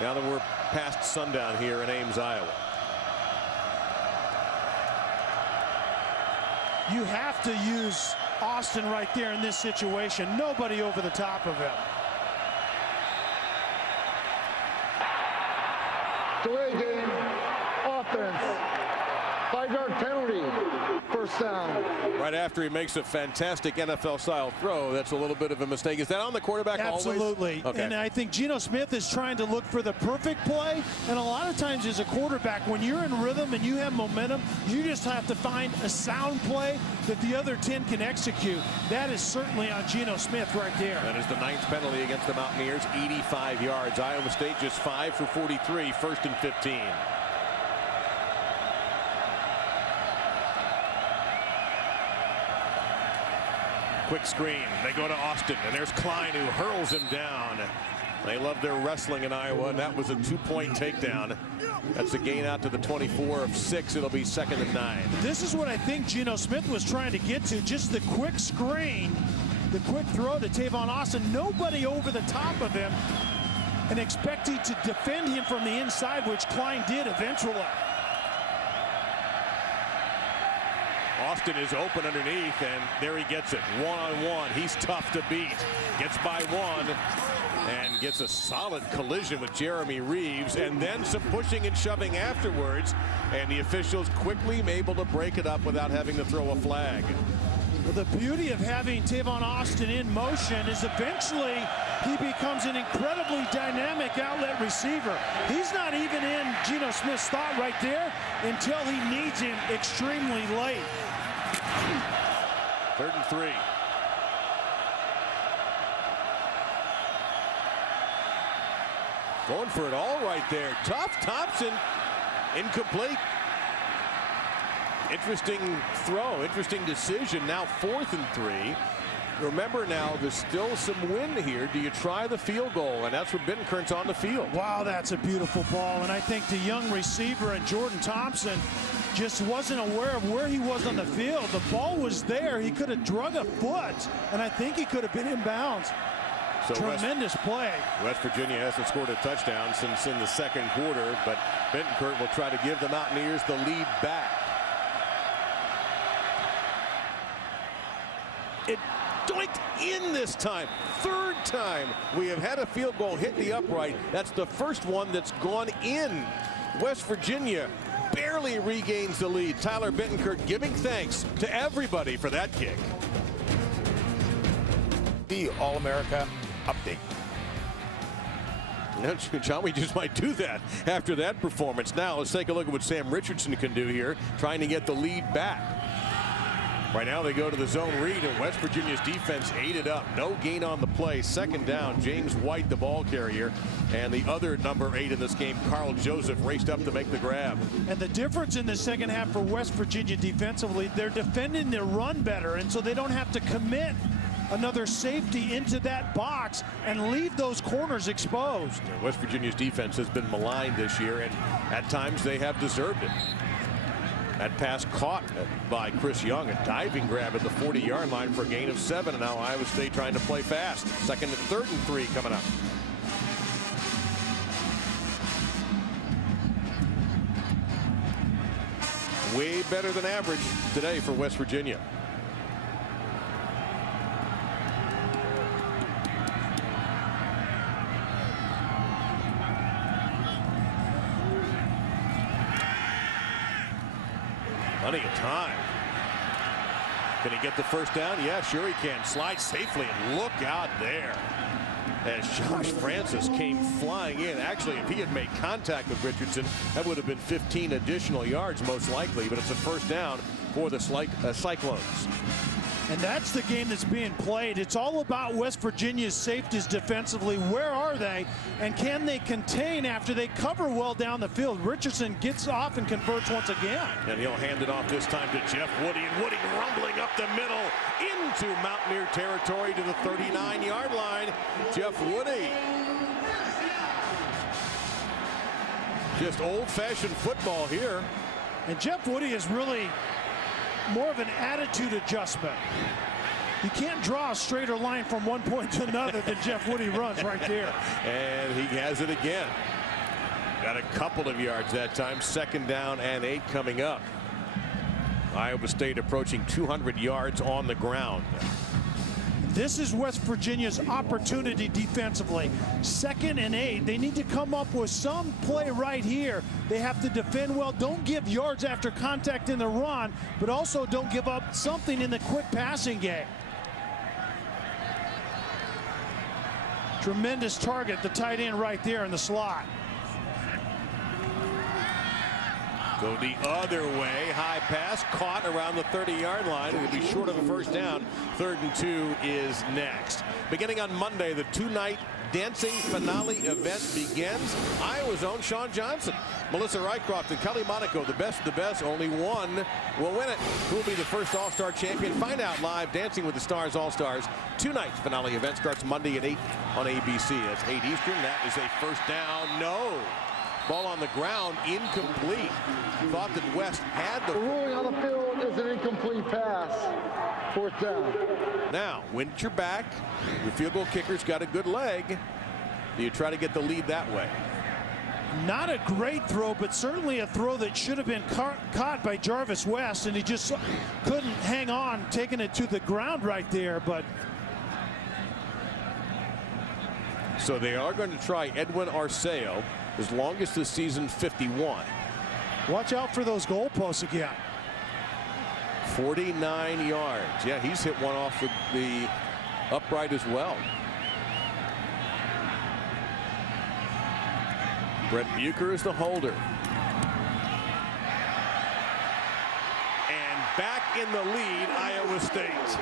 Now that we're past sundown here in Ames, Iowa. You have to use Austin right there in this situation. Nobody over the top of him. Delay game, offense, 5-yard penalty, first down. Right after he makes a fantastic NFL-style throw, that's a little bit of a mistake. Is that on the quarterback always? Absolutely. Okay. And I think Geno Smith is trying to look for the perfect play. And a lot of times as a quarterback, when you're in rhythm and you have momentum, you just have to find a sound play that the other 10 can execute. That is certainly on Geno Smith right there. That is the 9th penalty against the Mountaineers, 85 yards. Iowa State just 5 for 43, 1st and 15. Quick screen. They go to Austin, and there's Klein who hurls him down. They love their wrestling in Iowa, and that was a 2-point takedown. That's a gain out to the 24 of 6. It'll be 2nd and 9. This is what I think Geno Smith was trying to get to, just the quick screen, the quick throw to Tavon Austin. Nobody over the top of him, and expecting to defend him from the inside, which Klein did eventually. Austin is open underneath, and there he gets it. One-on-one. He's tough to beat. Gets by one and gets a solid collision with Jeremy Reeves, and then some pushing and shoving afterwards, and the officials quickly able to break it up without having to throw a flag. Well, the beauty of having Tavon Austin in motion is eventually he becomes an incredibly dynamic outlet receiver. He's not even in Geno Smith's thought right there until he needs him extremely late. 3rd and 3. Going for it all right there. Tough. Thompson incomplete. Interesting throw, interesting decision. Now 4th and 3. Remember now, there's still some wind here. Do you try the field goal? And that's when Bittencourt's on the field. Wow, that's a beautiful ball. And I think the young receiver and Jordan Thompson just wasn't aware of where he was on the field. The ball was there. He could have drug a foot, and I think he could have been in bounds. So tremendous play. West Virginia hasn't scored a touchdown since in the 2nd quarter, but Bittencourt will try to give the Mountaineers the lead back. It doinked in this time. 3rd time we have had a field goal hit the upright. That's the first one that's gone in. West Virginia barely regains the lead. Tyler Bittencourt giving thanks to everybody for that kick. The All-America update. John, we just might do that after that performance. Now let's take a look at what Sam Richardson can do here, trying to get the lead back. Right now they go to the zone read, and West Virginia's defense ate it up. No gain on the play. 2nd down. James White, the ball carrier, and the other number 8 in this game, Carl Joseph, raced up to make the grab. And the difference in the second half for West Virginia defensively, they're defending their run better, and so they don't have to commit another safety into that box and leave those corners exposed. West Virginia's defense has been maligned this year, and at times they have deserved it. That pass caught by Chris Young, a diving grab at the 40-yard line for a gain of 7, and now Iowa State trying to play fast. 2nd and 3rd and 3 coming up. Way better than average today for West Virginia. Plenty of time. Can he get the first down? Yeah, sure he can. Slide safely, and look out there. as Josh Francis came flying in. Actually, if he had made contact with Richardson, that would have been 15 additional yards most likely, but it's a first down for the Cyclones. And that's the game that's being played. It's all about West Virginia's safeties defensively. Where are they? And can they contain after they cover well down the field? Richardson gets off and converts once again. And he'll hand it off this time to Jeff Woody. And Woody rumbling up the middle into Mountaineer territory to the 39-yard line. Jeff Woody. Just old-fashioned football here. And Jeff Woody is really more of an attitude adjustment. You can't draw a straighter line from one point to another than Jeff Woody runs right there. And he has it again. Got a couple of yards that time. 2nd down and 8 coming up. Iowa State approaching 200 yards on the ground. This is West Virginia's opportunity defensively. 2nd and 8. They need to come up with some play right here. They have to defend well. Don't give yards after contact in the run, but also don't give up something in the quick passing game. Tremendous target, the tight end right there in the slot. Go the other way. High pass caught around the 30-yard line. It'll be short of a first down. 3rd and 2 is next. Beginning on Monday, the 2-night dancing finale event begins. Iowa's own Sean Johnson, Melissa Rycroft, and Kelly Monaco. The best of the best. Only one will win it. Who will be the first All-Star champion? Find out live. Dancing with the Stars All-Stars 2-night finale event starts Monday at 8 on ABC. That's 8 Eastern. That is a first down. No. Ball on the ground, incomplete. Thought that West had the ruling on the field is an incomplete pass. 4th down. Now, wind at your back. Your field goal kicker's got a good leg. Do you try to get the lead that way? Not a great throw, but certainly a throw that should have been caught by Jarvis West, and he just couldn't hang on, taking it to the ground right there. But so they are going to try Edwin Arceo, his longest this season, 51. Watch out for those goalposts again. 49 yards. Yeah, he's hit one off the upright as well. Brett Bucher is the holder. And back in the lead, Iowa State.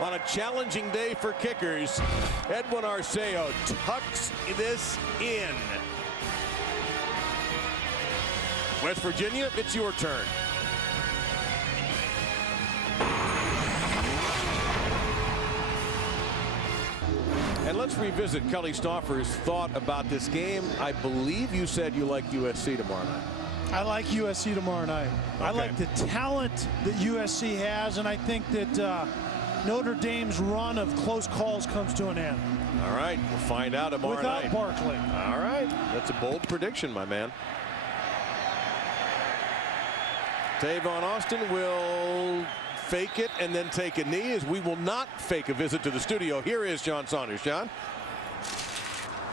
On a challenging day for kickers, Edwin Arceo tucks this in. West Virginia, it's your turn. And let's revisit Kelly Stauffer's thought about this game. I believe you said you like USC tomorrow night. I like USC tomorrow night. Okay. I like the talent that USC has, and I think that Notre Dame's run of close calls comes to an end. All right, we'll find out tomorrow night. Without Barkley. All right, that's a bold prediction, my man. Tavon Austin will fake it and then take a knee, as we will not fake a visit to the studio. Here is John Saunders. John?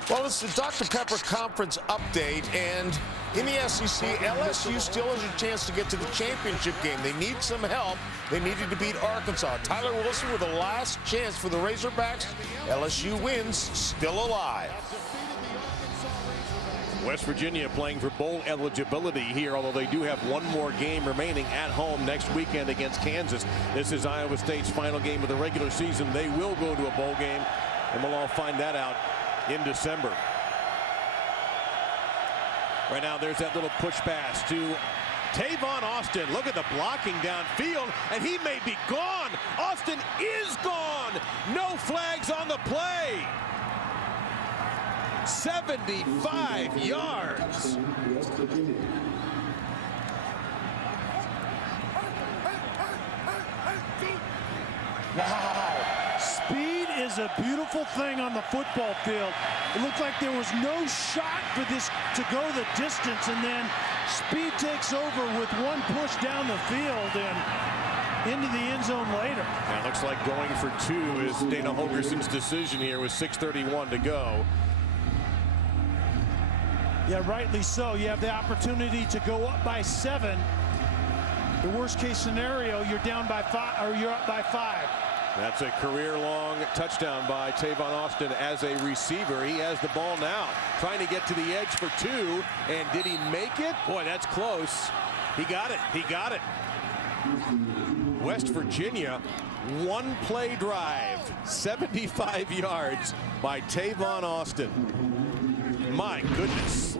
Well, it's the Dr. Pepper Conference update, and in the SEC, LSU still has a chance to get to the championship game. They need some help. They needed to beat Arkansas. Tyler Wilson with the last chance for the Razorbacks. LSU wins, still alive. West Virginia playing for bowl eligibility here, although they do have one more game remaining at home next weekend against Kansas. This is Iowa State's final game of the regular season. They will go to a bowl game, and we'll all find that out in December. Right now, there's that little push pass to Tavon Austin. Look at the blocking downfield, and he may be gone. Austin is gone. No flags on the play. 75 yards. Wow. Speed is a beautiful thing on the football field. It looked like there was no shot for this to go the distance, and then speed takes over with one push down the field and into the end zone later. And it looks like going for two is Dana Holgerson's decision here with 6:31 to go. Yeah, rightly so. You have the opportunity to go up by 7. The worst case scenario, you're down by 5, or you're up by 5. That's a career-long touchdown by Tavon Austin as a receiver. He has the ball now, trying to get to the edge for 2. And did he make it? Boy, that's close. He got it. He got it. West Virginia, one-play drive, 75 yards by Tavon Austin. My goodness.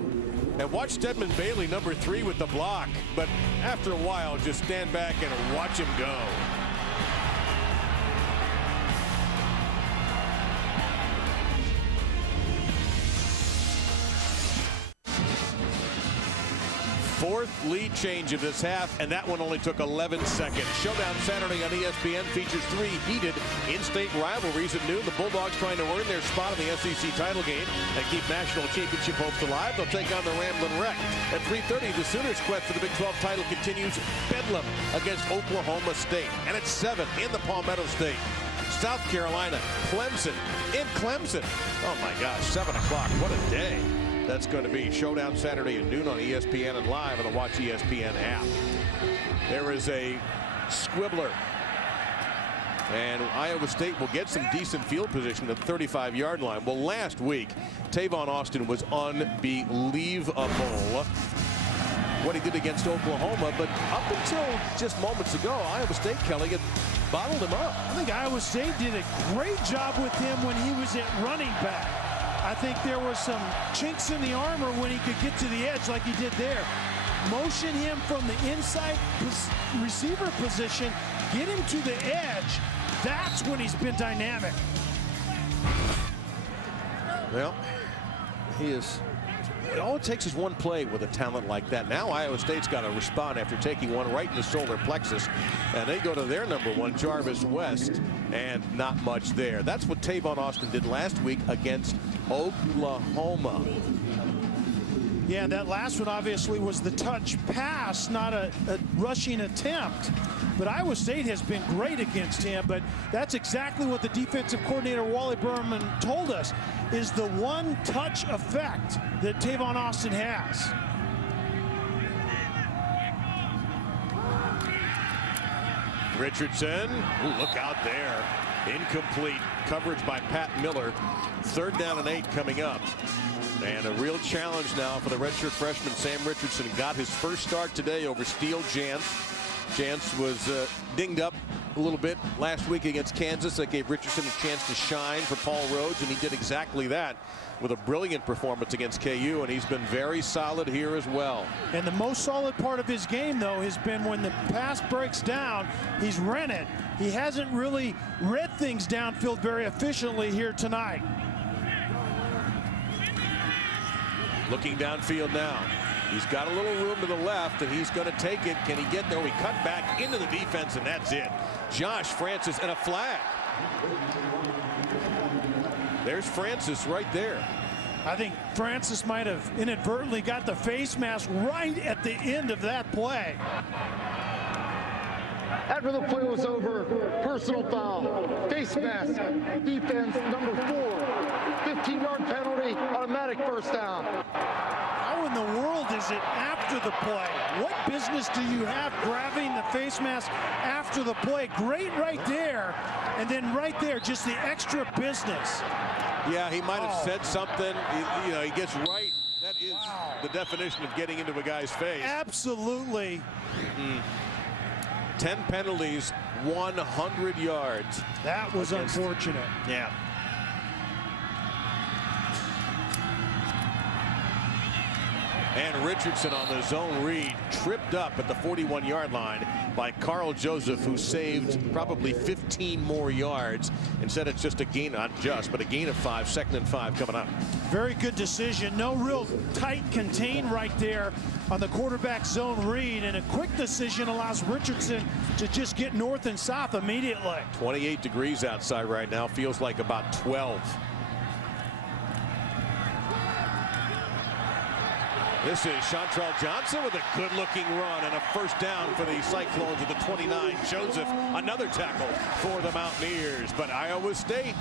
And watch Stedman Bailey, number 3, with the block. But after a while, just stand back and watch him go. Fourth lead change of this half, and that one only took 11 seconds. Showdown Saturday on ESPN features 3 heated in-state rivalries at noon. The Bulldogs trying to earn their spot in the SEC title game and keep national championship hopes alive. They'll take on the Ramblin' Wreck. At 3:30, the Sooners' quest for the Big 12 title continues. Bedlam against Oklahoma State. And at 7 in the Palmetto State, South Carolina, Clemson, in Clemson. Oh my gosh, 7 o'clock, what a day that's going to be. Showdown Saturday at noon on ESPN and live on the Watch ESPN app. There is a squibbler, and Iowa State will get some decent field position at the 35-yard line. Well, last week, Tavon Austin was unbelievable. What he did against Oklahoma, but up until just moments ago, Iowa State, Kelly, had bottled him up. I think Iowa State did a great job with him when he was at running back. I think there was some chinks in the armor when he could get to the edge like he did there. Motion him from the inside receiver position, get him to the edge. That's when he's been dynamic. Well, he is. All it takes is one play with a talent like that. Now Iowa State's got to respond after taking one right in the solar plexus. And they go to their number 1, Jarvis West, and not much there. That's what Tavon Austin did last week against Oklahoma. Yeah, that last one obviously was the touch pass, not a rushing attempt. But Iowa State has been great against him, but that's exactly what the defensive coordinator Wally Berman told us, is the one-touch effect that Tavon Austin has. Richardson, ooh, look out there. Incomplete coverage by Pat Miller. 3rd down and 8 coming up. And a real challenge now for the redshirt freshman Sam Richardson. Got his first start today over Steele Jantz. Jantz was dinged up a little bit last week against Kansas. That gave Richardson a chance to shine for Paul Rhodes, and he did exactly that with a brilliant performance against KU, and he's been very solid here as well. And the most solid part of his game, though, has been when the pass breaks down, he's ran it. He hasn't really read things downfield very efficiently here tonight. Looking downfield now. He's got a little room to the left, and he's going to take it. Can he get there? We cut back into the defense, and that's it. Josh Francis and a flag. There's Francis right there. I think Francis might have inadvertently got the face mask right at the end of that play. After the play was over, personal foul, face mask, defense number 4, 15-yard penalty, automatic first down. How in the world is it after the play? What business do you have grabbing the face mask after the play? Great right there, and then right there, just the extra business. Yeah, he might have said something. He gets right. That is the definition of getting into a guy's face. Absolutely. 10 penalties, 100 yards. That was unfortunate. Yeah. And Richardson on the zone read, tripped up at the 41-yard line by Carl Joseph, who saved probably 15 more yards. Instead, it's just a gain, not just, but a gain of 5, 2nd and 5 coming up. Very good decision. No real tight contain right there on the quarterback zone read, and a quick decision allows Richardson to just get north and south immediately. 28 degrees outside right now, feels like about 12. This is Chantrell Johnson with a good-looking run and a first down for the Cyclones at the 29. Joseph, another tackle for the Mountaineers, but Iowa State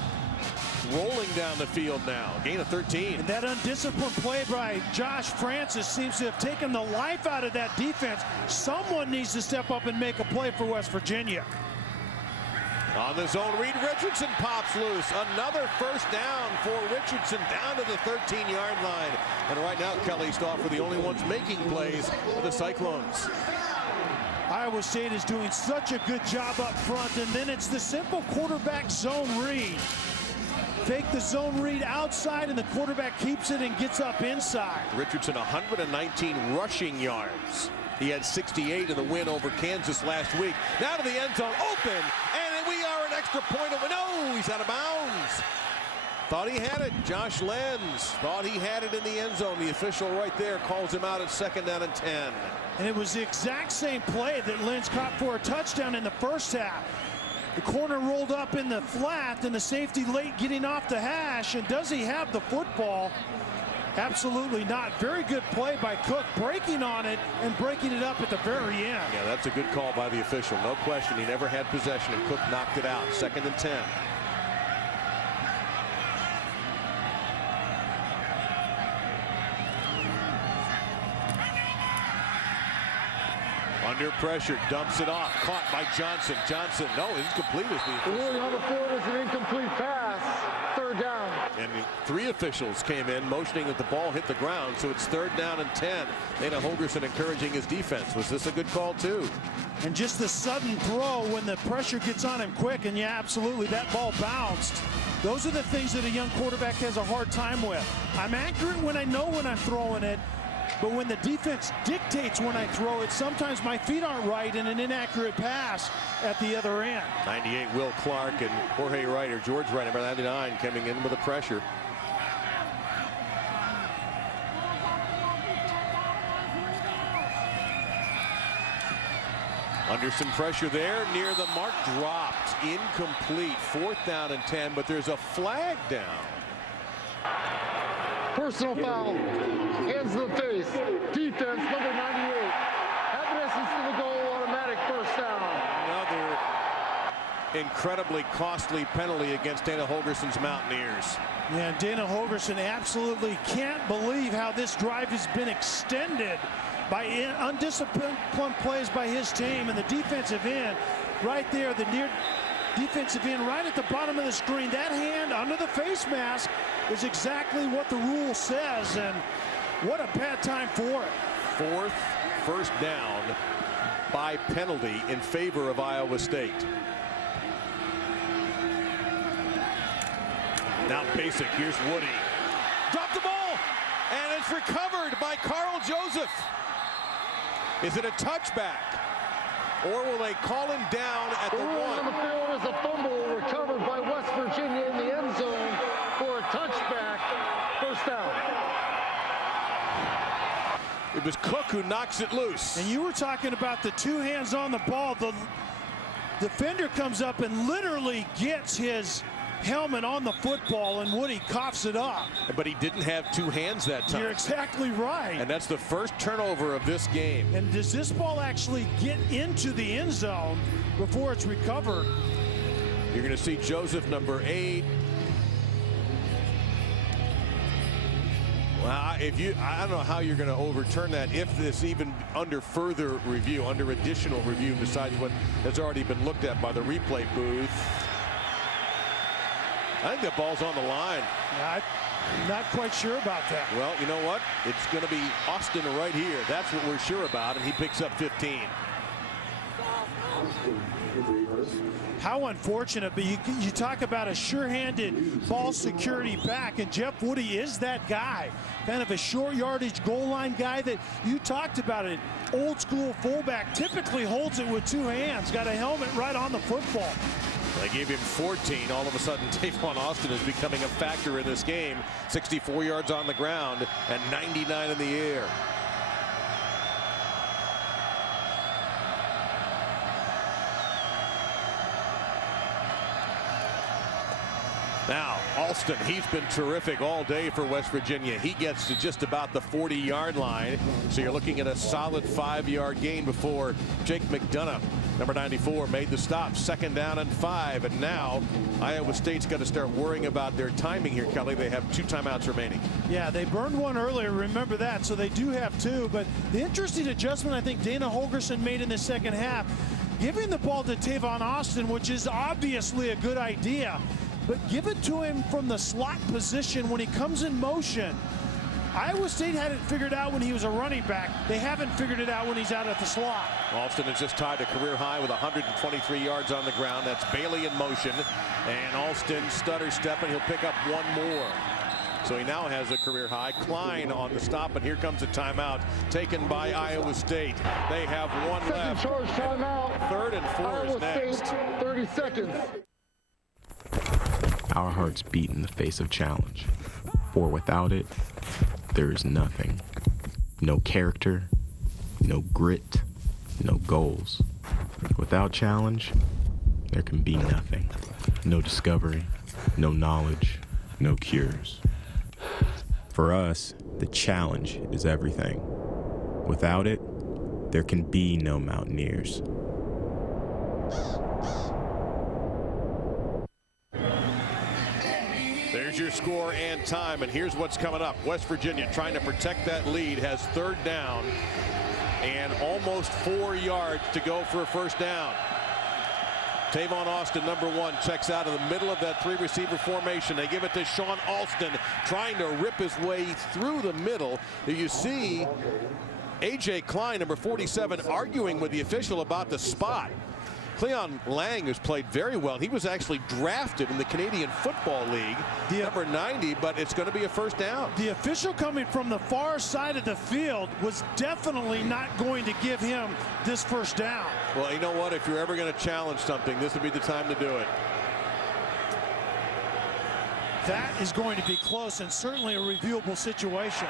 rolling down the field now. Gain of 13. And that undisciplined play by Josh Francis seems to have taken the life out of that defense. Someone needs to step up and make a play for West Virginia. On the zone read, Richardson pops loose. Another first down for Richardson down to the 13-yard line. And right now, Kelly Stoff are the only ones making plays for the Cyclones. Iowa State is doing such a good job up front, and then it's the simple quarterback zone read. Fake the zone read outside, and the quarterback keeps it and gets up inside. Richardson 119 rushing yards. He had 68 in the win over Kansas last week. Now to the end zone, open, and we are an extra point away. No, he's out of bounds. Thought he had it. Josh Lenz thought he had it in the end zone. The official right there calls him out at 2nd down and 10. And it was the exact same play that Lenz caught for a touchdown in the first half. The corner rolled up in the flat, and the safety late getting off the hash. And does he have the football? Absolutely not. Very good play by Cook, breaking on it and breaking it up at the very end. Yeah, that's a good call by the official. No question. He never had possession, and Cook knocked it out. 2nd and 10. Under pressure, dumps it off, caught by Johnson. Johnson, no, it's complete. The ruling on the field is an incomplete pass. 3rd down. And 3 officials came in motioning that the ball hit the ground, so it's 3rd down and 10. Dana Holgorsen encouraging his defense. Was this a good call too? And just the sudden throw when the pressure gets on him quick, and yeah, absolutely, that ball bounced. Those are the things that a young quarterback has a hard time with. I'm accurate when I know when I'm throwing it, but when the defense dictates when I throw it, sometimes my feet aren't right and an inaccurate pass at the other end. 98 Will Clark and Jorge Wright, or George Wright, number 99, coming in with the pressure. Under some pressure there, near the mark, dropped, incomplete. 4th down and 10, but there's a flag down. Personal foul. Hands to the face. Defense, number 98. Evidence to the goal, automatic first down. Another incredibly costly penalty against Dana Holgorsen's Mountaineers. Yeah, Dana Holgorsen absolutely can't believe how this drive has been extended by undisciplined plays by his team, and the defensive end right there, the near defensive end right at the bottom of the screen. That hand under the face mask is exactly what the rule says, and what a bad time for it. 4th first down by penalty in favor of Iowa State. Now Basic, here's Woody. Dropped the ball, and it's recovered by Carl Joseph. Is it a touchback, or will they call him down at the 1? On the field is a fumble recovered by West Virginia in the end zone for a touchback. First down. It was Cook who knocks it loose. And you were talking about the 2 hands on the ball. The defender comes up and literally gets his helmet on the football, and Woody coughs it up. But he didn't have 2 hands that time. You're exactly right. And that's the first turnover of this game. And does this ball actually get into the end zone before it's recovered? You're going to see Joseph, number 8. Well, I don't know how you're going to overturn that if this even under further review, under additional review, besides what has already been looked at by the replay booth. I think that ball's on the line. I'm not quite sure about that. Well, you know what? It's going to be Austin right here. That's what we're sure about, and he picks up 15. How unfortunate, but you talk about a sure-handed ball security back, and Jeff Woody is that guy. Kind of a short yardage goal line guy that you talked about. It old school fullback typically holds it with 2 hands, got a helmet right on the football. They gave him 14. All of a sudden, Tavon Austin is becoming a factor in this game. 64 yards on the ground and 99 in the air. Now, Alston, he's been terrific all day for West Virginia. He gets to just about the 40-yard line. So you're looking at a solid 5-yard gain before Jake McDonough, number 94, made the stop. 2nd down and 5. And now Iowa State's got to start worrying about their timing here, Kelly. They have 2 timeouts remaining. Yeah, they burned one earlier. Remember that. So they do have 2. But the interesting adjustment I think Dana Holgorsen made in the second half, giving the ball to Tavon Austin, which is obviously a good idea, but give it to him from the slot position when he comes in motion. Iowa State had it figured out when he was a running back. They haven't figured it out when he's out at the slot. Austin has just tied a career high with 123 yards on the ground. That's Bailey in motion. And Alston stutter step, and he'll pick up one more. So he now has a career high. Klein on the stop, and here comes a timeout taken by Iowa State. They have one left. Second charge timeout. 3rd and 4 Iowa is next. State, 30 seconds. Our hearts beat in the face of challenge, for without it, there is nothing. No character, no grit, no goals. Without challenge, there can be nothing. No discovery, no knowledge, no cures. For us, the challenge is everything. Without it, there can be no Mountaineers. There's your score and time, and here's what's coming up. West Virginia trying to protect that lead, has 3rd down and almost 4 yards to go for a first down. Tavon Austin, number 1, checks out of the middle of that 3-receiver formation. They give it to Sean Alston, trying to rip his way through the middle. You see A.J. Klein, number 47, arguing with the official about the spot. Cleon Lang has played very well. He was actually drafted in the Canadian Football League, number 90, but it's going to be a first down. The official coming from the far side of the field was definitely not going to give him this first down. Well, you know what? If you're ever going to challenge something, this would be the time to do it. That is going to be close and certainly a reviewable situation.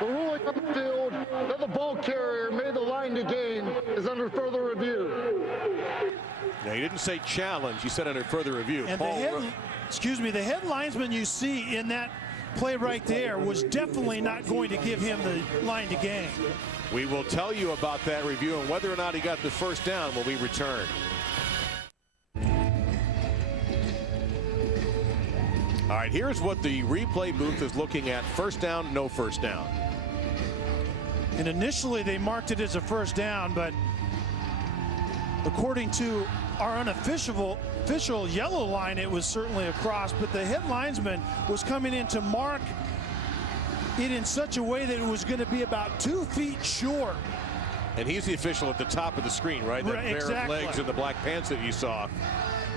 The ruling on the field that the ball carrier made the line to gain is under further review. Now, he didn't say challenge. He said under further review. And the head linesman you see in that play right there was definitely not going to give him the line to gain. We will tell you about that review and whether or not he got the first down when we return. All right, here's what the replay booth is looking at. First down, no first down. And initially they marked it as a first down, but according to our unofficial yellow line, it was certainly a cross, but the head linesman was coming in to mark it in such a way that it was going to be about 2 feet short. And he's the official at the top of the screen, right? The pair of legs and the black pants that you saw.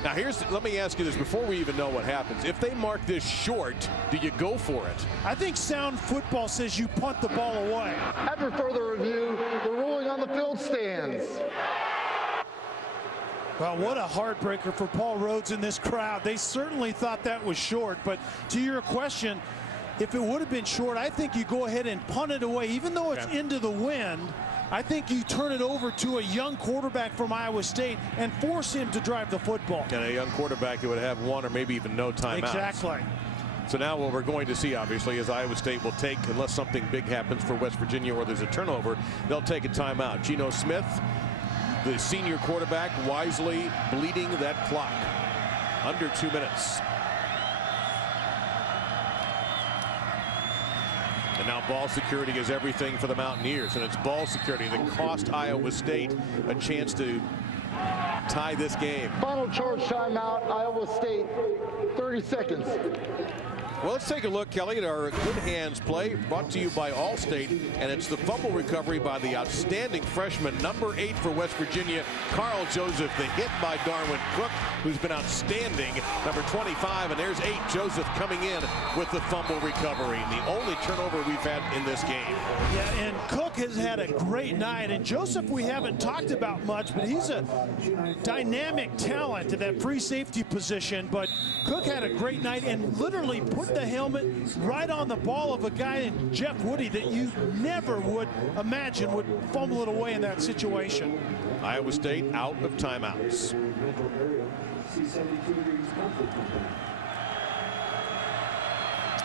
Now let me ask you this before we even know what happens. If they mark this short, do you go for it? I think sound football says you punt the ball away. After further review, the ruling on the field stands. Well, what a heartbreaker for Paul Rhodes in this crowd. They certainly thought that was short, but to your question, if it would have been short, I think you go ahead and punt it away. Even though it's into the wind, I think you turn it over to a young quarterback from Iowa State and force him to drive the football. And a young quarterback who would have 1 or maybe even no timeouts. Exactly. So now what we're going to see, obviously, is Iowa State will take, unless something big happens for West Virginia or there's a turnover, they'll take a timeout. Geno Smith, the senior quarterback, wisely bleeding that clock. Under 2 minutes. And now ball security is everything for the Mountaineers, and it's ball security that cost Iowa State a chance to tie this game. Final charge timeout, Iowa State, 30 seconds. Well, let's take a look, Kelly, at our Good Hands play brought to you by Allstate, and it's the fumble recovery by the outstanding freshman, number 8 for West Virginia, Carl Joseph. The hit by Darwin Cook, who's been outstanding, number 25, and there's 8, Joseph coming in with the fumble recovery. The only turnover we've had in this game. Yeah, and Cook has had a great night, and Joseph we haven't talked about much, but he's a dynamic talent to that free safety position, but Cook had a great night and literally put the helmet right on the ball of a guy in Jeff Woody that you never would imagine would fumble it away in that situation. Iowa State out of timeouts.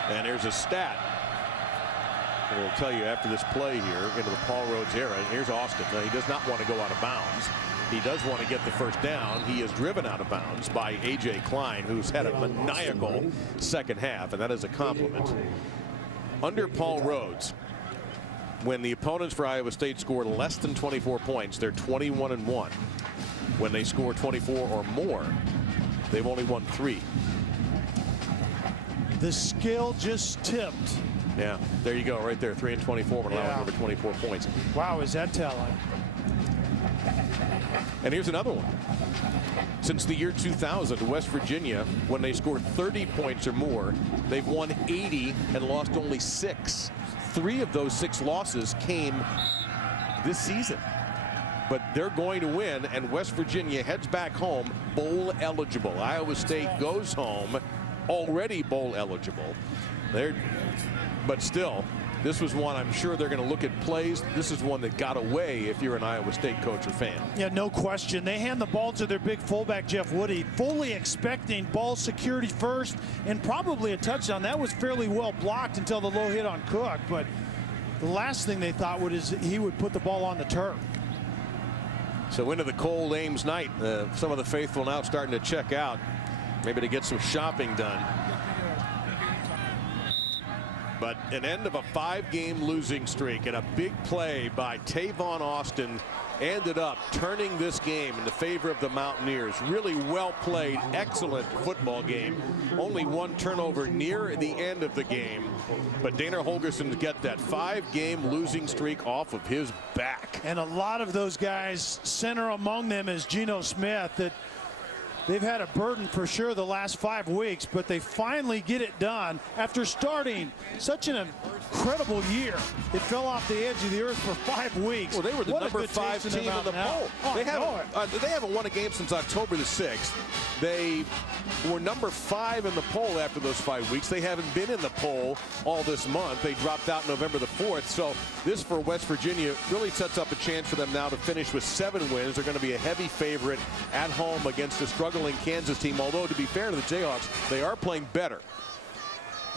And there's a stat that will tell you after this play here into the Paul Rhodes era. And here's Austin. Now, he does not want to go out of bounds. He does want to get the first down. He is driven out of bounds by A.J. Klein, who's had a maniacal second half, and that is a compliment. Under Paul Rhodes, when the opponents for Iowa State scored less than 24 points, they're 21-1. when they score 24 or more. They've only won 3. The scale just tipped. Yeah, there you go, right there. 3 and 24 when allowing over 24 points. Wow, is that telling? And here's another one. Since the year 2000, West Virginia, when they scored 30 points or more, they've won 80 and lost only 6. 3 of those 6 losses came this season. But they're going to win, and West Virginia heads back home bowl eligible. Iowa State goes home already bowl eligible. But still, this was one I'm sure they're going to look at plays. This is one that got away if you're an Iowa State coach or fan. Yeah, no question. They hand the ball to their big fullback, Jeff Woody, fully expecting ball security first and probably a touchdown. That was fairly well blocked until the low hit on Cook. But the last thing they thought is he would put the ball on the turf. So into the cold Ames night, some of the faithful now starting to check out, maybe to get some shopping done. But an end of a 5-game losing streak, and a big play by Tavon Austin ended up turning this game in the favor of the Mountaineers. Really well played, excellent football game. Only 1 turnover near the end of the game, but Dana Holgorsen get that 5-game losing streak off of his back. And a lot of those guys, center among them is Geno Smith, that they've had a burden for sure the last 5 weeks, but they finally get it done after starting such an incredible year. It fell off the edge of the earth for 5 weeks. Well, they were the number 5 team in the poll. They haven't won a game since October the 6th. They were number 5 in the poll after those 5 weeks. They haven't been in the poll all this month. They dropped out November the 4th. So this for West Virginia really sets up a chance for them now to finish with 7 wins. They're going to be a heavy favorite at home against a struggling Kansas team. Although, to be fair to the Jayhawks, they are playing better.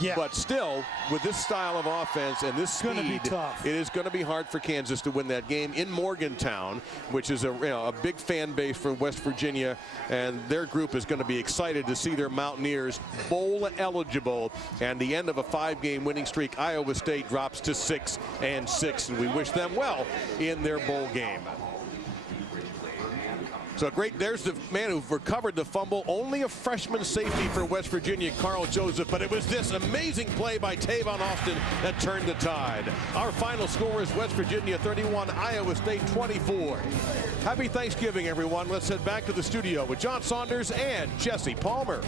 Yeah. But still, with this style of offense and this speed, it is going to be hard for Kansas to win that game in Morgantown, which is a big fan base for West Virginia, and their group is going to be excited to see their Mountaineers bowl eligible. And the end of a 5-game winning streak, Iowa State drops to 6-6, and we wish them well in their bowl game. So great, there's the man who recovered the fumble. Only a freshman safety for West Virginia, Carl Joseph, but it was this amazing play by Tavon Austin that turned the tide. Our final score is West Virginia 31, Iowa State 24. Happy Thanksgiving, everyone. Let's head back to the studio with John Saunders and Jesse Palmer.